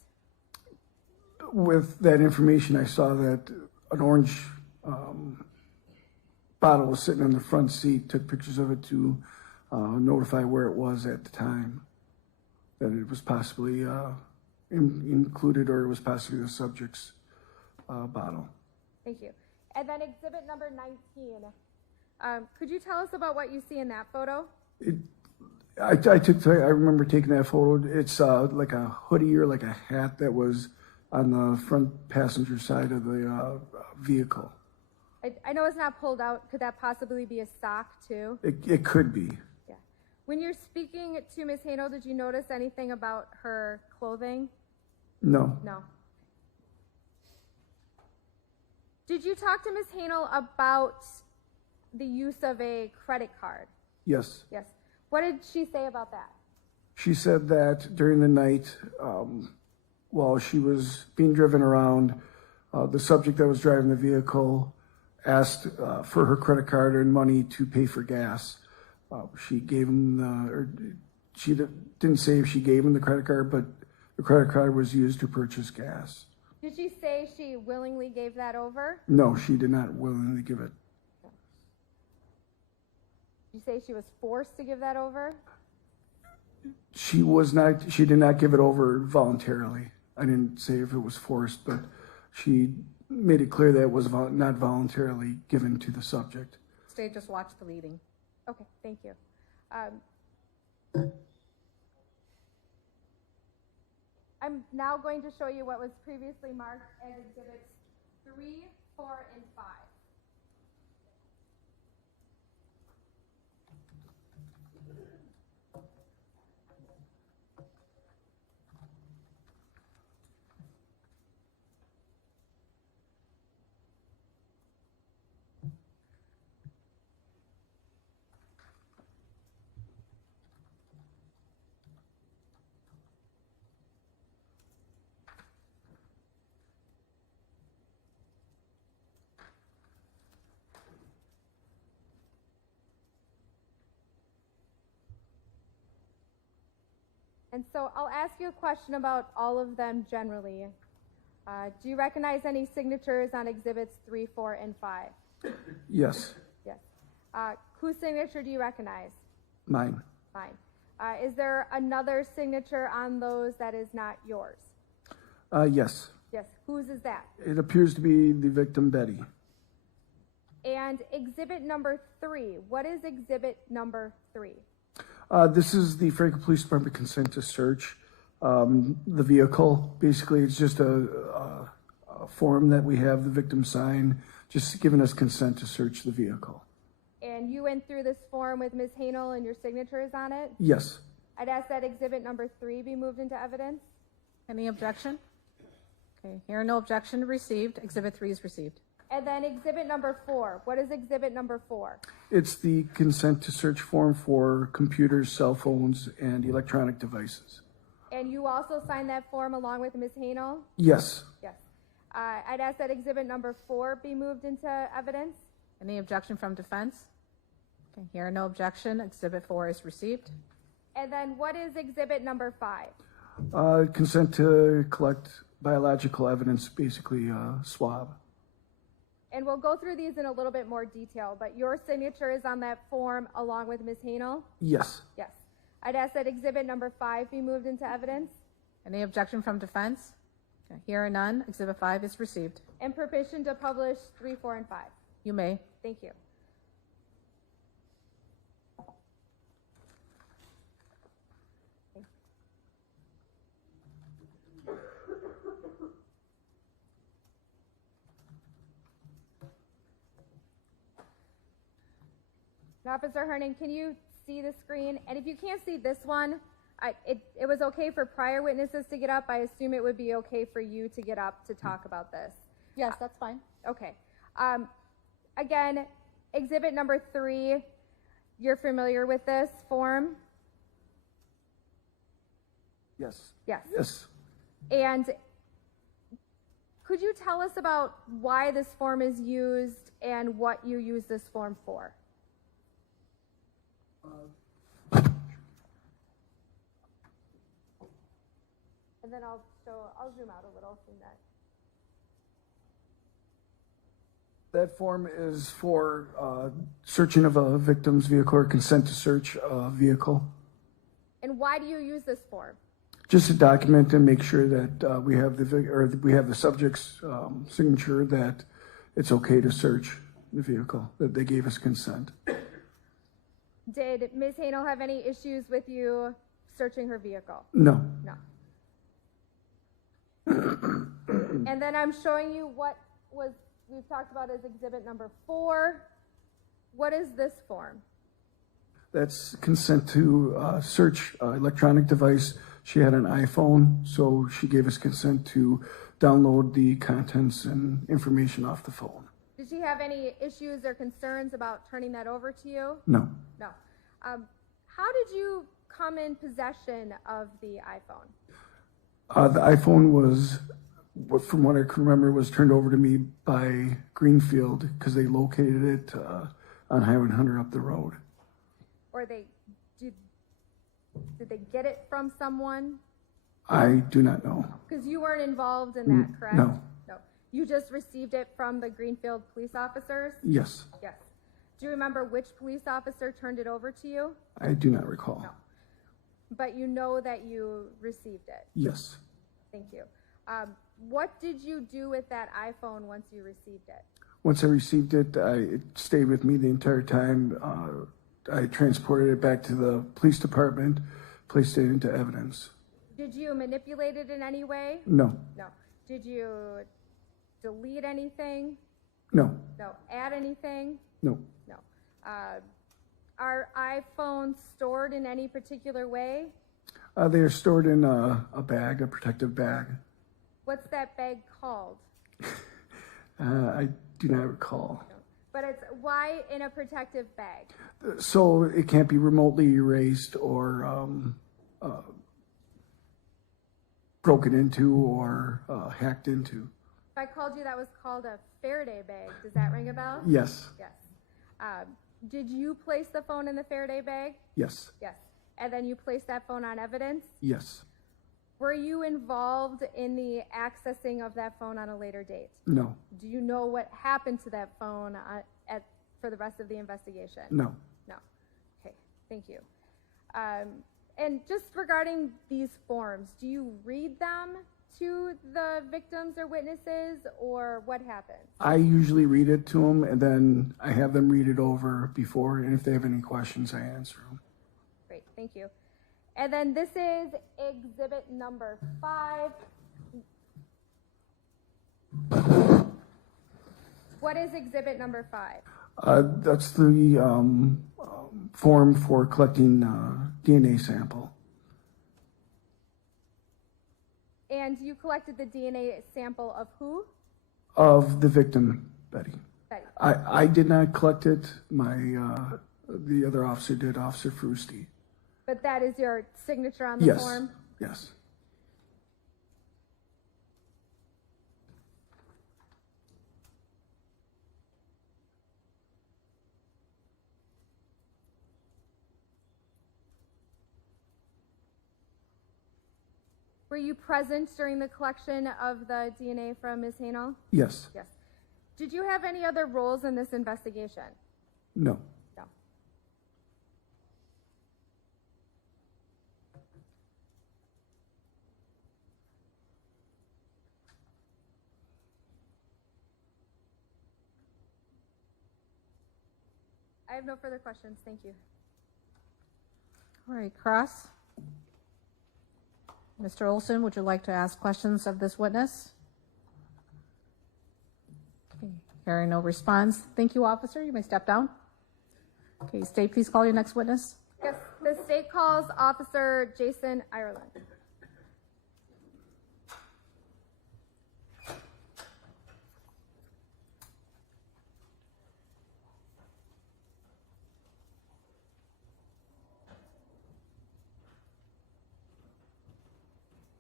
With that information, I saw that an orange bottle was sitting in the front seat, took pictures of it to notify where it was at the time, that it was possibly included or it was possibly the subject's bottle. Thank you. And then exhibit number 19. Could you tell us about what you see in that photo? I remember taking that photo. It's like a hoodie or like a hat that was on the front passenger side of the vehicle. I know it's not pulled out. Could that possibly be a sock too? It could be. Yeah. When you're speaking to Ms. Hanel, did you notice anything about her clothing? No. No. Did you talk to Ms. Hanel about the use of a credit card? Yes. Yes. What did she say about that? She said that during the night, while she was being driven around, the subject that was driving the vehicle asked for her credit card and money to pay for gas. She gave him she didn't say if she gave him the credit card, but the credit card was used to purchase gas. Did she say she willingly gave that over? No, she did not willingly give it. Did you say she was forced to give that over? She did not give it over voluntarily. I didn't say if it was forced, but she made it clear that it was not voluntarily given to the subject. Stay, just watch the leading. Okay, thank you. I'm now going to show you what was previously marked as exhibits 3, 4, and 5. And so I'll ask you a question about all of them generally. Do you recognize any signatures on exhibits 3, 4, and 5? Yes, Yes. Whose signature do you recognize? mine. Fine. Is there another signature on those that is not yours? Yes, Yes. Whose is that? it appears to be the victim, Betty. And exhibit number 3. What is exhibit number 3? This is the Franklin Police Department consent to search the vehicle. Basically, it's just a form that we have the victim sign, just giving us consent to search the vehicle. And you went through this form with Ms. Hanel and your signature is on it? Yes. I'd ask that exhibit number 3 be moved into evidence. Any objection? Okay, here no objection received. Exhibit 3 is received. And then exhibit number 4. What is exhibit number 4? It's the consent to search form for computers, cell phones, and electronic devices. And you also signed that form along with Ms. Hanel? Yes. Yes. I'd ask that exhibit number 4 be moved into evidence. Any objection from defense? Okay, here no objection. Exhibit 4 is received. And then what is exhibit number 5? Consent to collect biological evidence, basically swab. And we'll go through these in a little bit more detail, but your signature is on that form along with Ms. Hanel? Yes. Yes. I'd ask that exhibit number 5 be moved into evidence. Any objection from defense? Okay, here are none. Exhibit 5 is received. And permission to publish 3, 4, and 5. You may. Thank you. Now, Officer Herning, can you see the screen? And if you can't see this one, it was okay for prior witnesses to get up. I assume it would be okay for you to get up to talk about this. Yes, that's fine. Okay. Again, exhibit number 3, you're familiar with this form? Yes. Yes. Yes. And could you tell us about why this form is used and what you use this form for? And then I'll zoom out a little from that. That form is for searching of a victim's vehicle or consent to search a vehicle. And why do you use this form? Just to document and make sure that we have the subject's signature that it's okay to search the vehicle, that they gave us consent. Did Ms. Hanel have any issues with you searching her vehicle? No. No. And then I'm showing you what we've talked about as exhibit number 4. What is this form? That's consent to search electronic device. She had an iPhone, so she gave us consent to download the contents and information off the phone. Did she have any issues or concerns about turning that over to you? No. No. How did you come in possession of the iPhone? The iPhone was, from what I can remember, was turned over to me by Greenfield because they located it on Highway 100 up the road. Or did they get it from someone? I do not know. Because you weren't involved in that, correct? No. No. You just received it from the Greenfield police officers? Yes. Yes. Do you remember which police officer turned it over to you? I do not recall. No. But you know that you received it? Yes. Thank you. What did you do with that iPhone once you received it? Once I received it, it stayed with me the entire time. I transported it back to the police department, placed it into evidence. Did you manipulate it in any way? No. No. Did you delete anything? No. No. Add anything? No. No. Are iPhones stored in any particular way? They are stored in a bag, a protective bag. What's that bag called? I do not recall. But it's why in a protective bag? So it can't be remotely erased or broken into or hacked into. If I called you, that was called a Faraday bag. Does that ring a bell? Yes. Yes. Did you place the phone in the Faraday bag? Yes. Yes. And then you placed that phone on evidence? Yes. Were you involved in the accessing of that phone on a later date? No. Do you know what happened to that phone for the rest of the investigation? No. No. Okay, thank you. And just regarding these forms, do you read them to the victims or witnesses, or what happens? I usually read it to them, and then I have them read it over before, and if they have any questions, I answer them. Great, thank you. And then this is exhibit number 5. What is exhibit number 5? That's the form for collecting DNA sample. And you collected the DNA sample of who? Of the victim, Betty. Betty. I did not collect it. The other officer did, Officer Frusti. But that is your signature on the Yes. form? Yes. Were you present during the collection of the DNA from Ms. Hanel? Yes. Yes. Did you have any other roles in this investigation? No. No. I have no further questions. Thank you. All right, cross. Mr. Olson, would you like to ask questions of this witness? Okay, hearing no response. Thank you, officer. You may step down. Okay, state, please call your next witness. Yes, the state calls Officer Jason Ireland.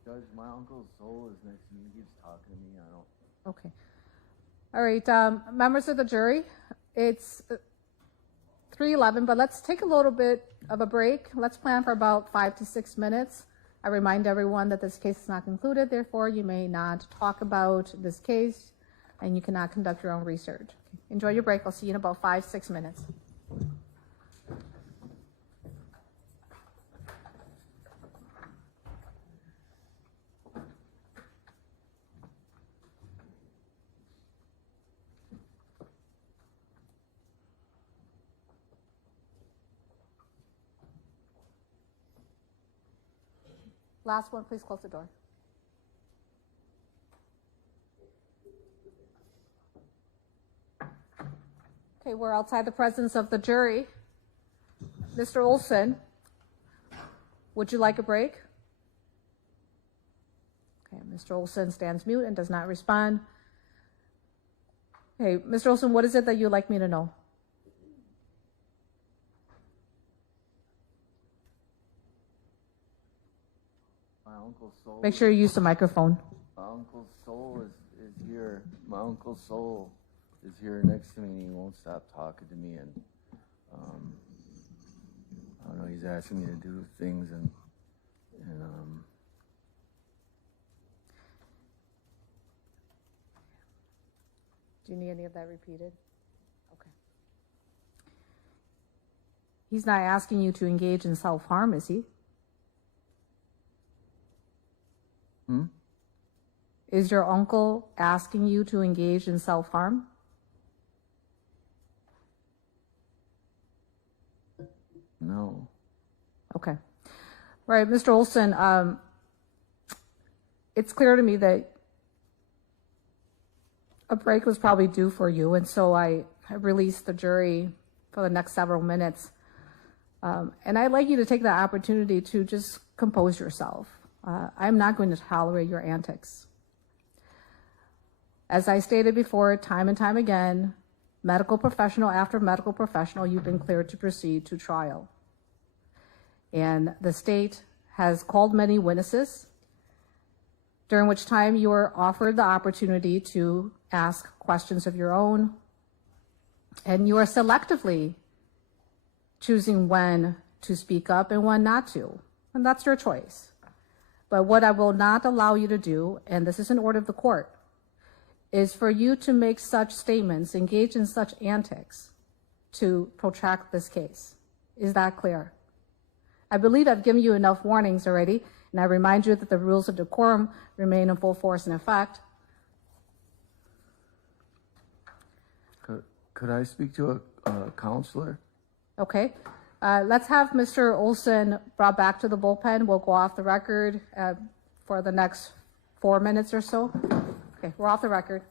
Judge, my uncle's soul is next to me. He keeps talking to me. I don't. Okay. All right, members of the jury, it's 3:11, but let's take a little bit of a break. Let's plan for about 5 to 6 minutes. I remind everyone that this case is not concluded, therefore you may not talk about this case and you cannot conduct your own research. Enjoy your break. I'll see you in about 5 to 6 minutes. Last one, please close the door. Okay, we're outside the presence of the jury. Mr. Olson, would you like a break? Okay, Mr. Olson stands mute and does not respond. Okay, Mr. Olson, what is it that you'd like me to know? Uncle Soul. Make sure you use the microphone. My Uncle Soul is here. My Uncle Soul is here next to me, and he won't stop talking to me. And I don't know. He's asking me to do things, and Do you need any of that repeated? Okay. He's not asking you to engage in self-harm, is he? Is your uncle asking you to engage in self-harm? No. Okay. Right, Mr. Olson, it's clear to me that a break was probably due for you, and so I released the jury for the next several minutes. And I'd like you to take the opportunity to just compose yourself. I'm not going to tolerate your antics. As I stated before, time and time again, medical professional after medical professional, you've been cleared to proceed to trial. And the state has called many witnesses, during which time you are offered the opportunity to ask questions of your own, and you are selectively choosing when to speak up and when not to, and that's your choice. But what I will not allow you to do, and this is an order of the court, is for you to make such statements, engage in such antics to protract this case. Is that clear? I believe I've given you enough warnings already, and I remind you that the rules of decorum remain in full force and effect. Could I speak to a counselor? Okay. Let's have Mr. Olson brought back to the bullpen. We'll go off the record for the next 4 minutes or so. Okay, we're off the record.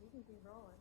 You can keep rolling.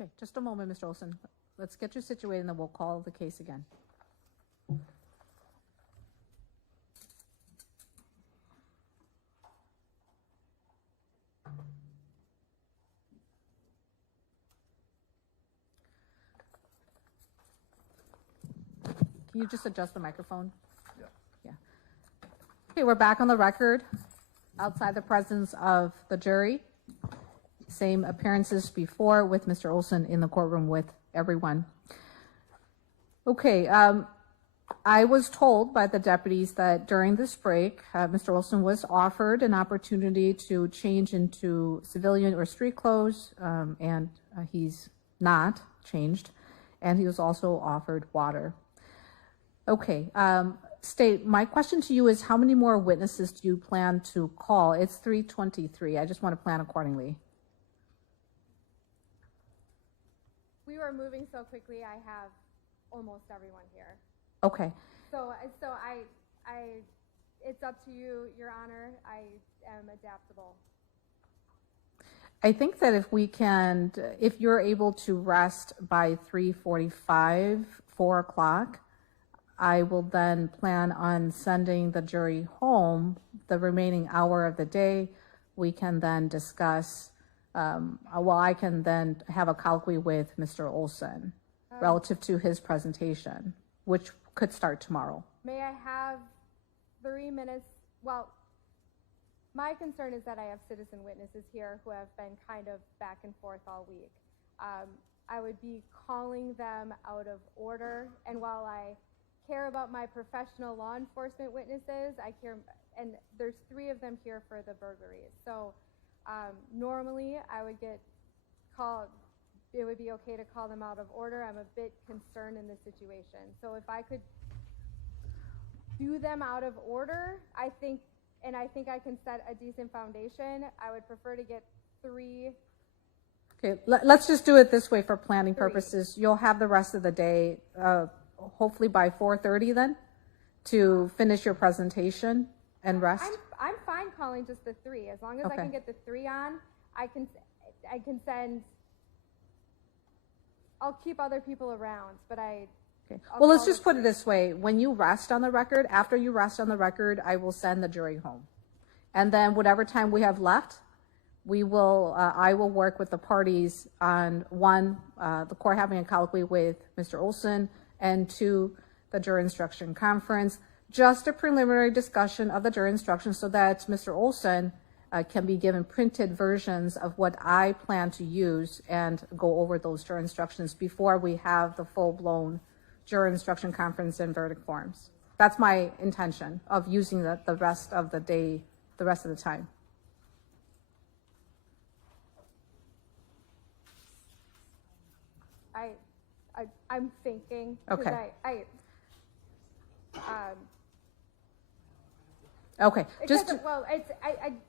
Okay, just a moment, Mr. Olson. Let's get you situated and then we'll call the case again. Can you just adjust the microphone? Yeah. Yeah. Okay, we're back on the record outside the presence of the jury. Same appearances before with Mr. Olson in the courtroom with everyone. Okay, I was told by the deputies that during this break, Mr. Olson was offered an opportunity to change into civilian or street clothes, and he's not changed, and he was also offered water. Okay, State, my question to you is how many more witnesses do you plan to call? It's 3:23. I just want to plan accordingly. We were moving so quickly, I have almost everyone here. Okay. So it's up to you, Your Honor. I am adaptable. I think that if you're able to rest by 3:45, 4 o'clock, I will then plan on sending the jury home the remaining hour of the day. We can then discuss, I can then have a colloquy with Mr. Olson relative to his presentation, which could start tomorrow. May I have 3 minutes? Well, my concern is that I have citizen witnesses here who have been kind of back and forth all week. I would be calling them out of order, and while I care about my professional law enforcement witnesses, I care, and there's 3 of them here for the burglaries. So normally I would get called, it would be okay to call them out of order. I'm a bit concerned in this situation. So if I could do them out of order, I think I can set a decent foundation. I would prefer to get 3. Okay, let's just do it this way for planning purposes. You'll have the rest of the day, hopefully by 4:30 then, to finish your presentation and rest. I'm fine calling just the 3. As long as I can get the 3 on, I can send, I'll keep other people around, but Well, let's just put it this way. When you rest on the record, after you rest on the record, I will send the jury home. And then whatever time we have left, I will work with the parties on 1, the court having a colloquy with Mr. Olson, and 2, the jury instruction conference, just a preliminary discussion of the jury instructions so that Mr. Olson can be given printed versions of what I plan to use and go over those jury instructions before we have the full-blown jury instruction conference and verdict forms. That's my intention of using the rest of the day, the rest of the time. I'm thinking. Okay. Okay. Just well,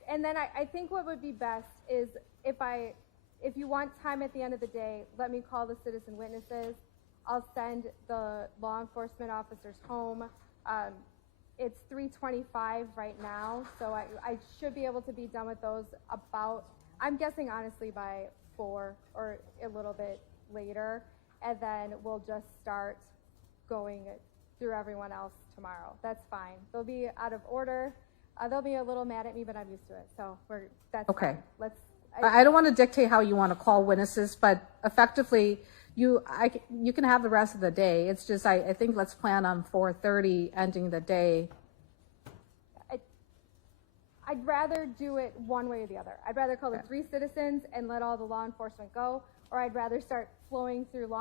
and then I think what would be best is if you want time at the end of the day, let me call the citizen witnesses. I'll send the law enforcement officers home. It's 3:25 right now, so I should be able to be done with those about, I'm guessing honestly by 4 or a little bit later, and then we'll just start going through everyone else tomorrow. That's fine. They'll be out of order. They'll be a little mad at me, but I'm used to it. So that's okay. Fine. I don't want to dictate how you want to call witnesses, but effectively, you can have the rest of the day. It's just I think let's plan on 4:30 ending the day. I'd rather do it one way or the other. I'd rather call the 3 citizens and let all the law enforcement go, or I'd rather start flowing through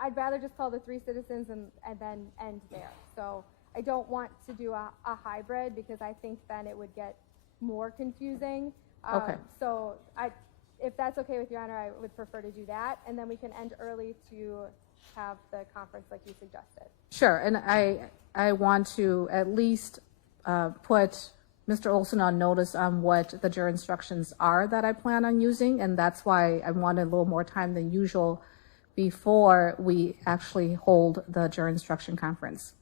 I'd rather just call the 3 citizens and then end there. So I don't want to do a hybrid because I think then it would get more confusing. Okay. So if that's okay with Your Honor, I would prefer to do that, and then we can end early to have the conference like you suggested. Sure, and I want to at least put Mr. Olson on notice on what the jury instructions are that I plan on using, and that's why I wanted a little more time than usual before we actually hold the jury instruction conference.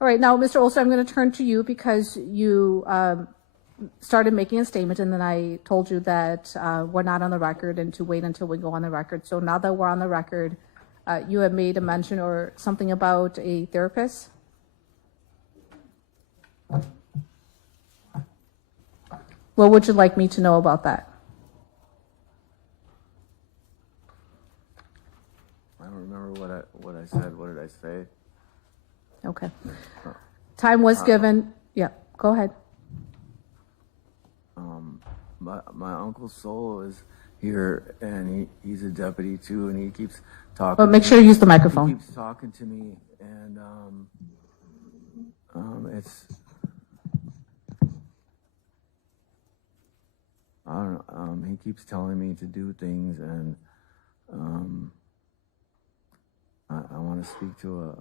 All right, now, Mr. Olson, I'm going to turn to you because you started making a statement, and then I told you that we're not on the record and to wait until we go on the record. So now that we're on the record, you have made a mention or something about a therapist. What would you like me to know about that? I don't remember what I said. What did I say? Okay. Time was given. Yeah, go ahead. My Uncle Soul is here, and he's a deputy too, and he keeps talking. But make sure you use the microphone. He keeps talking to me, and it's I don't know. He keeps telling me to do things, and I want to speak to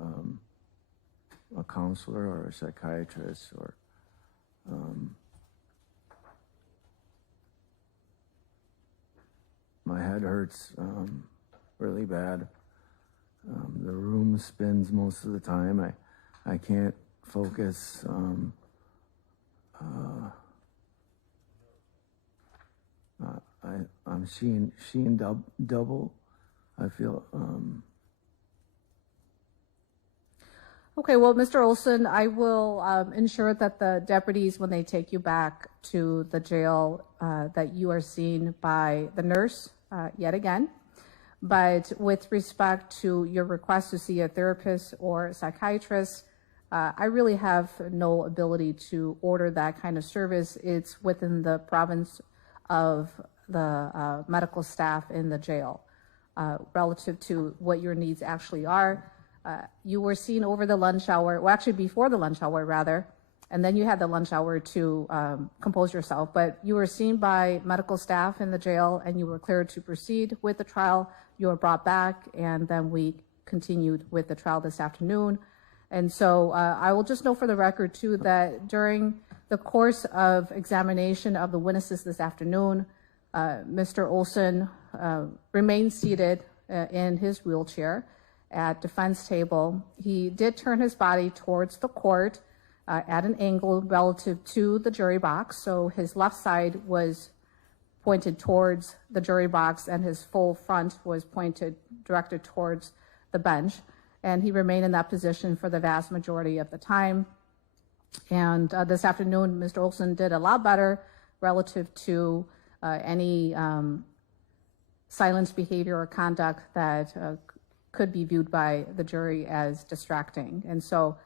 a counselor or a psychiatrist or. My head hurts really bad. The room spins most of the time. I can't focus. I'm seeing double. I feel. Okay, well, Mr. Olson, I will ensure that the deputies, when they take you back to the jail, that you are seen by the nurse yet again. But with respect to your request to see a therapist or a psychiatrist, I really have no ability to order that kind of service. It's within the province of the medical staff in the jail relative to what your needs actually are. You were seen over the lunch hour, well, actually before the lunch hour, rather, and then you had the lunch hour to compose yourself. But you were seen by medical staff in the jail, and you were cleared to proceed with the trial. You were brought back, and then we continued with the trial this afternoon. And so I will just note for the record, too, that during the course of examination of the witnesses this afternoon, Mr. Olson remained seated in his wheelchair at defense table. He did turn his body towards the court at an angle relative to the jury box. So his left side was pointed towards the jury box, and his full front was directed towards the bench. And he remained in that position for the vast majority of the time. And this afternoon, Mr. Olson did a lot better relative to any silence behavior or conduct that could be viewed by the jury as distracting. And so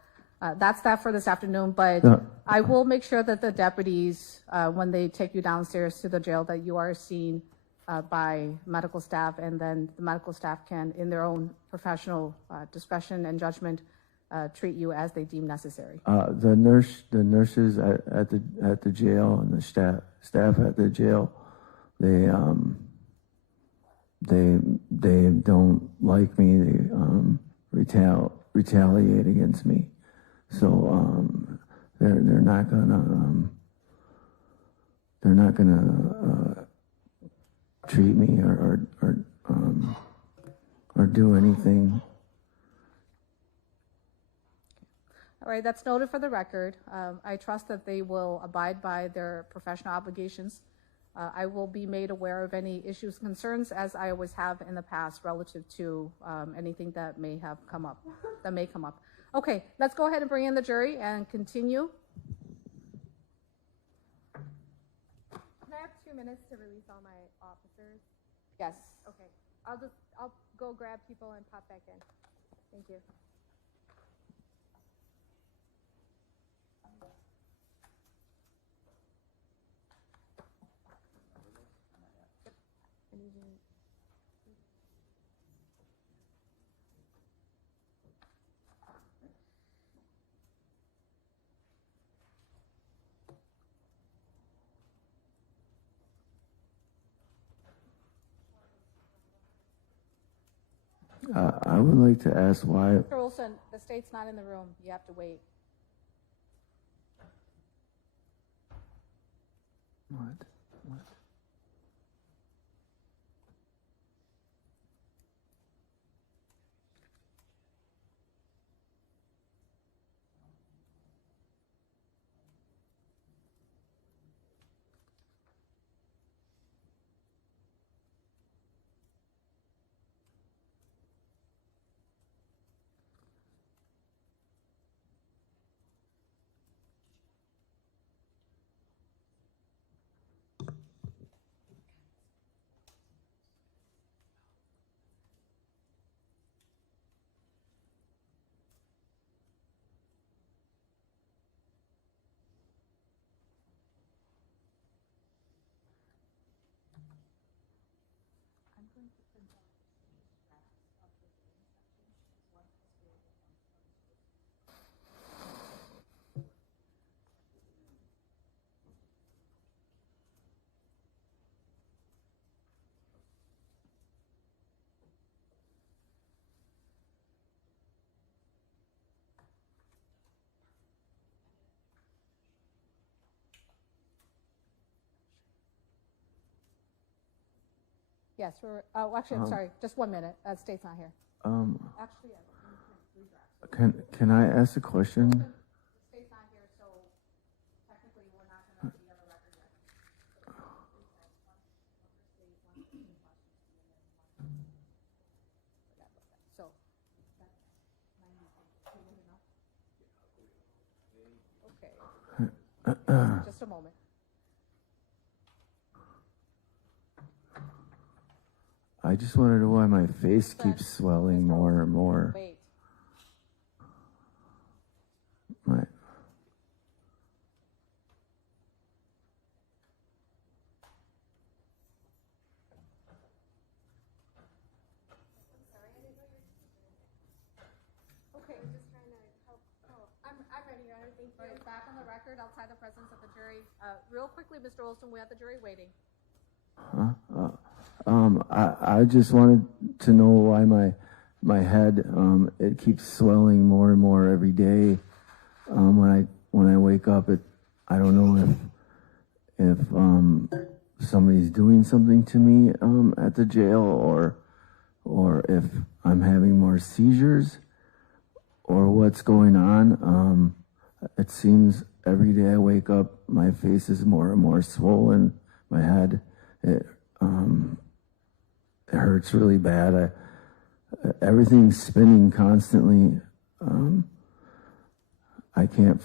that's that for this afternoon, but I will make sure that the deputies, when they take you downstairs to the jail, that you are seen by medical staff, and then the medical staff can, in their own professional discretion and judgment, treat you as they deem necessary. The nurses at the jail and the staff at the jail, they don't like me. They retaliate against me. So they're not gonna treat me or do anything. All right, that's noted for the record. I trust that they will abide by their professional obligations. I will be made aware of any issues, concerns, as I always have in the past, relative to anything that may come up. Okay, let's go ahead and bring in the jury and continue. Can I have 2 minutes to release all my officers? Yes. Okay, I'll go grab people and pop back in. Thank you. I would like to ask why. Mr. Olson, the state's not in the room. You have to wait. What? Yes, actually, I'm sorry, just 1 minute. State's not here. Actually, Can I ask a question? State's not here, so technically we're not going to be on the record yet. So, okay. Just a moment. I just want to know why my face keeps swelling more and more. Wait. My, Okay. I'm just trying to help. Oh, I'm ready, Your Honor. Thank you. Right, back on the record, outside the presence of the jury. Real quickly, Mr. Olson, we have the jury waiting. I just wanted to know why my head it keeps swelling more and more every day. When I wake up, I don't know if somebody's doing something to me at the jail, or if I'm having more seizures, or what's going on. It seems every day I wake up, my face is more and more swollen. My head, it hurts really bad. Everything's spinning constantly. I can't.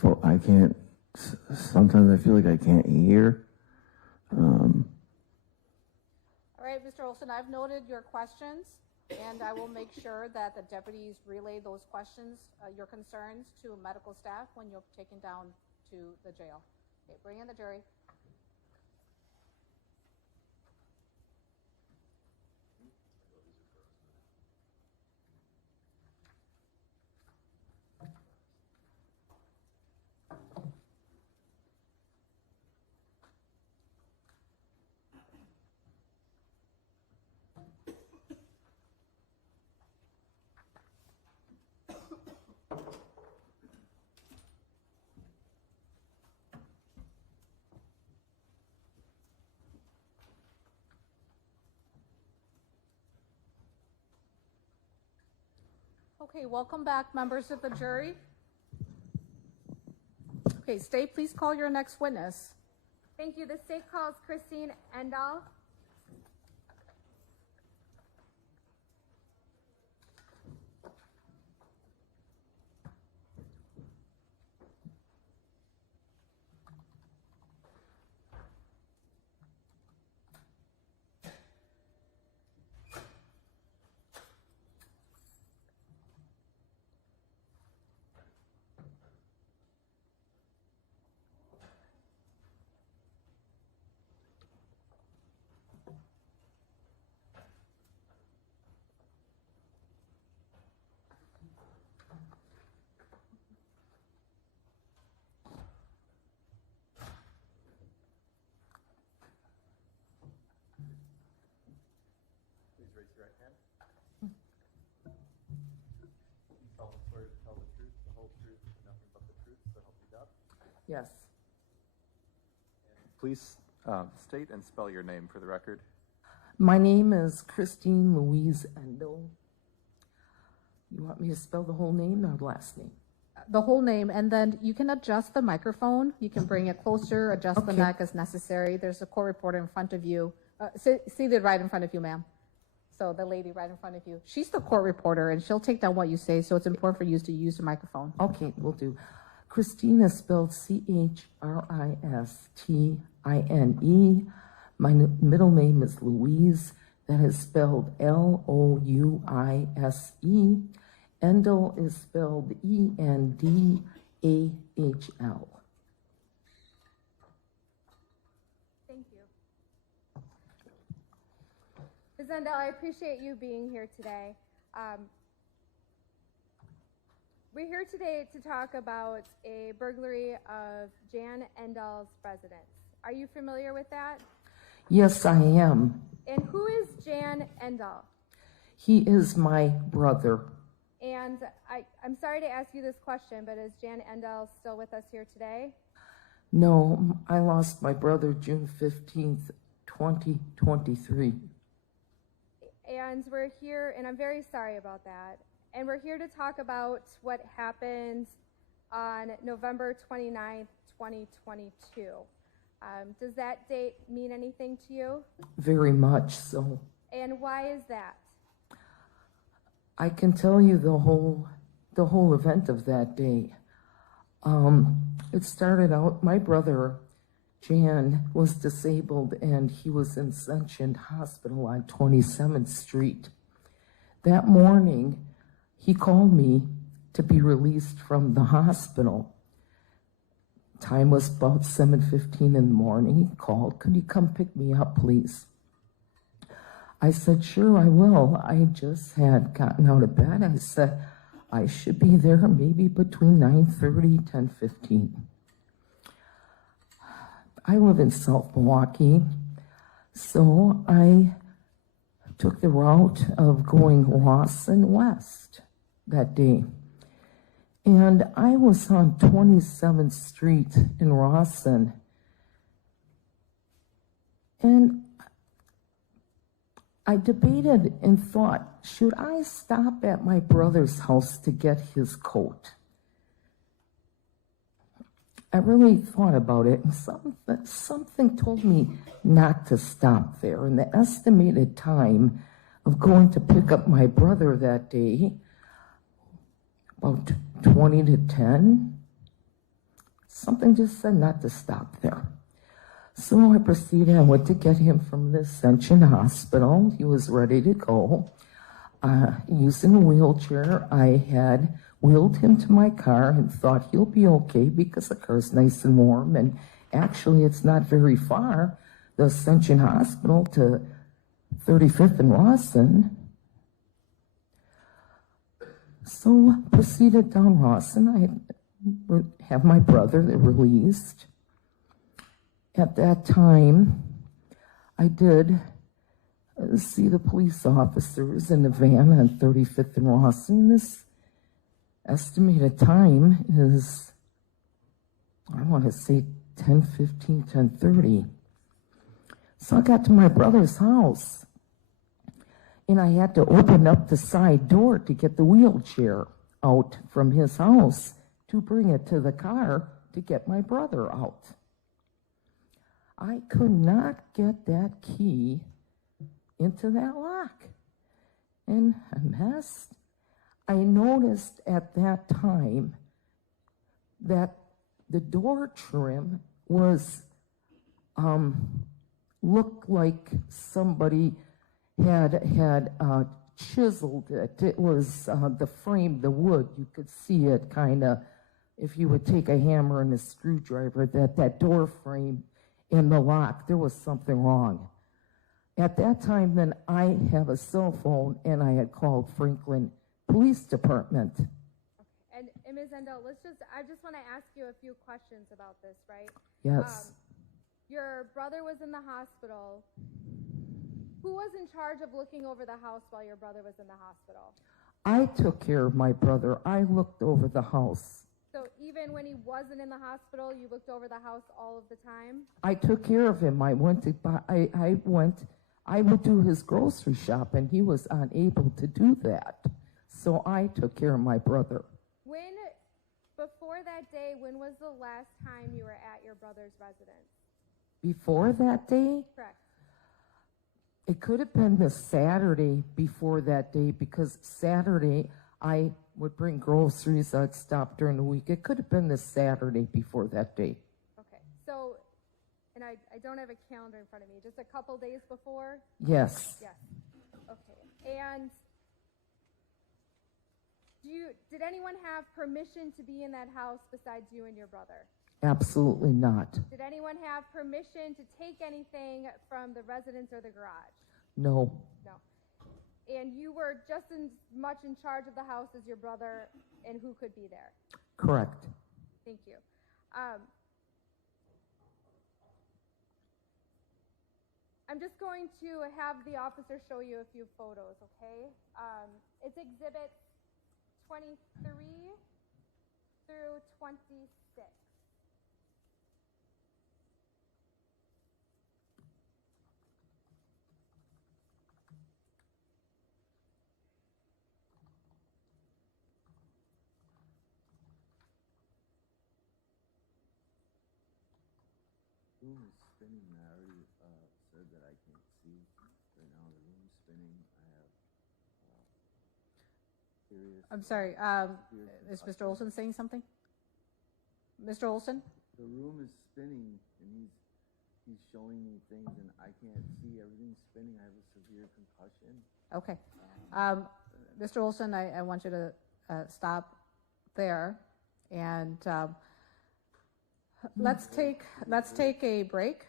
Sometimes I feel like I can't hear. All right, Mr. Olson, I've noted your questions, and I will make sure that the deputies relay those questions, your concerns, to medical staff when you're taken down to the jail. Okay, bring in the jury. Okay, welcome back, members of the jury. Okay, State, please call your next witness. Thank you. The state calls Christine Endall. Please raise your right hand. You tell the story to tell the truth, the whole truth, and nothing but the truth, so help you God. Yes. Please state and spell your name for the record. My name is Christine Louise Endel. You want me to spell the whole name or last name? The whole name, and then you can adjust the microphone. You can bring it closer, adjust the Okay. neck as necessary. There's a court reporter in front of you, seated right in front of you, ma'am. So the lady right in front of you, she's the court reporter, and she'll take down what you say, so it's important for you to use the microphone. Okay, will do. Christine is spelled Christine. My middle name is Louise. That is spelled Louise. Endel is spelled Endahl. Thank you. The Ms. Endel, I appreciate you being here today. We're here today to talk about a burglary of Jan Endel's residence. Are you familiar with that? Yes, I am. And who is Jan Endel? He is my brother. And I'm sorry to ask you this question, but is Jan Endel still with us here today? No, I lost my brother June 15th, 2023. And we're here, and I'm very sorry about that. And we're here to talk about what happened on November 29th, 2022. Does that date mean anything to you? Very much so. And why is that? I can tell you the whole event of that day. It started out, my brother, Jan, was disabled and he was in Ascension Hospital on 27th Street. That morning, he called me to be released from the hospital. Time was about 7:15 in the morning. He called, could you come pick me up, please? I said, sure, I will. I just had gotten out of bed. I said, I should be there maybe between 9:30, 10:15. I live in South Milwaukee, so I took the route of going Rawson West that day. And I was on 27th Street in Rawson. And I debated and thought, should I stop at my brother's house to get his coat? I really thought about it, and something told me not to stop there. And the estimated time of going to pick up my brother that day, about 20 to 10, something just said not to stop there. So I proceeded, I went to get him from the Ascension Hospital. He was ready to go. Using a wheelchair, I had wheeled him to my car and thought he'll be okay because the car's nice and warm. And actually, it's not very far, the Ascension Hospital to 35th and Rawson. So proceeded down Rawson. I have my brother released. At that time, I did see the police officers in a van on 35th and Rawson. This estimated time is, I want to say 10:15, 10:30. So I got to my brother's house, and I had to open up the side door to get the wheelchair out from his house to bring it to the car to get my brother out. I could not get that key into that lock, and I messed. I noticed at that time that the door trim was, looked like somebody had chiseled it. It was the frame, the wood, you could see it kind of, if you would take a hammer and a screwdriver, that door frame in the lock, there was something wrong. At that time, then, I have a cell phone, and I had called Franklin Police Department. Okay. And Ms. Endel, I just want to ask you a few questions about this, right? Yes. Your brother was in the hospital. Who was in charge of looking over the house while your brother was in the hospital? I took care of my brother. I looked over the house. So even when he wasn't in the hospital, you looked over the house all of the time? I took care of him. I would do his grocery shop, and he was unable to do that. So I took care of my brother. Before that day, when was the last time you were at your brother's residence? Before that day? Correct. It could have been the Saturday before that day, because Saturday I would bring groceries. I'd stop during the week. It could have been the Saturday before that day. Okay. So, and I don't have a calendar in front of me. Just a couple days before? Yes. Yes. Okay. And did anyone have permission to be in that house besides you and your brother? Absolutely not. Did anyone have permission to take anything from the residence or the garage? No. No. And you were just as much in charge of the house as your brother and who could be there? Correct. Thank you. I'm just going to have the officer show you a few photos, okay? It's exhibits 23 through 26. Room is spinning. I already said that I can't see right now. The room is spinning. I have serious. I'm sorry, is Mr. Olson saying something? Mr. Olson? The room is spinning, and he's showing me things, and I can't see. Everything's spinning. I have a severe concussion. Okay. Mr. Olson, I want you to stop there, and let's take a break.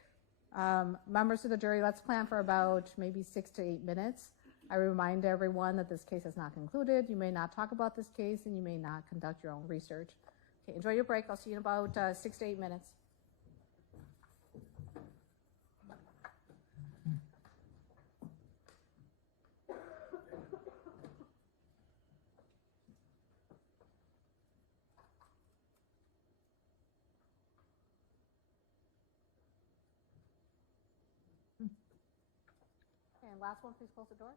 Members of the jury, let's plan for about maybe 6 to 8 minutes. I remind everyone that this case is not concluded. You may not talk about this case, and you may not conduct your own research. Okay, enjoy your break. I'll see you in about 6 to 8 minutes. Okay, and last one, please close the door.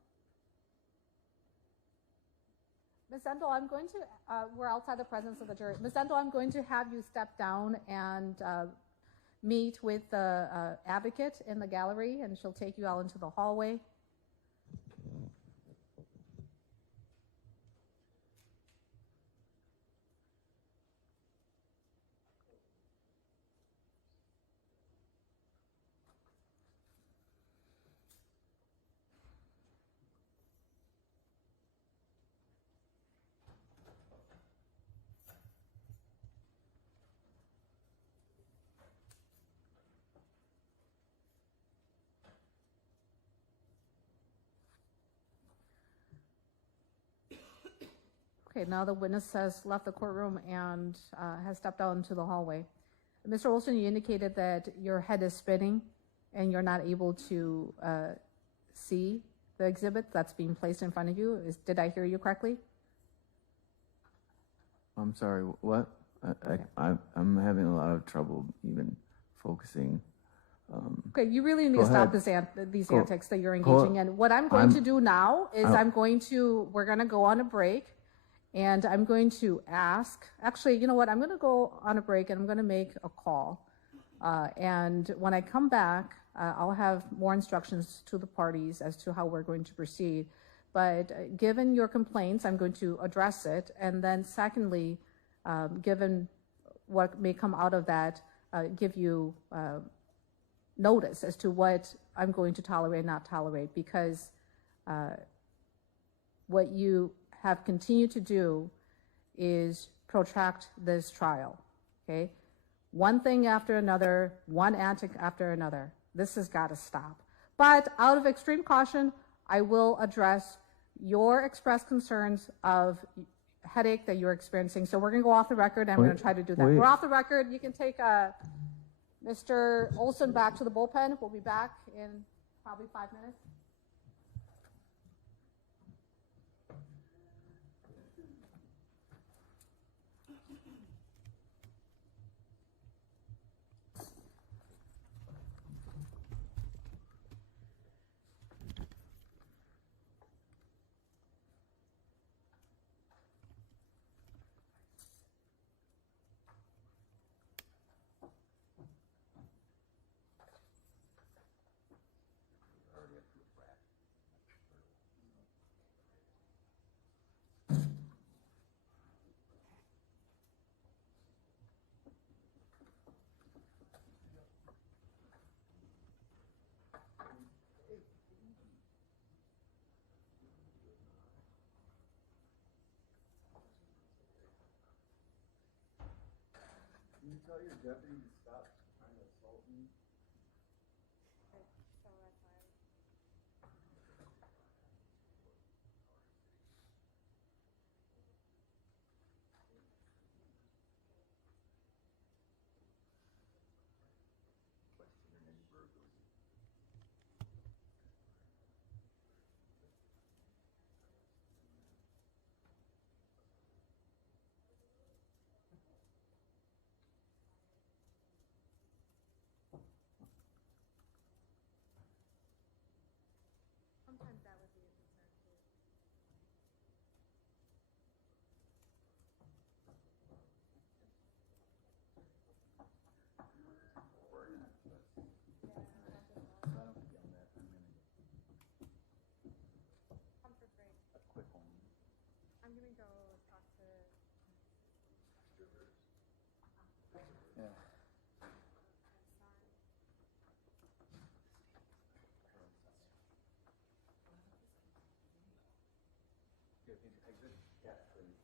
Ms. Endel, I'm going to, we're outside the presence of the jury. Ms. Endel, I'm going to have you step down and meet with the advocate in the gallery, and she'll take you out into the hallway. Okay, now the witness has left the courtroom and has stepped out into the hallway. Mr. Olson, you indicated that your head is spinning and you're not able to see the exhibit that's being placed in front of you. Did I hear you correctly? I'm sorry, what? I'm having a lot of trouble even focusing. Okay, you really need to stop these antics that you're engaging in. What I'm going to do now is we're going to go on a break. And I'm going to ask, actually, you know what? I'm going to go on a break and I'm going to make a call. And when I come back, I'll have more instructions to the parties as to how we're going to proceed. But given your complaints, I'm going to address it. And then secondly, given what may come out of that, give you notice as to what I'm going to tolerate and not tolerate, because what you have continued to do is protract this trial, okay? One thing after another, one antic after another. This has got to stop. But out of extreme caution, I will address your expressed concerns of headache that you're experiencing. So we're going to go off the record, and I'm going to try to do that. We're off the record. You can take Mr. Olson back to the bullpen. We'll be back in probably 5 minutes. Can you tell your deputy to stop trying to assault me? So that's fine. exit? Yeah, please.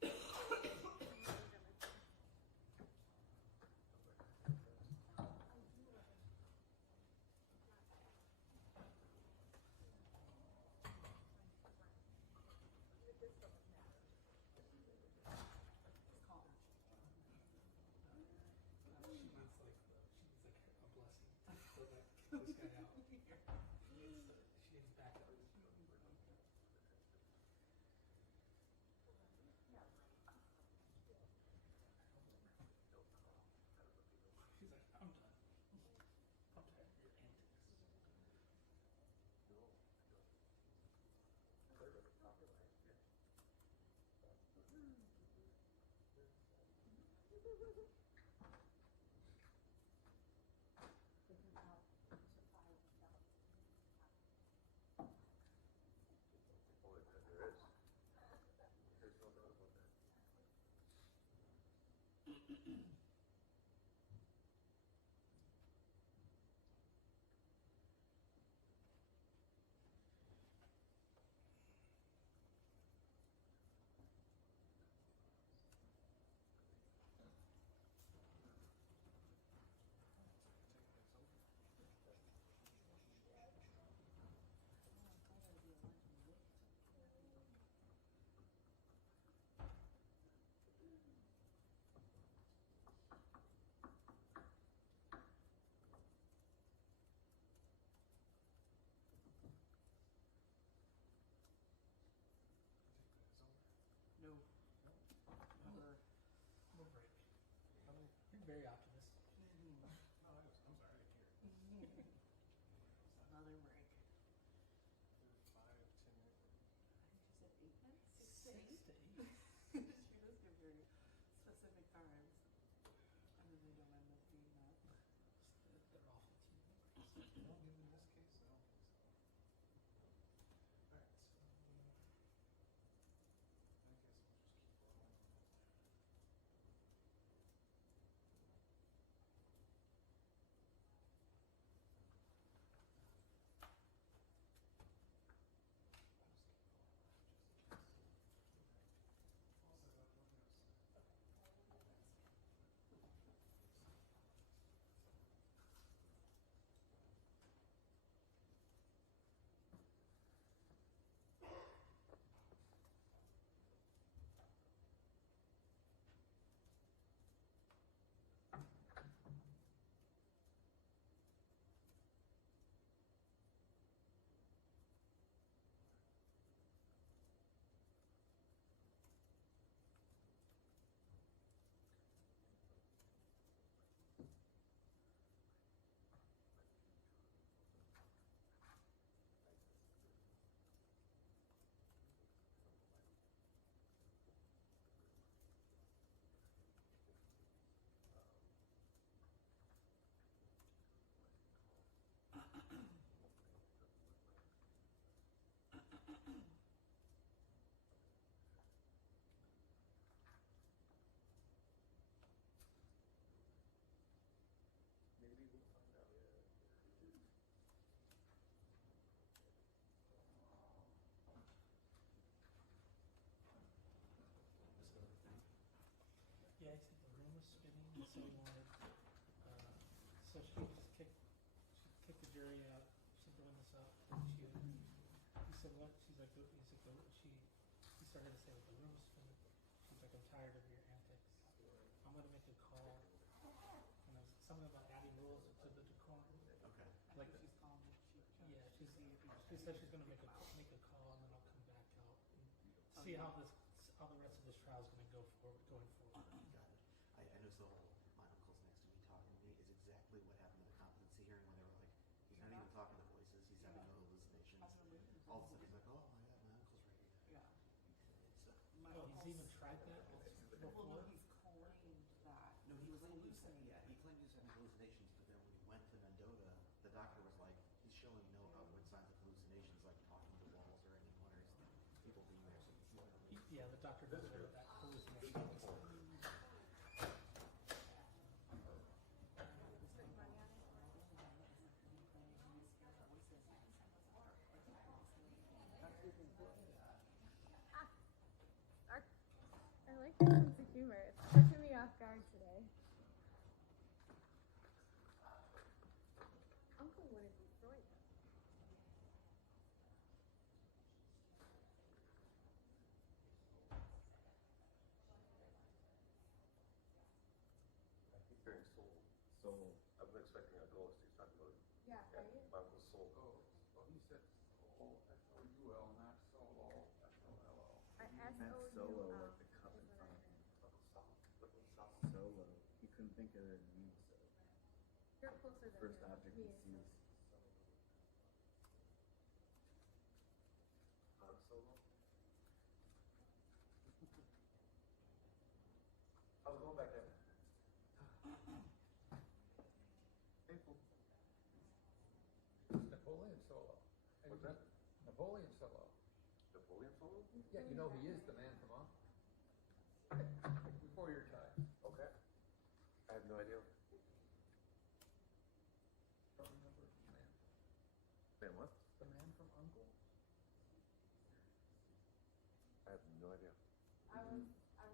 No. Never. No break. You're very optimistic. Oh, I'm sorry, I care. Another break. 5, 10 minutes. I think you said 8 minutes? 6 to 8. She does give very specific times. I really don't end up doing that. They're awful team members. Well, in this case, I don't think so. Alright, so I guess we'll just keep going. Maybe we'll find out. Yeah, I think the room was spinning, and so we wanted, so she just kicked the jury out. She throwing this up. He said, what? She's like, he started to say, like, the room was spinning. She's like, I'm tired of your antics. I'm going to make a call. And it was something about adding rules to the decorum. Okay. Like she's calling. Yeah, she said she's going to make a call, and then I'll come back out and see how the rest of this trial is going to going forward. Got it. I know. So my uncle's next to me talking to me is exactly what happened in the competency hearing when they were like, he's not even talking to voices. He's having no hallucinations. All of a sudden he's like, oh my god, my uncle's right here. Yeah. He's even tried that before? Well, no, he's claimed that. No, he was hallucinating. Yeah, he claimed he was having hallucinations, but then when he went to Mendota, the doctor was like, he's showing no outward signs of hallucinations, like talking to walls or anyone or people being there. So yeah, the doctor does know that hallucination. Sense of humor. It's catching me off guard today. Uncle wouldn't destroy them. I think they're in Seoul. Seoul. I've been expecting a ghost. He's talking about it. Yeah, right? My uncle's Seoul. Oh, well, he said Soul, S-O-U-L, not Solo, S-O-L-O. Not solo, like the cup in front of him. Solo. He couldn't think of the name, so. You're closer than First me. object he sees. Han Solo? How's it going back there? People. It's Napoleon Solo. What's that? Napoleon Solo. Napoleon Solo? Yeah, you know he is the man from Uncle. Before your time. Okay. I have no idea. Don't remember the man. Man, what? The man from Uncle? I have no idea. I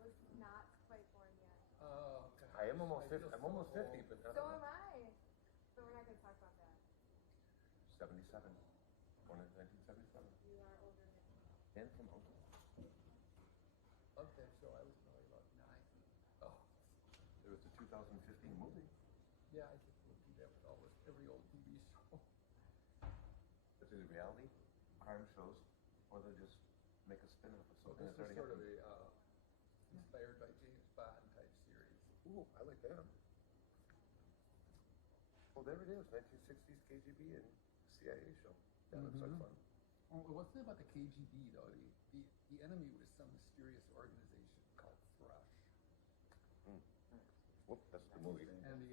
was not quite born yet. Oh, okay. I am almost 50. feel I'm so almost 50, old. but not So am I. So we're not going to talk about that. 77. Born in 1977. You are older than me. Man from Uncle. Loved that show. I was probably about 9. Oh, It was the 2015 movie. yeah, I just would do that with every old TV show. It's either reality, crime shows, or they just make a spin off of So something this that's is already sort of happened. inspired by James Bond type series. Ooh, I like that. Well, there it is, 1960s KGB and CIA show. That looks like fun. Oh, it wasn't about the KGB though. The enemy was some mysterious organization called Thrush. Whoop, that's the movie. And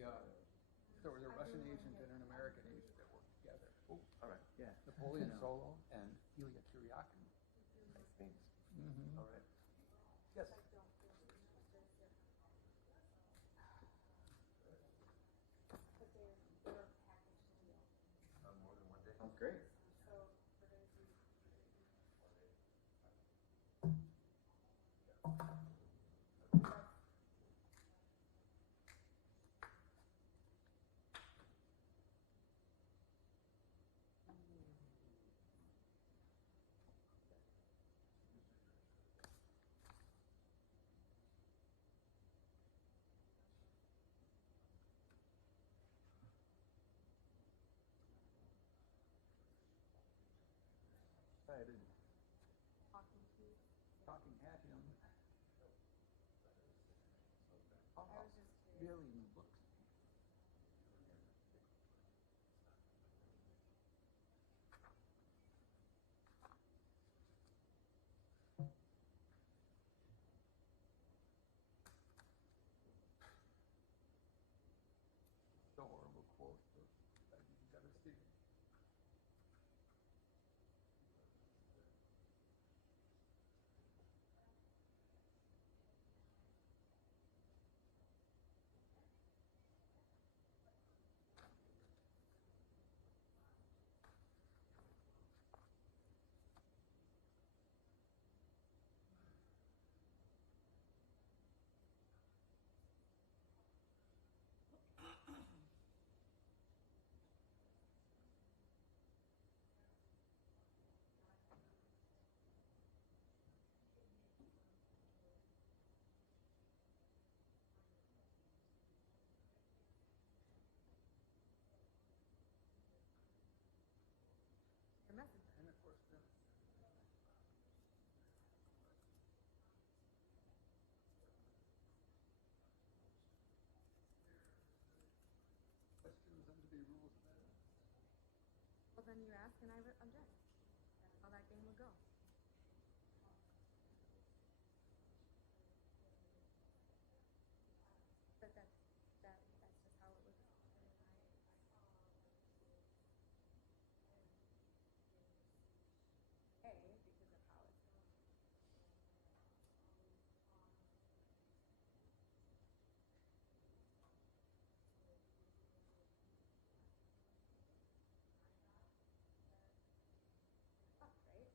there was a Russian agent and an American agent that worked together. Oh, all right. Yeah. Napoleon Solo and Ilya Kuryakin. Nice names. Mm-hmm. All right. Yes. But they're a package deal. On more than one day. Sounds great. So we're going to do. I didn't Talking to you. talking at him. I was just curious. Barely even looks. The horrible quote, but I think devastating. Your message. And of course, the questions under the rules of evidence. Well, then you ask and I object. That's how that game will go. But that's just how it would go. Because of how it's going. Right?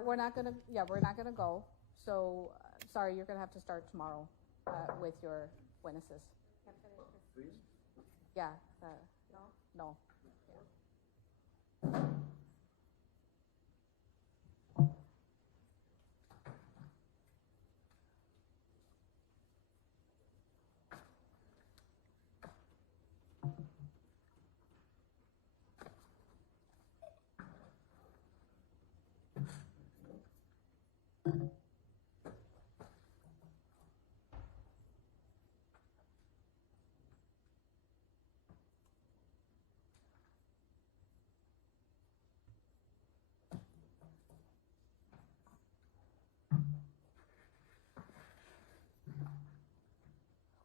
we're not gonna go. So, sorry, you're gonna have to start tomorrow with your witnesses. Yeah. No. Yeah.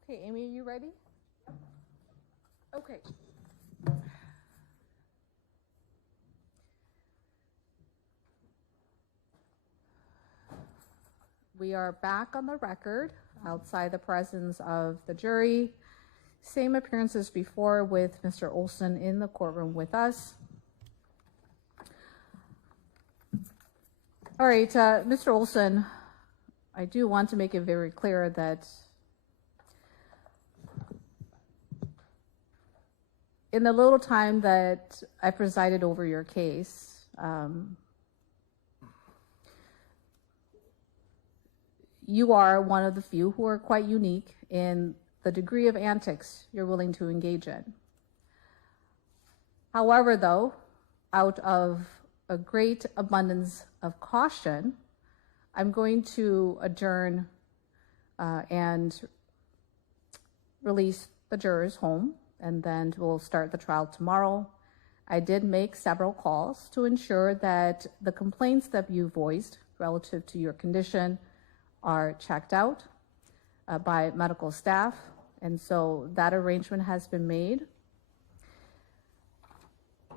Okay, Amy, are you ready? Okay. We are back on the record outside the presence of the jury. Same appearances before with Mr. Olson in the courtroom with us. All right, Mr. Olson, I do want to make it very clear that in the little time that I presided over your case, you are one of the few who are quite unique in the degree of antics you're willing to engage in. However, though, out of a great abundance of caution, I'm going to adjourn and release the jurors home, and then we'll start the trial tomorrow. I did make several calls to ensure that the complaints that you voiced relative to your condition are checked out by medical staff, and so that arrangement has been made.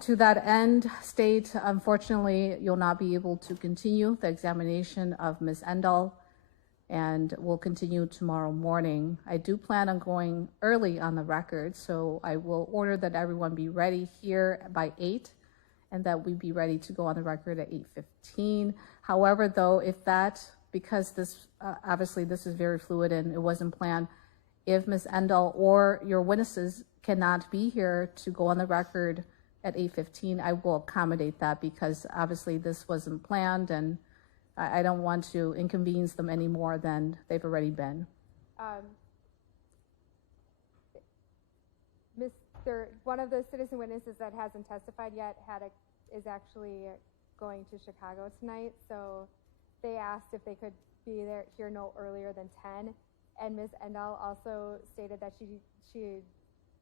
To that end, State, unfortunately, you'll not be able to continue the examination of Ms. Endel, and we'll continue tomorrow morning. I do plan on going early on the record, so I will order that everyone be ready here by 8, and that we be ready to go on the record at 8:15. However, though, if that, because this, obviously this is very fluid and it wasn't planned, if Ms. Endel or your witnesses cannot be here to go on the record at 8:15, I will accommodate that, because obviously this wasn't planned and I don't want to inconvenience them any more than they've already been. One of the citizen witnesses that hasn't testified yet is actually going to Chicago tonight, so they asked if they could be here no earlier than 10, and Ms. Endel also stated that she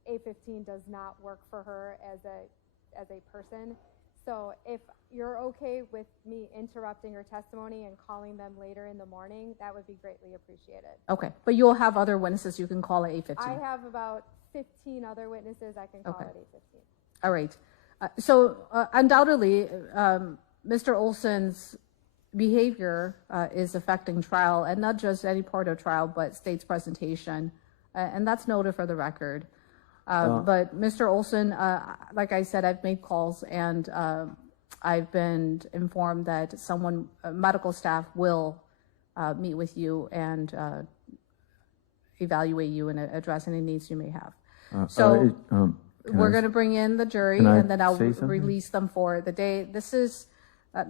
8:15 does not work for her as a person. So if you're okay with me interrupting her testimony and calling them later in the morning, that would be greatly appreciated. Okay, but you'll have other witnesses you can call at 8:15. I have about 15 other witnesses I can call at 8:15. All right. So undoubtedly, Mr. Olson's behavior is affecting trial, and not just any part of trial, but State's presentation, and that's noted for the record. But Mr. Olson, like I said, I've made calls, and I've been informed that medical staff will meet with you and evaluate you and address any needs you may have. So we're going to bring in the jury, and then I'll release them for the day. This is,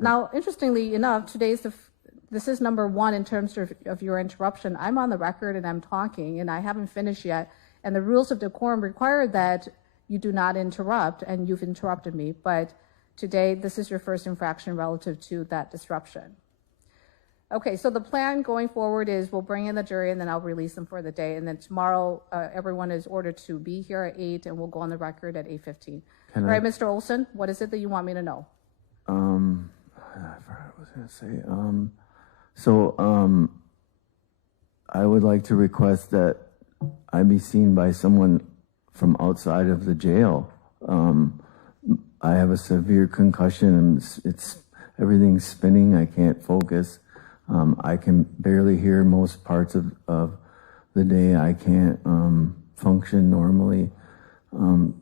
now, interestingly enough, this is number one in terms of your interruption. I'm on the record and I'm talking, and I haven't finished yet. And the rules of decorum require that you do not interrupt, and you've interrupted me. But today, this is your first infraction relative to that disruption. Okay, so the plan going forward is we'll bring in the jury, and then I'll release them for the day. And then tomorrow, everyone is ordered to be here at 8, and we'll go on the record at 8:15. All right, Mr. Olson, what is it that you want me to know? I forgot what I was going to say. So I would like to request that I be seen by someone from outside of the jail. I have a severe concussion, and everything's spinning. I can't focus. I can barely hear most parts of the day. I can't function normally to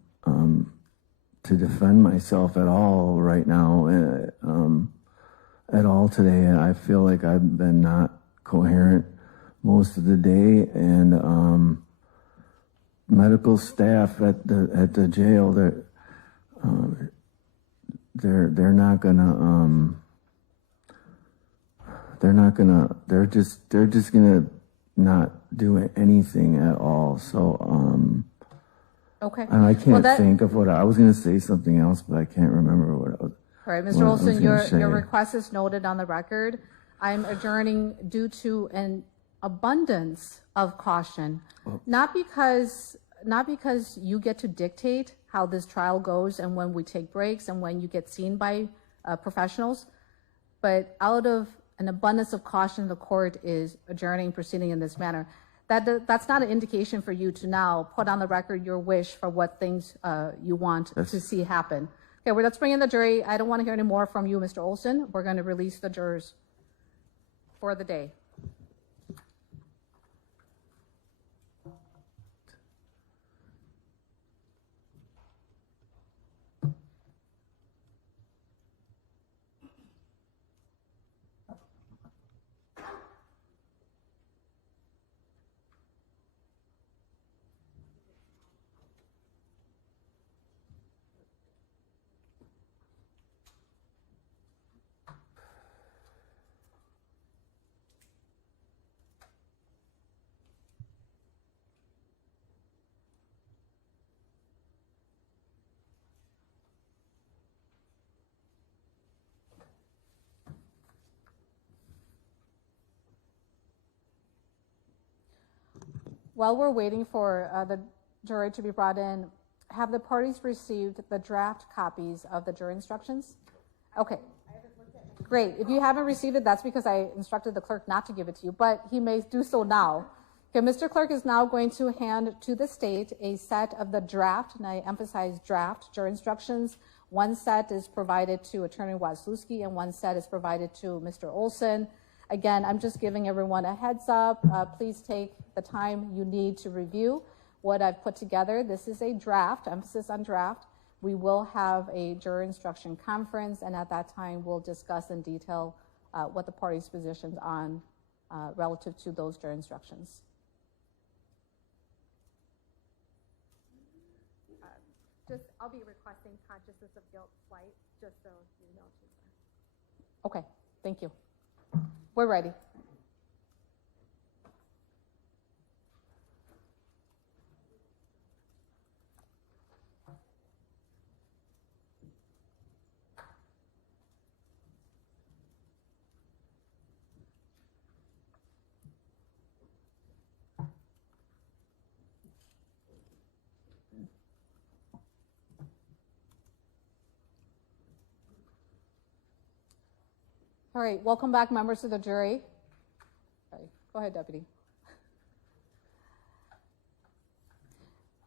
defend myself at all right now. at all today, and I feel like I've been not coherent most of the day, and medical staff at the jail, they're just gonna not do anything at all. So Okay. and I can't Well, think of what I was gonna say something else, but I can't remember what I was. All right, what Mr. I was Olson, gonna say. your request is noted on the record. I'm adjourning due to an abundance of caution, not because you get to dictate how this trial goes and when we take breaks and when you get seen by professionals, but out of an abundance of caution, the court is adjourning proceeding in this manner. That's not an indication for you to now put on the record your wish for what things you want to see happen. Okay, well, let's bring in the jury. I don't want to hear any more from you, Mr. Olson. We're going to release the jurors for the day. While we're waiting for the jury to be brought in, have the parties received the draft copies of the jury instructions? Okay. Great. If you haven't received it, that's because I instructed the clerk not to give it to you, but he may do so now. Okay, Mr. Clerk is now going to hand to the state a set of the draft, and I emphasize draft, jury instructions. One set is provided to Attorney Wasilewski, and one set is provided to Mr. Olson. Again, I'm just giving everyone a heads up. Please take the time you need to review what I've put together. This is a draft, emphasis on draft. We will have a jury instruction conference, and at that time, we'll discuss in detail what the parties' positions on relative to those jury instructions. I'll be requesting consciousness of guilt flight, just so you know. Okay, thank you. We're ready. All right, welcome back, members of the jury. Sorry, go ahead, Deputy.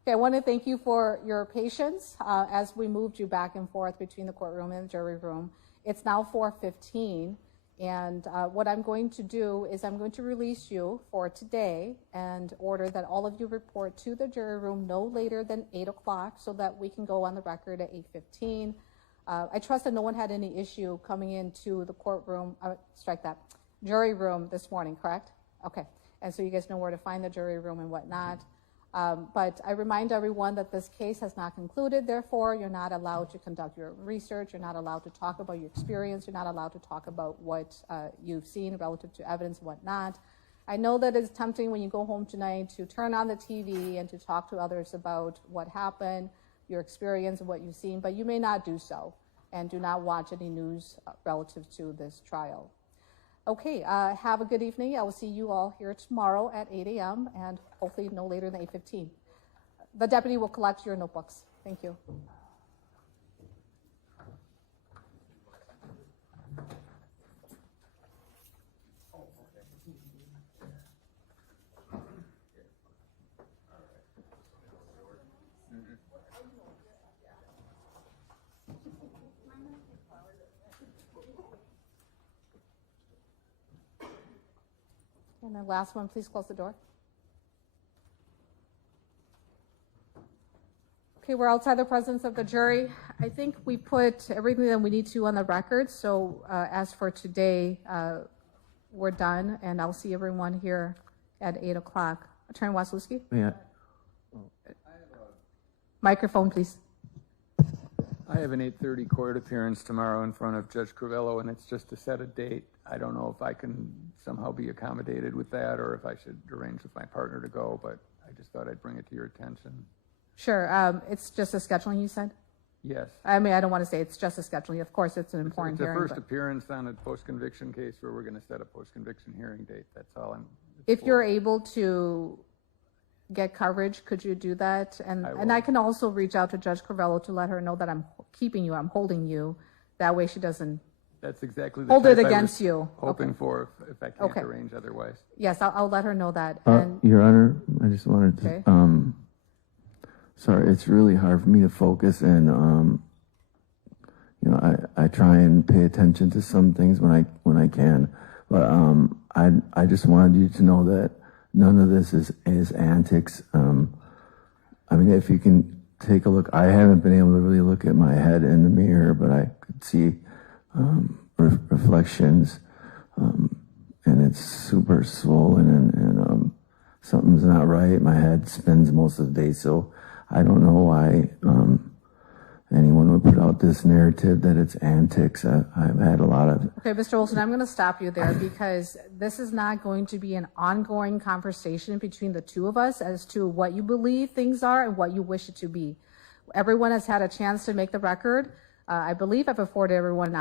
Okay, I want to thank you for your patience as we moved you back and forth between the courtroom and the jury room. It's now 4:15, and what I'm going to do is I'm going to release you for today and order that all of you report to the jury room no later than 8 o'clock so that we can go on the record at 8:15. I trust that no one had any issue coming into the courtroom, jury room this morning, correct? Okay, and so you guys know where to find the jury room and whatnot. But I remind everyone that this case has not concluded, therefore you're not allowed to conduct your research, you're not allowed to talk about your experience, you're not allowed to talk about what you've seen relative to evidence and whatnot. I know that it's tempting when you go home tonight to turn on the TV and to talk to others about what happened, your experience and what you've seen, but you may not do so, and do not watch any news relative to this trial. Okay, have a good evening. I will see you all here tomorrow at 8 a.m. and hopefully no later than 8:15. The deputy will collect your notebooks. Thank you. And the last one, please close the door. Okay, we're outside the presence of the jury. I think we put everything that we need to on the record. So as for today, we're done, and I'll see everyone here at 8 o'clock. Attorney Wasilewski? Yeah. Microphone, please. I have an 8:30 court appearance tomorrow in front of Judge Crivello, and it's just to set a date. I don't know if I can somehow be accommodated with that, or if I should arrange with my partner to go, but I just thought I'd bring it to your attention. Sure. It's just a scheduling, you said? Yes. I mean, I don't want to say it's just a scheduling. Of course, it's an important It's the hearing. first but appearance on a post-conviction case where we're going to set a post-conviction hearing date. That's all if you're able to get coverage, could you do that? And I can also reach out to Judge Crivello to let her know that I'm keeping you, I'm holding you. That way she doesn't That's exactly the hold it type I against was you. hoping for if I can't Okay. arrange otherwise. Yes, I'll let her know that. Your Honor, I just wanted to, Okay. sorry, it's really hard for me to focus, and you know, I try and pay attention to some things when I can, but I just wanted you to know that none of this is antics. I mean, if you can take a look, I haven't been able to really look at my head in the mirror, but I could see reflections, and it's super swollen, and something's not right. My head spins most of the day, so I don't know why anyone would put out this narrative that it's antics. I've had a lot of. Okay, Mr. Olson, I'm going to stop you there because this is not going to be an ongoing conversation between the two of us as to what you believe things are and what you wish it to be. Everyone has had a chance to make the record. I believe I've afforded everyone an opportunity